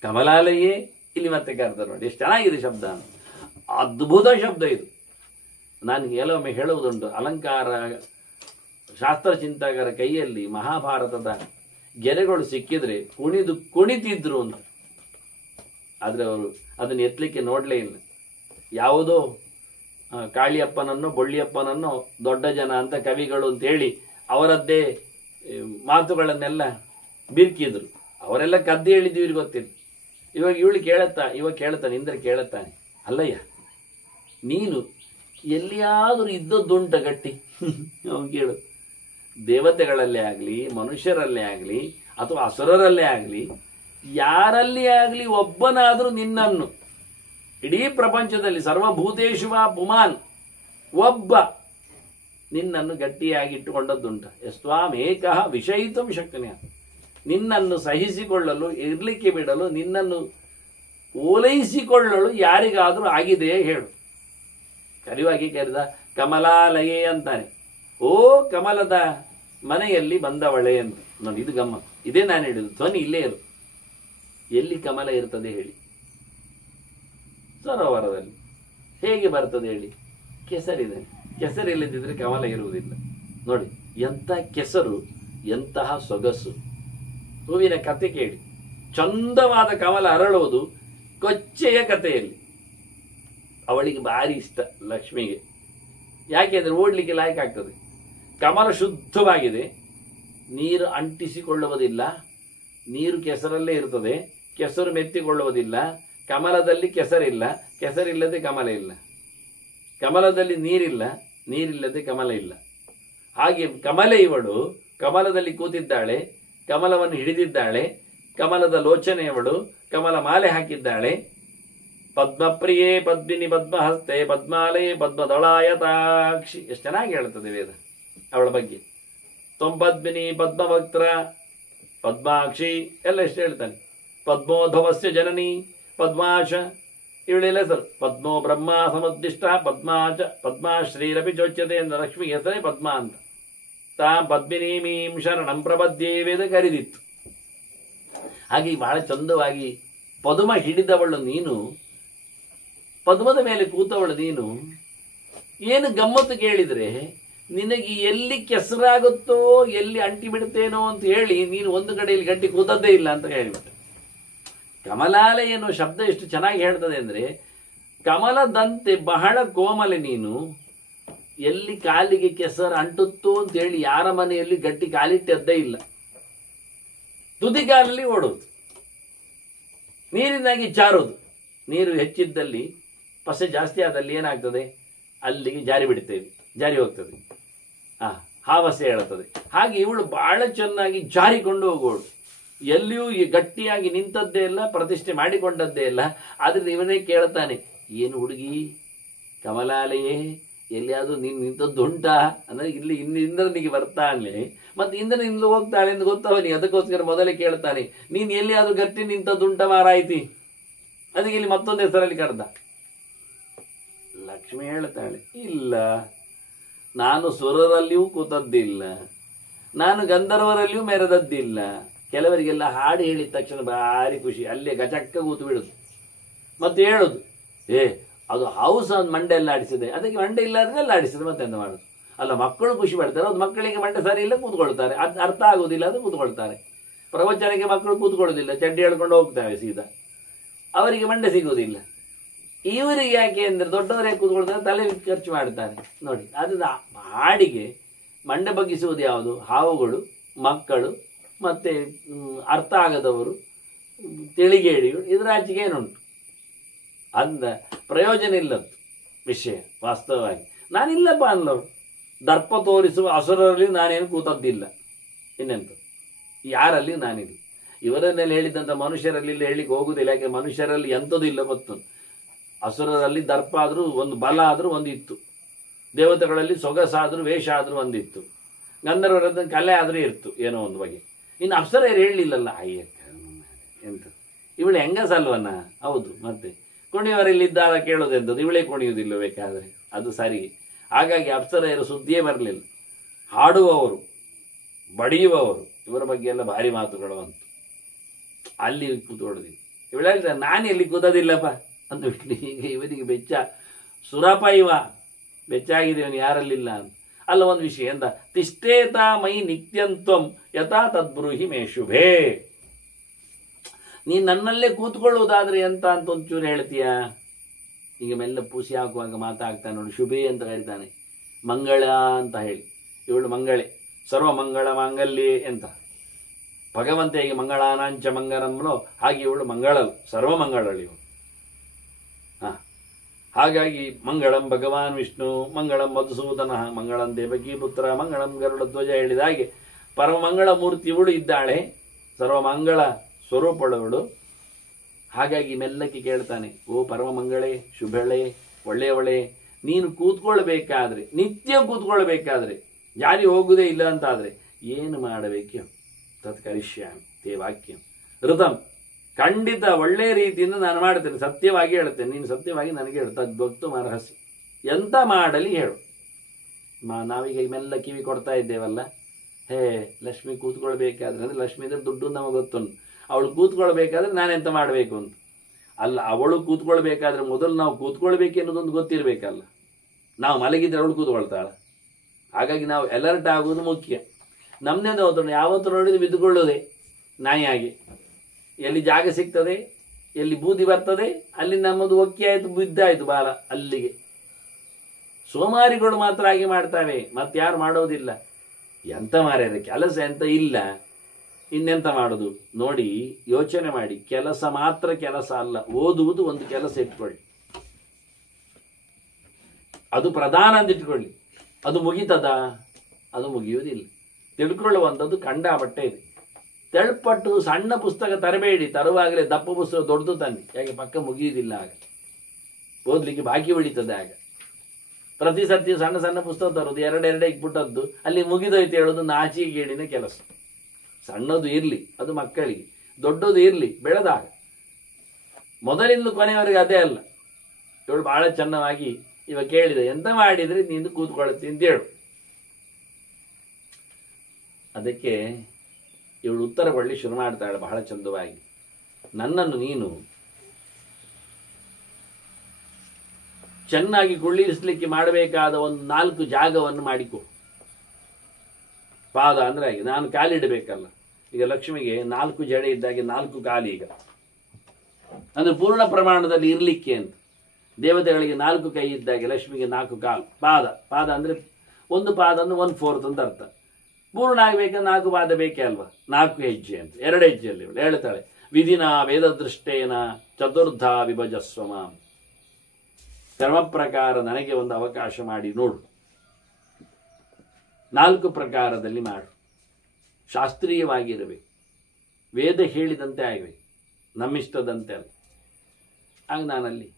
ಕಮಲಾಲಯೇ ಇಲ್ಲಿ ಮತ್ತೆ ಕರೆದ ನೋಡಿ, ಎಷ್ಟು ಚೆನ್ನಾಗಿದೆ ಶಬ್ದ, ಅದ್ಭುತ ಶಬ್ದ ಇದು. ನಾನು ಕೆಲವೊಮ್ಮೆ ಹೇಳುವುದುಂಟು, ಅಲಂಕಾರ ಶಾಸ್ತ್ರಚಿಂತಕರ ಕೈಯಲ್ಲಿ ಮಹಾಭಾರತದ ಗೆರೆಗಳು ಸಿಕ್ಕಿದ್ರೆ ಕುಣಿತಿದ್ರು ಅಂತ. ಆದರೆ ಅವರು ಅದನ್ನು ಎತ್ತಲಿಕ್ಕೆ ನೋಡಲೇ ಇಲ್ಲ. ಯಾವುದೋ ಕಾಳಿಯಪ್ಪನನ್ನು ಬೊಳ್ಳಿಯಪ್ಪನನ್ನು ದೊಡ್ಡ ಜನ ಅಂತ ಕವಿಗಳು ಅಂತೇಳಿ ಅವರದ್ದೇ ಮಾತುಗಳನ್ನೆಲ್ಲ ಬಿರ್ಕಿದ್ರು. ಅವರೆಲ್ಲ ಕದ್ದು ಹೇಳಿದ್ದು ಇವ್ರಿಗೆ ಗೊತ್ತಿಲ್ಲ. ಇವಾಗ ಕೇಳುತ್ತಾನೆ, ಇಂದ್ರ ಕೇಳುತ್ತಾನೆ, ಅಲ್ಲಯ್ಯ ನೀನು ಎಲ್ಲಿಯಾದರೂ ಇದ್ದದ್ದುಂಟ ಗಟ್ಟಿ? ಅವನು ಕೇಳು, ದೇವತೆಗಳಲ್ಲೇ ಆಗಲಿ, ಮನುಷ್ಯರಲ್ಲೇ ಆಗಲಿ, ಅಥವಾ ಅಸುರರಲ್ಲೇ ಆಗಲಿ, ಯಾರಲ್ಲಿ ಆಗಲಿ ಒಬ್ಬನಾದರೂ ನಿನ್ನನ್ನು ಇಡೀ ಪ್ರಪಂಚದಲ್ಲಿ ಸರ್ವಭೂತೇಶು ವಾ ಪುಮಾನ್ ಒಬ್ಬ ನಿನ್ನನ್ನು ಗಟ್ಟಿಯಾಗಿ ಇಟ್ಟುಕೊಂಡದ್ದುಂಟ. ಯಸ್ತ್ವಾಮೇಕಃ ವಿಷಯಿತುಂ ಶಕ್ನುಯ, ನಿನ್ನನ್ನು ಸಹಿಸಿಕೊಳ್ಳಲು, ಇರಲಿಕ್ಕೆ ಬಿಡಲು, ನಿನ್ನನ್ನು ಓಲೈಸಿಕೊಳ್ಳಲು ಯಾರಿಗಾದರೂ ಆಗಿದೆಯೇ ಹೇಳು. ಕರಿವಾಗಿ ಕರೆದ ಕಮಲಾಲಯೇ ಅಂತಾನೆ. ಓ ಕಮಲದ ಮನೆಯಲ್ಲಿ ಬಂದವಳೆ ಅಂತ ನೋಡಿ. ಇದು ಗಮ್ಮತ್ತು. ಇದೇ ನಾನು ಹೇಳಿದ್ದು, ಧ್ವನಿ ಇಲ್ಲೇ ಇರು. ಎಲ್ಲಿ ಕಮಲ ಇರ್ತದೆ ಹೇಳಿ? ಸರೋವರದಲ್ಲಿ. ಹೇಗೆ ಬರ್ತದೆ ಹೇಳಿ? ಕೆಸರಿದೆ. ಕೆಸರಿಲ್ಲದಿದ್ರೆ ಕಮಲ ಇರುವುದಿಲ್ಲ. ನೋಡಿ ಎಂಥ ಕೆಸರು, ಎಂತಹ ಸೊಗಸು. ಹೂವಿನ ಕತೆ ಕೇಳಿ. ಚಂದವಾದ ಕಮಲ ಅರಳುವುದು ಕೊಚ್ಚೆಯ ಕಥೆಯಲ್ಲಿ. ಅವಳಿಗೆ ಭಾರಿ ಇಷ್ಟ ಲಕ್ಷ್ಮಿಗೆ. ಯಾಕೆಂದ್ರೆ ಓಡ್ಲಿಕ್ಕೆ ಲಾಯಕ ಆಗ್ತದೆ. ಕಮಲ ಶುದ್ಧವಾಗಿದೆ, ನೀರು ಅಂಟಿಸಿಕೊಳ್ಳುವುದಿಲ್ಲ, ನೀರು ಕೆಸರಲ್ಲೇ ಇರ್ತದೆ, ಕೆಸರು ಮೆತ್ತಿಕೊಳ್ಳುವುದಿಲ್ಲ. ಕಮಲದಲ್ಲಿ ಕೆಸರಿಲ್ಲ, ಕೆಸರಿಲ್ಲದೆ ಕಮಲ ಇಲ್ಲ. ಕಮಲದಲ್ಲಿ ನೀರಿಲ್ಲ, ನೀರಿಲ್ಲದೆ ಕಮಲ ಇಲ್ಲ. ಹಾಗೆ ಕಮಲೆ ಇವಳು ಕಮಲದಲ್ಲಿ ಕೂತಿದ್ದಾಳೆ, ಕಮಲವನ್ನು ಹಿಡಿದಿದ್ದಾಳೆ, ಕಮಲದ ಲೋಚನೆಯವಳು, ಕಮಲ ಮಾಲೆ ಹಾಕಿದ್ದಾಳೆ. ಪದ್ಮಪ್ರಿಯೇ ಪದ್ಮಿನಿ ಪದ್ಮಹಸ್ತೆ ಪದ್ಮಾಲೇ ಪದ್ಮದಳಾಯತಾಕ್ಷಿ. ಎಷ್ಟು ಚೆನ್ನಾಗಿ ಹೇಳ್ತದೆ ವೇದ ಅವಳ ಬಗ್ಗೆ. ತ್ವಂಪದ್ಮಿನಿ ಪದ್ಮಭಕ್ತ್ರ ಪದ್ಮಾಕ್ಷಿ ಎಲ್ಲ ಎಷ್ಟು ಹೇಳ್ತಾನೆ. ಪದ್ಮೋದ್ಭವಸ್ಯ ಜನನಿ ಪದ್ಮಾಶ, ಇವಳೆಲ್ಲ ಹೆಸರು. ಪದ್ಮೋ ಬ್ರಹ್ಮ ಸಮುದ್ದಿಷ್ಟ ಪದ್ಮಾಚ ಪದ್ಮಾಶ್ರೀರಪಿ ಚೋಚ್ಯತೆ ಅಂತ ಲಕ್ಷ್ಮಿಗೆ ಹೆಸರೇ ಪದ್ಮ ಅಂತ. ಪದ್ಮಿನೀಮೀಂ ಶರಣಂ ಪ್ರಪದ್ಯೇ ವೇದ ಕರೆದಿತ್ತು. ಹಾಗೆ ಬಹಳ ಚಂದವಾಗಿ ಪದ್ಮ ಹಿಡಿದವಳು ನೀನು, ಪದ್ಮದ ಮೇಲೆ ಕೂತವಳು ನೀನು. ಏನು ಗಮ್ಮತ್ತು ಕೇಳಿದ್ರೆ, ನಿನಗೆ ಎಲ್ಲಿ ಕೆಸರಾಗುತ್ತೋ, ಎಲ್ಲಿ ಅಂಟಿ ಬಿಡುತ್ತೇನೋ ಅಂತ ಹೇಳಿ ನೀನು ಒಂದು ಕಡೆಯಲ್ಲಿ ಗಟ್ಟಿ ಕೂತದ್ದೇ ಇಲ್ಲ ಅಂತ ಹೇಳಿಬಿಟ್ಟೆ. ಕಮಲಾಲೆ ಎನ್ನುವ ಶಬ್ದ ಎಷ್ಟು ಚೆನ್ನಾಗಿ ಹೇಳ್ತದೆ ಅಂದ್ರೆ, ಕಮಲದಂತೆ ಬಹಳ ಕೋಮಲೆ ನೀನು. ಎಲ್ಲಿ ಕಾಲಿಗೆ ಕೆಸರು ಅಂಟುತ್ತೋ ಅಂತ ಹೇಳಿ ಯಾರ ಮನೆಯಲ್ಲಿ ಗಟ್ಟಿ ಕಾಲಿಟ್ಟದ್ದೇ ಇಲ್ಲ. ತುದಿಗಾಲಲ್ಲಿ ಓಡೋದು, ನೀರಿನಾಗಿ ಜಾರೋದು. ನೀರು ಹೆಚ್ಚಿದ್ದಲ್ಲಿ, ಪಸೆ ಜಾಸ್ತಿ ಆದಲ್ಲಿ ಏನಾಗ್ತದೆ, ಅಲ್ಲಿಗೆ ಜಾರಿ ಬಿಡ್ತೇವೆ, ಜಾರಿ ಹೋಗ್ತದೆ, ಹಾವಸೆ ಹೇಳುತ್ತದೆ. ಹಾಗೆ ಇವಳು ಬಹಳ ಚೆನ್ನಾಗಿ ಜಾರಿಕೊಂಡು ಹೋಗೋಳು. ಎಲ್ಲಿಯೂ ಗಟ್ಟಿಯಾಗಿ ನಿಂತದ್ದೇ ಇಲ್ಲ, ಪ್ರತಿಷ್ಠೆ ಮಾಡಿಕೊಂಡದ್ದೇ ಇಲ್ಲ. ಆದ್ರೆ ಇವನೇ ಕೇಳ್ತಾನೆ, ಏನು ಹುಡುಗಿ ಕಮಲಾಲೆಯೇ, ಎಲ್ಲಿಯಾದ್ರೂ ನೀನು ನಿಂತದ್ದುಂಟಾ ಅಂದ್ರೆ, ಇಲ್ಲಿ ಇಂದ್ರನಿಗೆ ಬರ್ತಾನೆ, ಮತ್ತೆ ಇಂದ್ರನಿಂದ ಹೋಗ್ತಾಳೆ ಎಂದು ಗೊತ್ತವನಿಗೆ. ಅದಕ್ಕೋಸ್ಕರ ಮೊದಲೇ ಕೇಳ್ತಾನೆ, ನೀನು ಎಲ್ಲಿಯಾದ್ರೂ ಗಟ್ಟಿ ನಿಂತದ್ದುಂಟ ಮಾರಾಯ್ತಿ? ಅದಕ್ಕೆ ಇಲ್ಲಿ ಮತ್ತೊಂದು ಹೆಸರಲ್ಲಿ ಕರೆದ. ಲಕ್ಷ್ಮಿ ಹೇಳ್ತಾಳೆ, ಇಲ್ಲ, ನಾನು ಸುರರಲ್ಲಿಯೂ ಕೂತದ್ದಿಲ್ಲ, ನಾನು ಗಂಧರ್ವರಲ್ಲಿಯೂ ಮೆರೆದದ್ದಿಲ್ಲ. ಕೆಲವರಿಗೆಲ್ಲ ಹಾಡು ಹೇಳಿದ ತಕ್ಷಣ ಭಾರಿ ಖುಷಿ, ಅಲ್ಲೇ ಗಚಕ್ಕ ಕೂತು ಬಿಡುದು. ಮತ್ತೆ ಹೇಳುದು, ಅದು ಹೌಸ್ ಮಂಡೆ ಎಲ್ಲ ಆಡಿಸಿದೆ, ಅದಕ್ಕೆ ಮಂಡೆ ಇಲ್ಲ ಅದನ್ನೆಲ್ಲ ಆಡಿಸಿದೆ, ಮತ್ತೆ ಎಂತ ಮಾಡುದು? ಅಲ್ಲ, ಮಕ್ಕಳು ಖುಷಿ ಪಡ್ತಾರೆ. ಅದು ಮಕ್ಕಳಿಗೆ ಮಂಡೆ ಸರಿ ಇಲ್ಲ, ಕೂತ್ಕೊಳ್ತಾರೆ. ಅದು ಅರ್ಥ ಆಗುದಿಲ್ಲ, ಅದು ಕೂತ್ಕೊಳ್ತಾರೆ. ಪ್ರವಚನಕ್ಕೆ ಮಕ್ಕಳು ಕೂತ್ಕೊಳ್ಳೋದಿಲ್ಲ, ಚಡ್ಡಿ ಹೇಳ್ಕೊಂಡು ಹೋಗ್ತಾವೆ ಸೀದಾ, ಅವರಿಗೆ ಮಂಡೆ ಸಿಗುವುದಿಲ್ಲ. ಇವರಿಗೆ ಯಾಕೆ ಅಂದ್ರೆ ದೊಡ್ಡವರೇ ಕೂತ್ಕೊಳ್ತಾರೆ, ತಲೆ ಖರ್ಚು ಮಾಡ್ತಾರೆ. ನೋಡಿ, ಅದರಿಂದ ಹಾಡಿಗೆ ಮಂಡೆ ಬಗ್ಗಿಸುವುದು ಯಾವುದು? ಹಾವುಗಳು, ಮಕ್ಕಳು, ಮತ್ತೆ ಅರ್ಥ ಆಗದವರು, ತಿಳಿಗೇಡಿಗಳು. ಇದರ ಆಚೆಗೆ ಏನುಂಟು? ಅಂದ ಪ್ರಯೋಜನ ಇಲ್ಲದ್ದು ವಿಷಯ ವಾಸ್ತವವಾಗಿ. ನಾನಿಲ್ಲಪ್ಪ ಅನ್ಲವರು. ದರ್ಪ ತೋರಿಸುವ ಅಸುರರಲ್ಲಿ ನಾನೇನು ಕೂತದ್ದಿಲ್ಲ. ಇನ್ನೆಂತ ಯಾರಲ್ಲಿ ನಾನಿಲ್ಲ. ಇವರನ್ನೆಲ್ಲ ಹೇಳಿದಂಥ ಮನುಷ್ಯರಲ್ಲಿ ಹೇಳಿಕ್ಕೆ ಹೋಗುದಿಲ್ಲ. ಯಾಕೆ ಮನುಷ್ಯರಲ್ಲಿ ಎಂಥದ್ದು ಇಲ್ಲ ಗೊತ್ತು. ಅಸುರರಲ್ಲಿ ದರ್ಪ ಆದರೂ ಒಂದು, ಬಲ ಆದರೂ ಒಂದಿತ್ತು, ದೇವತೆಗಳಲ್ಲಿ ಸೊಗಸಾದರೂ ವೇಷ ಆದರೂ ಒಂದಿತ್ತು, ಗಂಧರ್ವರದ ಕಲೆ ಆದರೂ ಇತ್ತು ಏನೋ ಒಂದು ಬಗೆ. ಇನ್ನು ಅಪ್ಸರೆಯರು ಹೇಳಲಿಲ್ಲಲ್ಲ. ಎಂತ ಇವಳು ಹೆಂಗಸಲ್ವನ? ಹೌದು, ಮತ್ತೆ ಕುಣಿಯವರಲ್ಲಿದ್ದಾಗ ಕೇಳೋದೆಂಥದ್ದು, ಇವಳೇ ಕುಣಿಯುವುದಿಲ್ಲ ಬೇಕಾದರೆ? ಅದು ಸರಿ. ಹಾಗಾಗಿ ಅಪ್ಸರೆಯರು ಸುದ್ದಿಯೇ ಬರಲಿಲ್ಲ. ಹಾಡುವವರು, ಬಡಿಯುವವರು, ಇವರ ಬಗ್ಗೆ ಎಲ್ಲ ಭಾರಿ ಮಾತುಗಳು ಅಂತ ಅಲ್ಲಿ ಕೂತ್ಕೊಳ್ಳೋದು. ಇವಳು ಹೇಳ್ತಾರೆ, ನಾನು ಎಲ್ಲಿ ಕೂತೋದಿಲ್ಲಪ್ಪ ಅಂದ್ಬಿಟ್ಟು. ಈಗ ಇವನಿಗೆ ಬೆಚ್ಚ, ಸುರಪ ಇವ ಬೆಚ್ಚಾಗಿದೆ, ಇವನು ಯಾರಲ್ಲಿಲ್ಲ ಅಂತ. ಅಲ್ಲ, ಒಂದು ವಿಷಯ ಎಂದ, ತಿಷ್ಟೇತ ಮೈ ನಿತ್ಯಂತ್ವಂ ಯಥಾ ತದ್ಬ್ರೂಹಿ ಮೇ ಶುಭೇ. ನೀನು ನನ್ನಲ್ಲೇ ಕೂತ್ಕೊಳ್ಳುವುದಾದ್ರೆ ಎಂತ ಅಂತ ಒಂಚೂರು ಹೇಳ್ತೀಯ? ಈಗ ಮೆಲ್ಲ ಪೂಸಿ ಹಾಕುವಾಗ ಮಾತಾಗ್ತಾನೆ ನೋಡಿ, ಶುಭೇ ಅಂತ ಕರೀತಾನೆ, ಮಂಗಳ ಅಂತ ಹೇಳಿ. ಇವಳು ಮಂಗಳೇ, ಸರ್ವ ಮಂಗಳ ಮಾಂಗಲ್ಯೆ ಅಂತ. ಭಗವಂತ ಹೇಗೆ ಮಂಗಳಾನಾಂಚ ಮಂಗಲಂಲೋ ಹಾಗೆ ಇವಳು ಮಂಗಳಲು, ಸರ್ವಮಂಗಳಳು ಇವಳು. ಹಾಗಾಗಿ ಮಂಗಳಂ ಭಗವಾನ್ ವಿಷ್ಣು, ಮಂಗಳಂ ಮಧುಸೂದನ, ಮಂಗಳಂ ದೇವಕಿ ಪುತ್ರ, ಮಂಗಳಂ ಗರುಡ ಧ್ವಜ ಹೇಳಿದ ಹಾಗೆ ಪರಮಂಗಳ ಮೂರ್ತಿ ಇವಳು ಇದ್ದಾಳೆ, ಸರ್ವಮಂಗಳ ಸ್ವರೂಪಳವಳು. ಹಾಗಾಗಿ ಮೆಲ್ಲಕ್ಕೆ ಕೇಳ್ತಾನೆ, ಓ ಪರಮಮಂಗಳೇ, ಶುಭಳೆ, ಒಳ್ಳೆಯವಳೆ, ನೀನು ಕೂತ್ಕೊಳ್ಬೇಕಾದ್ರೆ, ನಿತ್ಯ ಕೂತ್ಕೊಳ್ಬೇಕಾದ್ರೆ, ಜಾರಿ ಹೋಗುವುದೇ ಇಲ್ಲ ಅಂತಾದ್ರೆ ಏನು ಮಾಡಬೇಕು? ತತ್ಕರಿಷ್ಯಾಮಿ ತೇ ವಾಕ್ಯಂ ಋತಂ, ಖಂಡಿತ ಒಳ್ಳೆಯ ರೀತಿಯಿಂದ ನಾನು ಮಾಡ್ತೇನೆ, ಸತ್ಯವಾಗಿ ಹೇಳ್ತೇನೆ, ನೀನು ಸತ್ಯವಾಗಿ ನನಗೆ ಹೇಳು. ತದ್ಭಕ್ತು ಮರಹಸಿ, ಎಂತ ಮಾಡಲಿ ಹೇಳು. ನಾವೀಗ ಮೆಲ್ಲ ಕಿವಿ ಕೊಡ್ತಾ ಇದ್ದೇವಲ್ಲ, ಹೇ ಲಕ್ಷ್ಮಿ ಕೂತ್ಕೊಳ್ಬೇಕಾದ್ರೆ, ಅಂದರೆ ಲಕ್ಷ್ಮಿ ಅಂದರೆ ದುಡ್ಡು ನಮಗೆ ಗೊತ್ತುಂಟು, ಅವಳು ಕೂತ್ಕೊಳ್ಬೇಕಾದ್ರೆ ನಾನೆಂತ ಮಾಡಬೇಕು ಅಂತ. ಅಲ್ಲ, ಅವಳು ಕೂತ್ಕೊಳ್ಬೇಕಾದ್ರೆ ಮೊದಲು ನಾವು ಕೂತ್ಕೊಳ್ಬೇಕು ಅನ್ನೋದೊಂದು ಗೊತ್ತಿರಬೇಕಲ್ಲ. ನಾವು ಮಲಗಿದ್ರೆ ಅವಳು ಕೂತ್ಕೊಳ್ತಾಳ. ಹಾಗಾಗಿ ನಾವು ಅಲರ್ಟ್ ಆಗುವುದು ಮುಖ್ಯ. ನಮ್ಮದೇ ಹೋದ್ರು ಯಾವತ್ತು ನೋಡಿದ್ರು ಬಿದ್ದುಕೊಳ್ಳೋದೆ ನಾಯಿಯಾಗಿ. ಎಲ್ಲಿ ಜಾಗ ಸಿಗ್ತದೆ, ಎಲ್ಲಿ ಬೂದಿ ಬರ್ತದೆ, ಅಲ್ಲಿ ನಮ್ಮದು ಒಕ್ಕಿ ಆಯಿತು, ಬಿದ್ದಾಯಿತು ಬಾಲ ಅಲ್ಲಿಗೆ. ಸೋಮಾರಿಗಳು ಮಾತ್ರ ಹಾಗೆ ಮಾಡ್ತಾವೆ, ಮತ್ತಾರು ಮಾಡೋದಿಲ್ಲ. ಎಂತ ಮಾರ್ಯಾರ ಕೆಲಸ ಎಂತ ಇಲ್ಲ, ಇನ್ನೆಂತ ಮಾಡೋದು ನೋಡಿ. ಯೋಚನೆ ಮಾಡಿ, ಕೆಲಸ ಮಾತ್ರ ಕೆಲಸ ಅಲ್ಲ, ಓದುವುದು ಒಂದು ಕೆಲಸ ಇಟ್ಕೊಳ್ಳಿ, ಅದು ಪ್ರಧಾನ ಅಂತ ಇಟ್ಕೊಳ್ಳಿ. ಅದು ಮುಗಿತದ? ಅದು ಮುಗಿಯುವುದಿಲ್ಲ. ತಿಳ್ಕೊಳ್ಳುವಂಥದ್ದು ಕಂಡ ಬಟ್ಟೆ ಇದೆ. ತೆಳ್ಪಟ್ಟು ಸಣ್ಣ ಪುಸ್ತಕ ತರಬೇಡಿ, ತರುವಾಗಲೇ ದಪ್ಪ ಪುಸ್ತಕ ದೊಡ್ಡದು ತನ್ನಿ. ಯಾಕೆ? ಪಕ್ಕ ಮುಗಿಯುವುದಿಲ್ಲ, ಆಗ ಓದ್ಲಿಕ್ಕೆ ಬಾಕಿ ಉಳಿತದೆ. ಆಗ ಪ್ರತಿ ಸತಿ ಸಣ್ಣ ಸಣ್ಣ ಪುಸ್ತಕ ತರೋದು, ಎರಡೆರಡೇ ಇಟ್ಬಿಟ್ಟದ್ದು, ಅಲ್ಲಿ ಮುಗಿದೋಯ್ತು ಹೇಳೋದು ನಾಚಿಗೇಡಿನ ಕೆಲಸ. ಸಣ್ಣದು ಇರಲಿ, ಅದು ಮಕ್ಕಳಿಗೆ, ದೊಡ್ಡದು ಇರಲಿ ಬೆಳೆದಾಗ. ಮೊದಲಿಂದ ಕೊನೆಯವರೆಗೆ ಅದೇ ಅಲ್ಲ. ಇವಳು ಬಹಳ ಚೆನ್ನಾಗಿ ಇವ ಕೇಳಿದ, ಎಂತ ಮಾಡಿದ್ರೆ ನೀನು ಕೂತ್ಕೊಳ್ತೀನಿ ಅಂತ ಹೇಳು. ಅದಕ್ಕೆ ಇವಳು ಉತ್ತರ ಕೊಡಲಿ ಶುರು ಮಾಡ್ತಾಳೆ ಬಹಳ ಚಂದವಾಗಿ. ನನ್ನನ್ನು ನೀನು ಚೆನ್ನಾಗಿ ಕುಳ್ಳಿರಿಸಲಿಕ್ಕೆ ಮಾಡಬೇಕಾದ ಒಂದು 4 ಜಾಗವನ್ನು ಮಾಡಿಕೊ. ಪಾದ ಅಂದ್ರೆ ಹಾಗೆ, ನಾನು ಕಾಲಿಡಬೇಕಲ್ಲ. ಈಗ ಲಕ್ಷ್ಮಿಗೆ 4 ಜಡೆ ಇದ್ದಾಗೆ 4 ಕಾಲು. ಈಗ ಅಂದ್ರೆ ಪೂರ್ಣ ಪ್ರಮಾಣದಲ್ಲಿ ಇರಲಿಕ್ಕೆ ಅಂತ. ದೇವತೆಗಳಿಗೆ 4 ಕೈ ಇದ್ದಾಗೆ ಲಕ್ಷ್ಮಿಗೆ 4 ಕಾಲು. ಪಾದ ಅಂದ್ರೆ ಒಂದು ಪಾದ ಅಂದ್ರೆ 1/4 ಅಂತ ಅರ್ಥ. ಪೂರ್ಣ ಆಗ್ಬೇಕಂದ್ರೆ 4 ಪಾದ ಬೇಕೇ ಅಲ್ವಾ? 4 ಹೆಜ್ಜೆ ಅಂತ. 2 ಹೆಜ್ಜೆಯಲ್ಲಿ ಇವಳು ಹೇಳ್ತಾಳೆ, ವಿಧಿನ ವೇದದೃಷ್ಟೇನ ಚತುರ್ಧ ವಿಭಜಸ್ವಮ. ಕರ್ಮ ಪ್ರಕಾರ ನನಗೆ ಒಂದು ಅವಕಾಶ ಮಾಡಿ ನೋಡು, 4 ಪ್ರಕಾರದಲ್ಲಿ ಮಾಡು. ಶಾಸ್ತ್ರೀಯವಾಗಿರಬೇಕು, ವೇದ ಹೇಳಿದಂತೆ ಆಗಬೇಕು, ನಮ್ಮಿಷ್ಟದಂತೆ ಅಲ್ಲ. ಆಗ ನಾನಲ್ಲಿ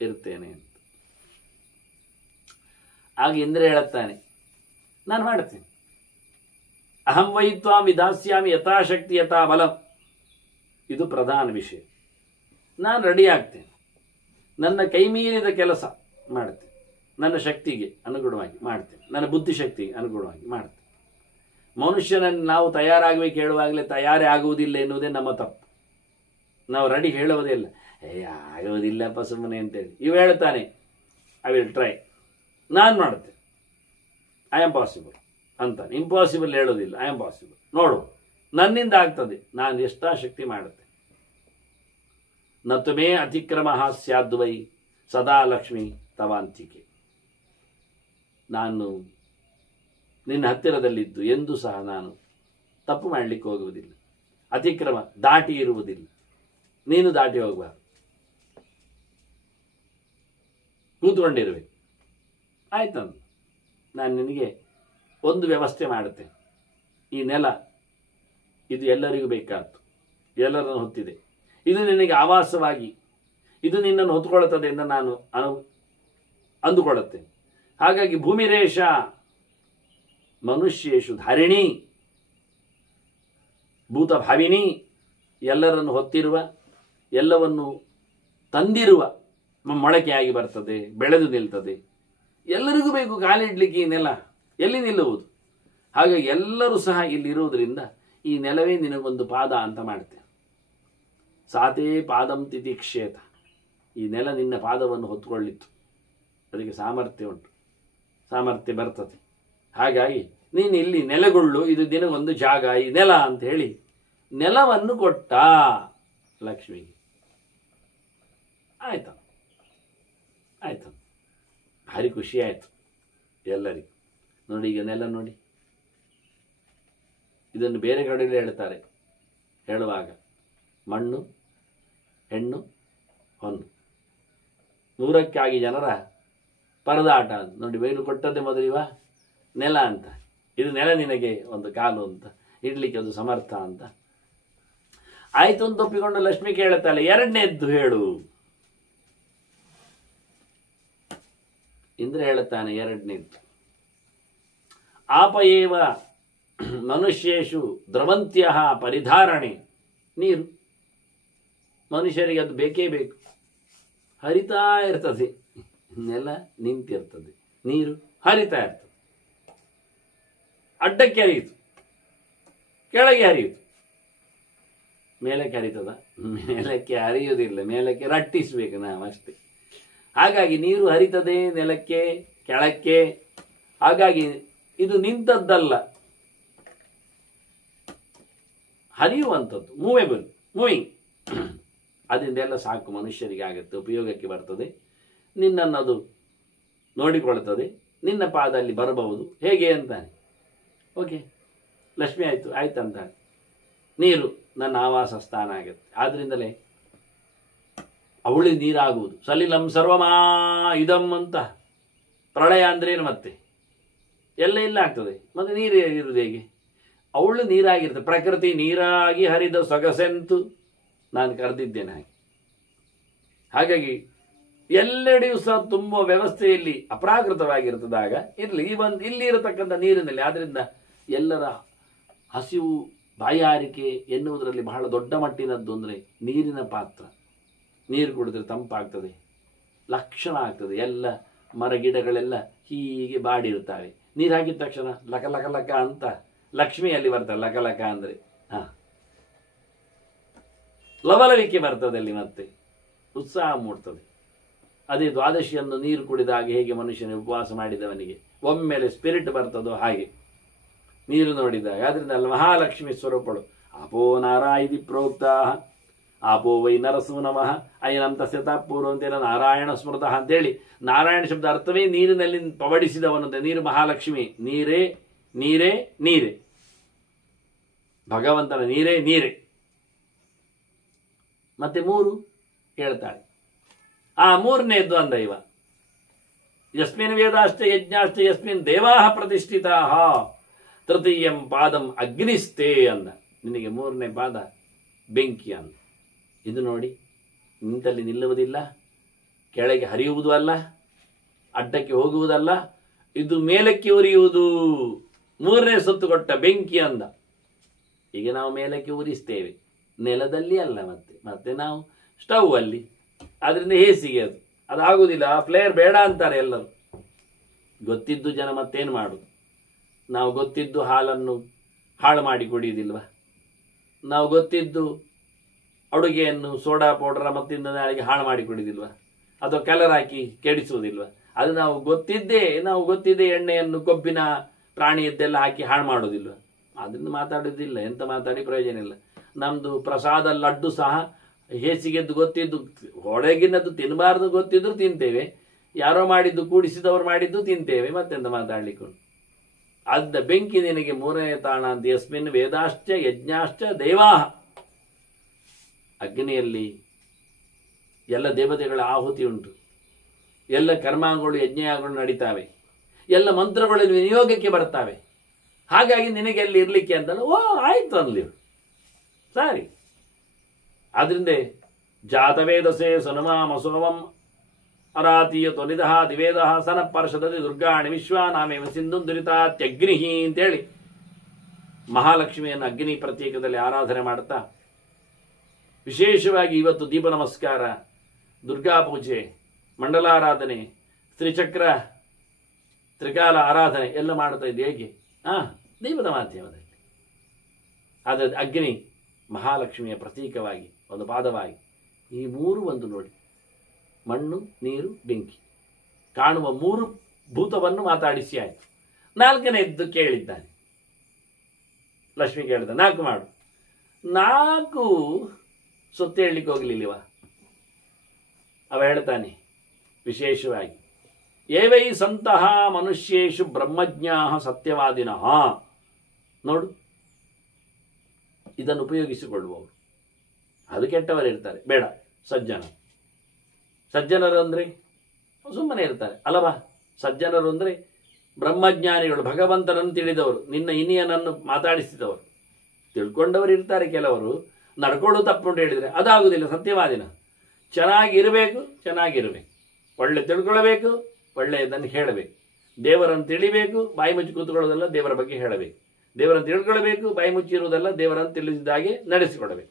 ಇರ್ತೇನೆ ಅಂತ. ಆಗ ಇಂದ್ರ ಹೇಳುತ್ತಾನೆ, ನಾನು ಮಾಡ್ತೇನೆ. ಅಹಂ ವೈತ್ವಾ ವಿಧಾಸ್ಯಾಮಿ ಯಥಾಶಕ್ತಿ ಯಥಾ ಬಲಂ. ಇದು ಪ್ರಧಾನ ವಿಷಯ. ನಾನು ರೆಡಿ ಆಗ್ತೇನೆ, ನನ್ನ ಕೈ ಮೀರಿದ ಕೆಲಸ ಮಾಡ್ತೇನೆ, ನನ್ನ ಶಕ್ತಿಗೆ ಅನುಗುಣವಾಗಿ ಮಾಡ್ತೇನೆ, ನನ್ನ ಬುದ್ಧಿಶಕ್ತಿಗೆ ಅನುಗುಣವಾಗಿ ಮಾಡ್ತೇನೆ. ಮನುಷ್ಯನನ್ನು ನಾವು ತಯಾರಾಗಬೇಕು ಹೇಳುವಾಗಲೇ ತಯಾರೇ ಆಗುವುದಿಲ್ಲ ಎನ್ನುವುದೇ ನಮ್ಮ ತಪ್ಪು. ನಾವು ರೆಡಿ ಹೇಳುವುದೇ ಇಲ್ಲ, ಆಗುವುದಿಲ್ಲಪ್ಪ ಸುಮ್ಮನೆ ಅಂತೇಳಿ. ಇವು ಹೇಳ್ತಾನೆ, ಐ ವಿಲ್ ಟ್ರೈ, ನಾನು ಮಾಡ್ತೇನೆ, ಐ ಆಮ್ ಪಾಸಿಬಲ್ ಅಂತಾನೆ. ಇಂಪಾಸಿಬಲ್ ಹೇಳೋದಿಲ್ಲ, ಐ ಆಮ್ ಪಾಸಿಬಲ್, ನೋಡು ನನ್ನಿಂದ ಆಗ್ತದೆ, ನಾನು ಎಷ್ಟಾಶಕ್ತಿ ಮಾಡುತ್ತೆ. ನತುಮೇ ಅತಿಕ್ರಮ ಸ್ಯಾದ್ವೈ ಸದಾ ಲಕ್ಷ್ಮಿ ತವಾಂತಿಕೆ. ನಾನು ನಿನ್ನ ಹತ್ತಿರದಲ್ಲಿದ್ದು ಎಂದೂ ಸಹ ನಾನು ತಪ್ಪು ಮಾಡಲಿಕ್ಕೆ ಹೋಗುವುದಿಲ್ಲ, ಅತಿಕ್ರಮ ದಾಟಿ ಇರುವುದಿಲ್ಲ. ನೀನು ದಾಟಿ ಹೋಗಬಾರ್ದು, ಕೂತ್ಕೊಂಡಿರುವೆ. ಆಯ್ತಂದು ನಾನು ನಿನಗೆ ಒಂದು ವ್ಯವಸ್ಥೆ ಮಾಡುತ್ತೇನೆ. ಈ ನೆಲ ಇದು ಎಲ್ಲರಿಗೂ ಬೇಕಾದ್ದು, ಎಲ್ಲರನ್ನು ಹೊತ್ತಿದೆ. ಇದು ನಿನಗೆ ಆವಾಸವಾಗಿ, ಇದು ನಿನ್ನನ್ನು ಹೊತ್ತುಕೊಳ್ಳುತ್ತದೆ ಎಂದು ನಾನು ಅಂದುಕೊಳ್ಳುತ್ತೇನೆ. ಹಾಗಾಗಿ ಭೂಮಿರೇಶ ಮನುಷ್ಯೇಶು ಧಾರಿಣಿ ಭೂತಭಾವಿನಿ, ಎಲ್ಲರನ್ನು ಹೊತ್ತಿರುವ ಎಲ್ಲವನ್ನು ತಂದಿರುವ ಮೊಳಕೆಯಾಗಿ ಬರ್ತದೆ, ಬೆಳೆದು ನಿಲ್ತದೆ. ಎಲ್ಲರಿಗೂ ಬೇಕು ಕಾಲಿಡ್ಲಿಕ್ಕೆ ಈ ನೆಲ, ಎಲ್ಲಿ ನಿಲ್ಲುವುದು? ಹಾಗಾಗಿ ಎಲ್ಲರೂ ಸಹ ಇಲ್ಲಿರುವುದರಿಂದ ಈ ನೆಲವೇ ನಿನಗೊಂದು ಪಾದ ಅಂತ ಮಾಡ್ತೇವೆ. ಸಾತೇ ಪಾದಂ ತಿತಿಕ್ಷೇತ, ಈ ನೆಲ ನಿನ್ನ ಪಾದವನ್ನು ಹೊತ್ತುಕೊಳ್ಳಿತ್ತು, ಅದಕ್ಕೆ ಸಾಮರ್ಥ್ಯ ಉಂಟು, ಸಾಮರ್ಥ್ಯ ಬರ್ತದೆ. ಹಾಗಾಗಿ ನೀನು ಇಲ್ಲಿ ನೆಲೆಗೊಳ್ಳು, ಇದು ನಿನಗೊಂದು ಜಾಗ, ಈ ನೆಲ ಅಂತ ಹೇಳಿ ನೆಲವನ್ನು ಕೊಟ್ಟ ಲಕ್ಷ್ಮಿಗೆ. ಆಯ್ತಾ ಆಯ್ತು, ಭಾರಿ ಖುಷಿ ಆಯಿತು ಎಲ್ಲರಿಗೂ. ನೋಡಿ ಈಗ ನೆಲ ನೋಡಿ, ಇದನ್ನು ಬೇರೆ ಕಡೆಯಲ್ಲಿ ಹೇಳ್ತಾರೆ, ಹೇಳುವಾಗ ಮಣ್ಣು, ಹೆಣ್ಣು, ಹೊನ್ನು, ನೂರಕ್ಕಾಗಿ ಜನರ ಪರದಾಟ ಅಂತ ನೋಡಿ. ಬಯಲು ಕೊಟ್ಟದ್ದೇ ಮೊದಲಿವ ನೆಲ ಅಂತ, ಇದು ನೆಲ ನಿನಗೆ ಒಂದು ಕಾಲು ಅಂತ, ಇಡ್ಲಿಕ್ಕೆ ಒಂದು ಸಮರ್ಥ ಅಂತ. ಆಯ್ತು ಅಂತ ಒಪ್ಪಿಕೊಂಡು ಲಕ್ಷ್ಮಿ ಕೇಳುತ್ತಾಳೆ, ಎರಡನೇದ್ದು ಹೇಳು. ಇಂದ್ರ ಹೇಳುತ್ತಾನೆ ಎರಡನೇದ್ದು, ಆಪಯೇವ ಮನುಷ್ಯೇಶು ದ್ರವಂತ್ಯ ಪರಿಧಾರಣೆ. ನೀರು, ಮನುಷ್ಯರಿಗೆ ಅದು ಬೇಕೇ ಬೇಕು, ಹರಿತಾ ಇರ್ತದೆ. ನೆಲ ನಿಂತಿರ್ತದೆ, ನೀರು ಹರಿತಾ ಇರ್ತದೆ. ಅಡ್ಡಕ್ಕೆ ಹರಿಯಿತು, ಕೆಳಗೆ ಹರಿಯಿತು, ಮೇಲಕ್ಕೆ ಹರಿತದ? ಮೇಲಕ್ಕೆ ಹರಿಯುವುದಿಲ್ಲ, ಮೇಲಕ್ಕೆ ರಟ್ಟಿಸಬೇಕು ನಾವು ಅಷ್ಟೇ. ಹಾಗಾಗಿ ನೀರು ಹರಿತದೆ ನೆಲಕ್ಕೆ, ಕೆಳಕ್ಕೆ. ಹಾಗಾಗಿ ಇದು ನಿಂತದ್ದಲ್ಲ, ಹರಿಯುವಂಥದ್ದು, ಮೂವೇಬಲ್, ಮೂವಿಂಗ್. ಅದರಿಂದೆಲ್ಲ ಸಾಕು, ಮನುಷ್ಯರಿಗೆ ಆಗುತ್ತೆ, ಉಪಯೋಗಕ್ಕೆ ಬರ್ತದೆ. ನಿನ್ನನ್ನು ಅದು ನೋಡಿಕೊಳ್ತದೆ, ನಿನ್ನ ಪಾದ ಅಲ್ಲಿ ಬರಬಹುದು. ಹೇಗೆ ಅಂತಾನೆ. ಓಕೆ, ಲಕ್ಷ್ಮಿ ಆಯಿತು ಆಯ್ತಂತಾನೆ. ನೀರು ನನ್ನ ಆವಾಸ ಸ್ಥಾನ ಆಗುತ್ತೆ. ಆದ್ರಿಂದಲೇ ಅವಳಿ ನೀರಾಗುವುದು. ಸಲಿಲಂ ಸರ್ವಮಾ ಇದಂ ಅಂತ. ಪ್ರಳಯ ಅಂದ್ರೇನು ಮತ್ತೆ? ಎಲ್ಲ ಇಲ್ಲ ಆಗ್ತದೆ, ಮತ್ತೆ ನೀರು ಇರುವುದು ಹೇಗೆ? ಅವಳು ನೀರಾಗಿರ್ತದೆ. ಪ್ರಕೃತಿ ನೀರಾಗಿ ಹರಿದ ಸೊಗಸೆಂತು ನಾನು ಕರೆದಿದ್ದೇನೆ ಹಾಗೆ. ಹಾಗಾಗಿ ಎಲ್ಲೆಡೆಯೂ ಸಹ ತುಂಬ ವ್ಯವಸ್ಥೆಯಲ್ಲಿ ಅಪ್ರಾಕೃತವಾಗಿರ್ತದಾಗ ಇರಲಿ ಇಲ್ಲಿ ಇರತಕ್ಕಂಥ ನೀರಿನಲ್ಲಿ. ಆದ್ದರಿಂದ ಎಲ್ಲರ ಹಸಿವು, ಬಾಯಾರಿಕೆ ಎನ್ನುವುದರಲ್ಲಿ ಬಹಳ ದೊಡ್ಡ ಮಟ್ಟಿನದ್ದು ಅಂದರೆ ನೀರಿನ ಪಾತ್ರ. ನೀರು ಕುಡಿದ್ರೆ ತಂಪಾಗ್ತದೆ, ಲಕ್ಷಣ ಆಗ್ತದೆ. ಎಲ್ಲ ಮರ ಗಿಡಗಳೆಲ್ಲ ಹೀಗೆ ಬಾಡಿರ್ತವೆ. ನೀರು ಹಾಕಿದ ತಕ್ಷಣ ಲಕ ಲಕ ಲಕ ಅಂತ ಲಕ್ಷ್ಮಿಯಲ್ಲಿ ಬರ್ತಾರೆ. ಲಕ ಲಕ ಅಂದರೆ ಲವಲವಿಕೆ ಬರ್ತದೆ ಅಲ್ಲಿ, ಮತ್ತೆ ಉತ್ಸಾಹ ಮೂಡ್ತದೆ. ಅದೇ ದ್ವಾದಶಿಯನ್ನು ನೀರು ಕುಡಿದಾಗ ಹೇಗೆ ಮನುಷ್ಯನ ಉಪವಾಸ ಮಾಡಿದವನಿಗೆ ಒಮ್ಮೆಲೆ ಸ್ಪಿರಿಟ್ ಬರ್ತದೋ ಹಾಗೆ ನೀರು ನೋಡಿದಾಗ. ಆದ್ರಿಂದ ಅಲ್ಲಿ ಮಹಾಲಕ್ಷ್ಮಿ ಸ್ವರೂಪಳು. ಆಪೋ ನಾರಾಯಿತಿ ಪ್ರೋಕ್ತ ಆಪೋ ವೈ ನರಸು ನಮಃ ಅಯನಂ ತಸ್ಯತ ಪೂರ್ವ ಅಂತೇಳಿ ನಾರಾಯಣ ಸ್ಮೃತಃ ಅಂತೇಳಿ. ನಾರಾಯಣ ಶಬ್ದ ಅರ್ಥವೇ ನೀರಿನಲ್ಲಿ ಪವಡಿಸಿದವನಂತೆ. ನೀರು ಮಹಾಲಕ್ಷ್ಮಿ, ನೀರೇ ನೀರೇ ನೀರೇ, ಭಗವಂತನ ನೀರೇ ನೀರೇ. ಮತ್ತೆ ಮೂರು ಹೇಳ್ತಾಳೆ. ಆ ಮೂರನೇದ್ದು ಅಂದ ಇವ, ಯಸ್ಮಿನ್ ವೇದಾಶ್ಚ ಯಜ್ಞಾಶ್ಚ ಯಸ್ಮಿನ್ ದೇವಾಹ ಪ್ರತಿಷ್ಠಿತಾ ತೃತೀಯಂ ಪಾದಂ ಅಗ್ನಿಸ್ತೇ ಅಂದ. ನಿನಗೆ ಮೂರನೇ ಪಾದ ಬೆಂಕಿ ಅಂದ. ಇದು ನೋಡಿ, ನಿಂತಲ್ಲಿ ನಿಲ್ಲುವುದಿಲ್ಲ, ಕೆಳಗೆ ಹರಿಯುವುದು ಅಲ್ಲ, ಅಡ್ಡಕ್ಕೆ ಹೋಗುವುದಲ್ಲ, ಇದು ಮೇಲಕ್ಕೆ ಉರಿಯುವುದು. ಮೂರನೇ ಸುತ್ತು ಕೊಟ್ಟ ಬೆಂಕಿ ಅಂದ. ಈಗ ನಾವು ಮೇಲಕ್ಕೆ ಉರಿಸ್ತೇವೆ, ನೆಲದಲ್ಲಿ ಅಲ್ಲ. ಮತ್ತೆ ನಾವು ಸ್ಟವ್ ಅಲ್ಲಿ, ಆದ್ರಿಂದ ಹೇಸಿಗೆ ಅದಾಗುವುದಿಲ್ಲ. ಫ್ಲೇರ್ ಬೇಡ ಅಂತಾರೆ ಎಲ್ಲರೂ. ಗೊತ್ತಿದ್ದು ಜನ ಮತ್ತೇನು ಮಾಡುದು? ನಾವು ಗೊತ್ತಿದ್ದು ಹಾಲನ್ನು ಹಾಳು ಮಾಡಿ ಕುಡಿಯುವುದಿಲ್ವ? ನಾವು ಗೊತ್ತಿದ್ದು ಅಡುಗೆಯನ್ನು ಸೋಡಾ ಪೌಡರ್ ಮತ್ತಿಂದ ನಾಳೆಗೆ ಹಾಳು ಮಾಡಿ ಕುಡಿದಿಲ್ವ? ಅಥವಾ ಕಲರ್ ಹಾಕಿ ಕೆಡಿಸುವುದಿಲ್ವ? ಅದು ನಾವು ಗೊತ್ತಿದ್ದೇ ಎಣ್ಣೆಯನ್ನು ಕೊಬ್ಬಿನ ಪ್ರಾಣಿಯದ್ದೆಲ್ಲ ಹಾಕಿ ಹಾಳು ಮಾಡೋದಿಲ್ವ? ಅದರಿಂದ ಮಾತಾಡೋದಿಲ್ಲ, ಎಂತ ಮಾತಾಡಿ ಪ್ರಯೋಜನ ಇಲ್ಲ. ನಮ್ದು ಪ್ರಸಾದ ಲಡ್ಡು ಸಹ ಹೇಸಿಗೆದ್ದು ಗೊತ್ತಿದ್ದು, ಹೊರಗಿನದ್ದು ತಿನ್ನಬಾರ್ದು ಗೊತ್ತಿದ್ರು ತಿಂತೇವೆ, ಯಾರೋ ಮಾಡಿದ್ದು ಕೂಡಿಸಿದವರು ಮಾಡಿದ್ದು ತಿಂತೇವೆ, ಮತ್ತೆಂತ ಮಾತಾಡ್ಲಿಕ್ಕೆ. ಅದ್ದ ಬೆಂಕಿ ನಿನಗೆ ಮೂರನೇ ತಾಣ ಅಂತ. ಯಸ್ಮಿನ್ ವೇದಾಶ್ಚ ಯಜ್ಞಾಶ್ಚ ದೇವಾಹ. ಅಗ್ನಿಯಲ್ಲಿ ಎಲ್ಲ ದೇವತೆಗಳ ಆಹುತಿ ಉಂಟು, ಎಲ್ಲ ಕರ್ಮಗಳು ಯಜ್ಞಗಳು ನಡೀತಾವೆ, ಎಲ್ಲ ಮಂತ್ರಗಳಲ್ಲಿ ವಿನಿಯೋಗಕ್ಕೆ ಬರ್ತಾವೆ. ಹಾಗಾಗಿ ನಿನಗೆ ಅಲ್ಲಿ ಇರ್ಲಿಕ್ಕೆ ಅಂತಲ್ಲ. ಓ ಆಯ್ತು ಅನ್ಲಿ, ಸರಿ. ಆದ್ರಿಂದ ಜಾತವೇದಸೆ ಸನುಮಾಮಸೋಮಂ ಅರಾತೀಯ ತೊಲಿದ ದಿವೇದ ಸನ ಪರ್ಷದತಿ ದುರ್ಗಾಣಿ ವಿಶ್ವಾನಾಮೇವ ಸಿಂಧು ದುರಿತಾತ್ಯಗ್ನಿಹಿ ಅಂತೇಳಿ ಮಹಾಲಕ್ಷ್ಮಿಯನ್ನು ಅಗ್ನಿ ಪ್ರತ್ಯೇಕದಲ್ಲಿ ಆರಾಧನೆ ಮಾಡ್ತಾ ವಿಶೇಷವಾಗಿ ಇವತ್ತು ದೀಪ ನಮಸ್ಕಾರ, ದುರ್ಗಾ ಪೂಜೆ, ಮಂಡಲಾರಾಧನೆ, ತ್ರಿಚಕ್ರ ತ್ರಿಕಾಲ ಆರಾಧನೆ ಎಲ್ಲ ಮಾಡ್ತಾ ಇದ್ದು ಹೇಗೆ? ದೀಪದ ಮಾಧ್ಯಮದಲ್ಲಿ. ಆದರೆ ಅಗ್ನಿ ಮಹಾಲಕ್ಷ್ಮಿಯ ಪ್ರತೀಕವಾಗಿ, ಒಂದು ಪಾದವಾಗಿ, ಈ ಮೂರು ಒಂದು ನೋಡಿ, ಮಣ್ಣು, ನೀರು, ಬೆಂಕಿ ಕಾಣುವ ಮೂರು ಭೂತವನ್ನು ಮಾತಾಡಿಸಿ ಆಯಿತು. ನಾಲ್ಕನೆಯದ್ದು ಕೇಳಿದ್ದಾನೆ. ಲಕ್ಷ್ಮಿ ಕೇಳಿದ 4 ಮಾಡು. 4 ಸೊತ್ತು ಹೇಳಲಿಕ್ಕೆ ಹೋಗ್ಲಿಲ್ವ? ಅವ ಹೇಳ್ತಾನೆ ವಿಶೇಷವಾಗಿ, ಏವೈ ಸಂತಹ ಮನುಷ್ಯೇಶು ಬ್ರಹ್ಮಜ್ಞಾ ಸತ್ಯವಾದಿನಃ. ನೋಡು, ಇದನ್ನು ಉಪಯೋಗಿಸಿಕೊಳ್ಳುವವರು, ಅದು ಕೆಟ್ಟವರಿರ್ತಾರೆ, ಬೇಡ. ಸಜ್ಜನರು ಅಂದರೆ ಸುಮ್ಮನೆ ಇರ್ತಾರೆ ಅಲ್ಲವಾ? ಸಜ್ಜನರು ಅಂದರೆ ಬ್ರಹ್ಮಜ್ಞಾನಿಗಳು, ಭಗವಂತನನ್ನು ತಿಳಿದವರು, ನಿನ್ನ ಇನಿಯನನ್ನು ಮಾತಾಡಿಸಿದವರು. ತಿಳ್ಕೊಂಡವರು ಇರ್ತಾರೆ ಕೆಲವರು, ನಡ್ಕೊಳ್ಳೋದು ತಪ್ಪುಂಟು ಹೇಳಿದರೆ ಅದಾಗುವುದಿಲ್ಲ. ಸತ್ಯವಾದಿನ ಚೆನ್ನಾಗಿರಬೇಕು, ಒಳ್ಳೆ ತಿಳ್ಕೊಳ್ಬೇಕು, ಒಳ್ಳೆಯದನ್ನು ಹೇಳಬೇಕು. ದೇವರನ್ನು ತಿಳಿಬೇಕು, ಬಾಯಿ ಮುಚ್ಚಿ ಕೂತ್ಕೊಳ್ಳೋದಲ್ಲ, ದೇವರ ಬಗ್ಗೆ ಹೇಳಬೇಕು. ದೇವರನ್ನು ತಿಳ್ಕೊಳ್ಬೇಕು, ಬಾಯಿ ಮುಚ್ಚಿ ಇರುವುದಲ್ಲ, ದೇವರನ್ನು ತಿಳಿಸಿದಾಗೆ ನಡೆಸಿಕೊಡಬೇಕು.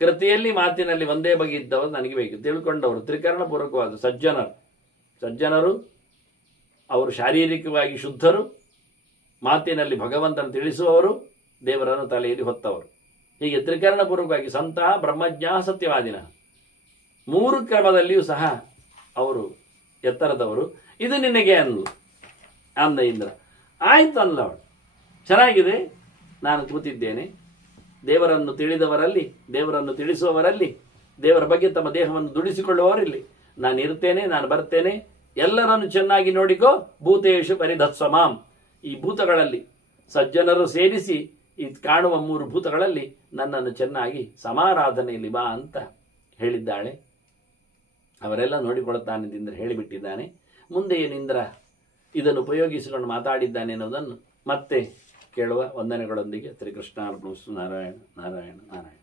ಕೃತಿಯಲ್ಲಿ ಮಾತಿನಲ್ಲಿ ಒಂದೇ ಬಗೆ ಇದ್ದವರು ನನಗೆ ಬೇಕು. ತಿಳ್ಕೊಂಡವರು, ತ್ರಿಕರಣ ಪೂರ್ವಕವಾದ ಸಜ್ಜನರು ಅವರು ಶಾರೀರಿಕವಾಗಿ ಶುದ್ಧರು, ಮಾತಿನಲ್ಲಿ ಭಗವಂತನ ತಿಳಿಸುವವರು, ದೇವರನ್ನು ತಲೆಯಲ್ಲಿ ಹೊತ್ತವರು. ಹೀಗೆ ತ್ರಿಕರಣ ಪೂರ್ವಕವಾಗಿ ಸಂತಹ ಬ್ರಹ್ಮಜ್ಞಾ ಸತ್ಯವಾದಿನ 3 ಕ್ರಮದಲ್ಲಿಯೂ ಸಹ ಅವರು ಎತ್ತರದವರು. ಇದು ನಿನಗೆ ಅಂದ ಇಂದ್ರ. ಆಯ್ತು ಅಂದವಳು, ಚೆನ್ನಾಗಿದೆ, ನಾನು ಕೂತಿದ್ದೇನೆ. ದೇವರನ್ನು ತಿಳಿದವರಲ್ಲಿ, ದೇವರನ್ನು ತಿಳಿಸುವವರಲ್ಲಿ, ದೇವರ ಬಗ್ಗೆ ತಮ್ಮ ದೇಹವನ್ನು ದುಡಿಸಿಕೊಳ್ಳುವವರಲ್ಲಿ ನಾನು ಇರ್ತೇನೆ, ನಾನು ಬರ್ತೇನೆ. ಎಲ್ಲರನ್ನು ಚೆನ್ನಾಗಿ ನೋಡಿಕೋ. ಭೂತೇಶು ಪರಿಧತ್ಸಮಾಂ. ಈ ಭೂತಗಳಲ್ಲಿ ಸಜ್ಜನರು ಸೇರಿಸಿ ಈ ಕಾಣುವ 3 ಭೂತಗಳಲ್ಲಿ ನನ್ನನ್ನು ಚೆನ್ನಾಗಿ ಸಮಾರಾಧನೆಯಲ್ಲಿ ಬಾ ಅಂತ ಹೇಳಿದ್ದಾಳೆ. ಅವರೆಲ್ಲ ನೋಡಿಕೊಳ್ಳುತ್ತಾನೆಂದ್ರೆ ಹೇಳಿಬಿಟ್ಟಿದ್ದಾನೆ. ಮುಂದೆ ಏನಿಂದ್ರ ಇದನ್ನು ಉಪಯೋಗಿಸಿಕೊಂಡು ಮಾತಾಡಿದ್ದಾನೆ ಎನ್ನುವುದನ್ನು ಮತ್ತೆ ಕೇಳುವ ವಂದನೆಗಳೊಂದಿಗೆ. ಶ್ರೀಕೃಷ್ಣಾರ್ಪಣಮಸ್ತು. ನಾರಾಯಣ ನಾರಾಯಣ ನಾರಾಯಣ.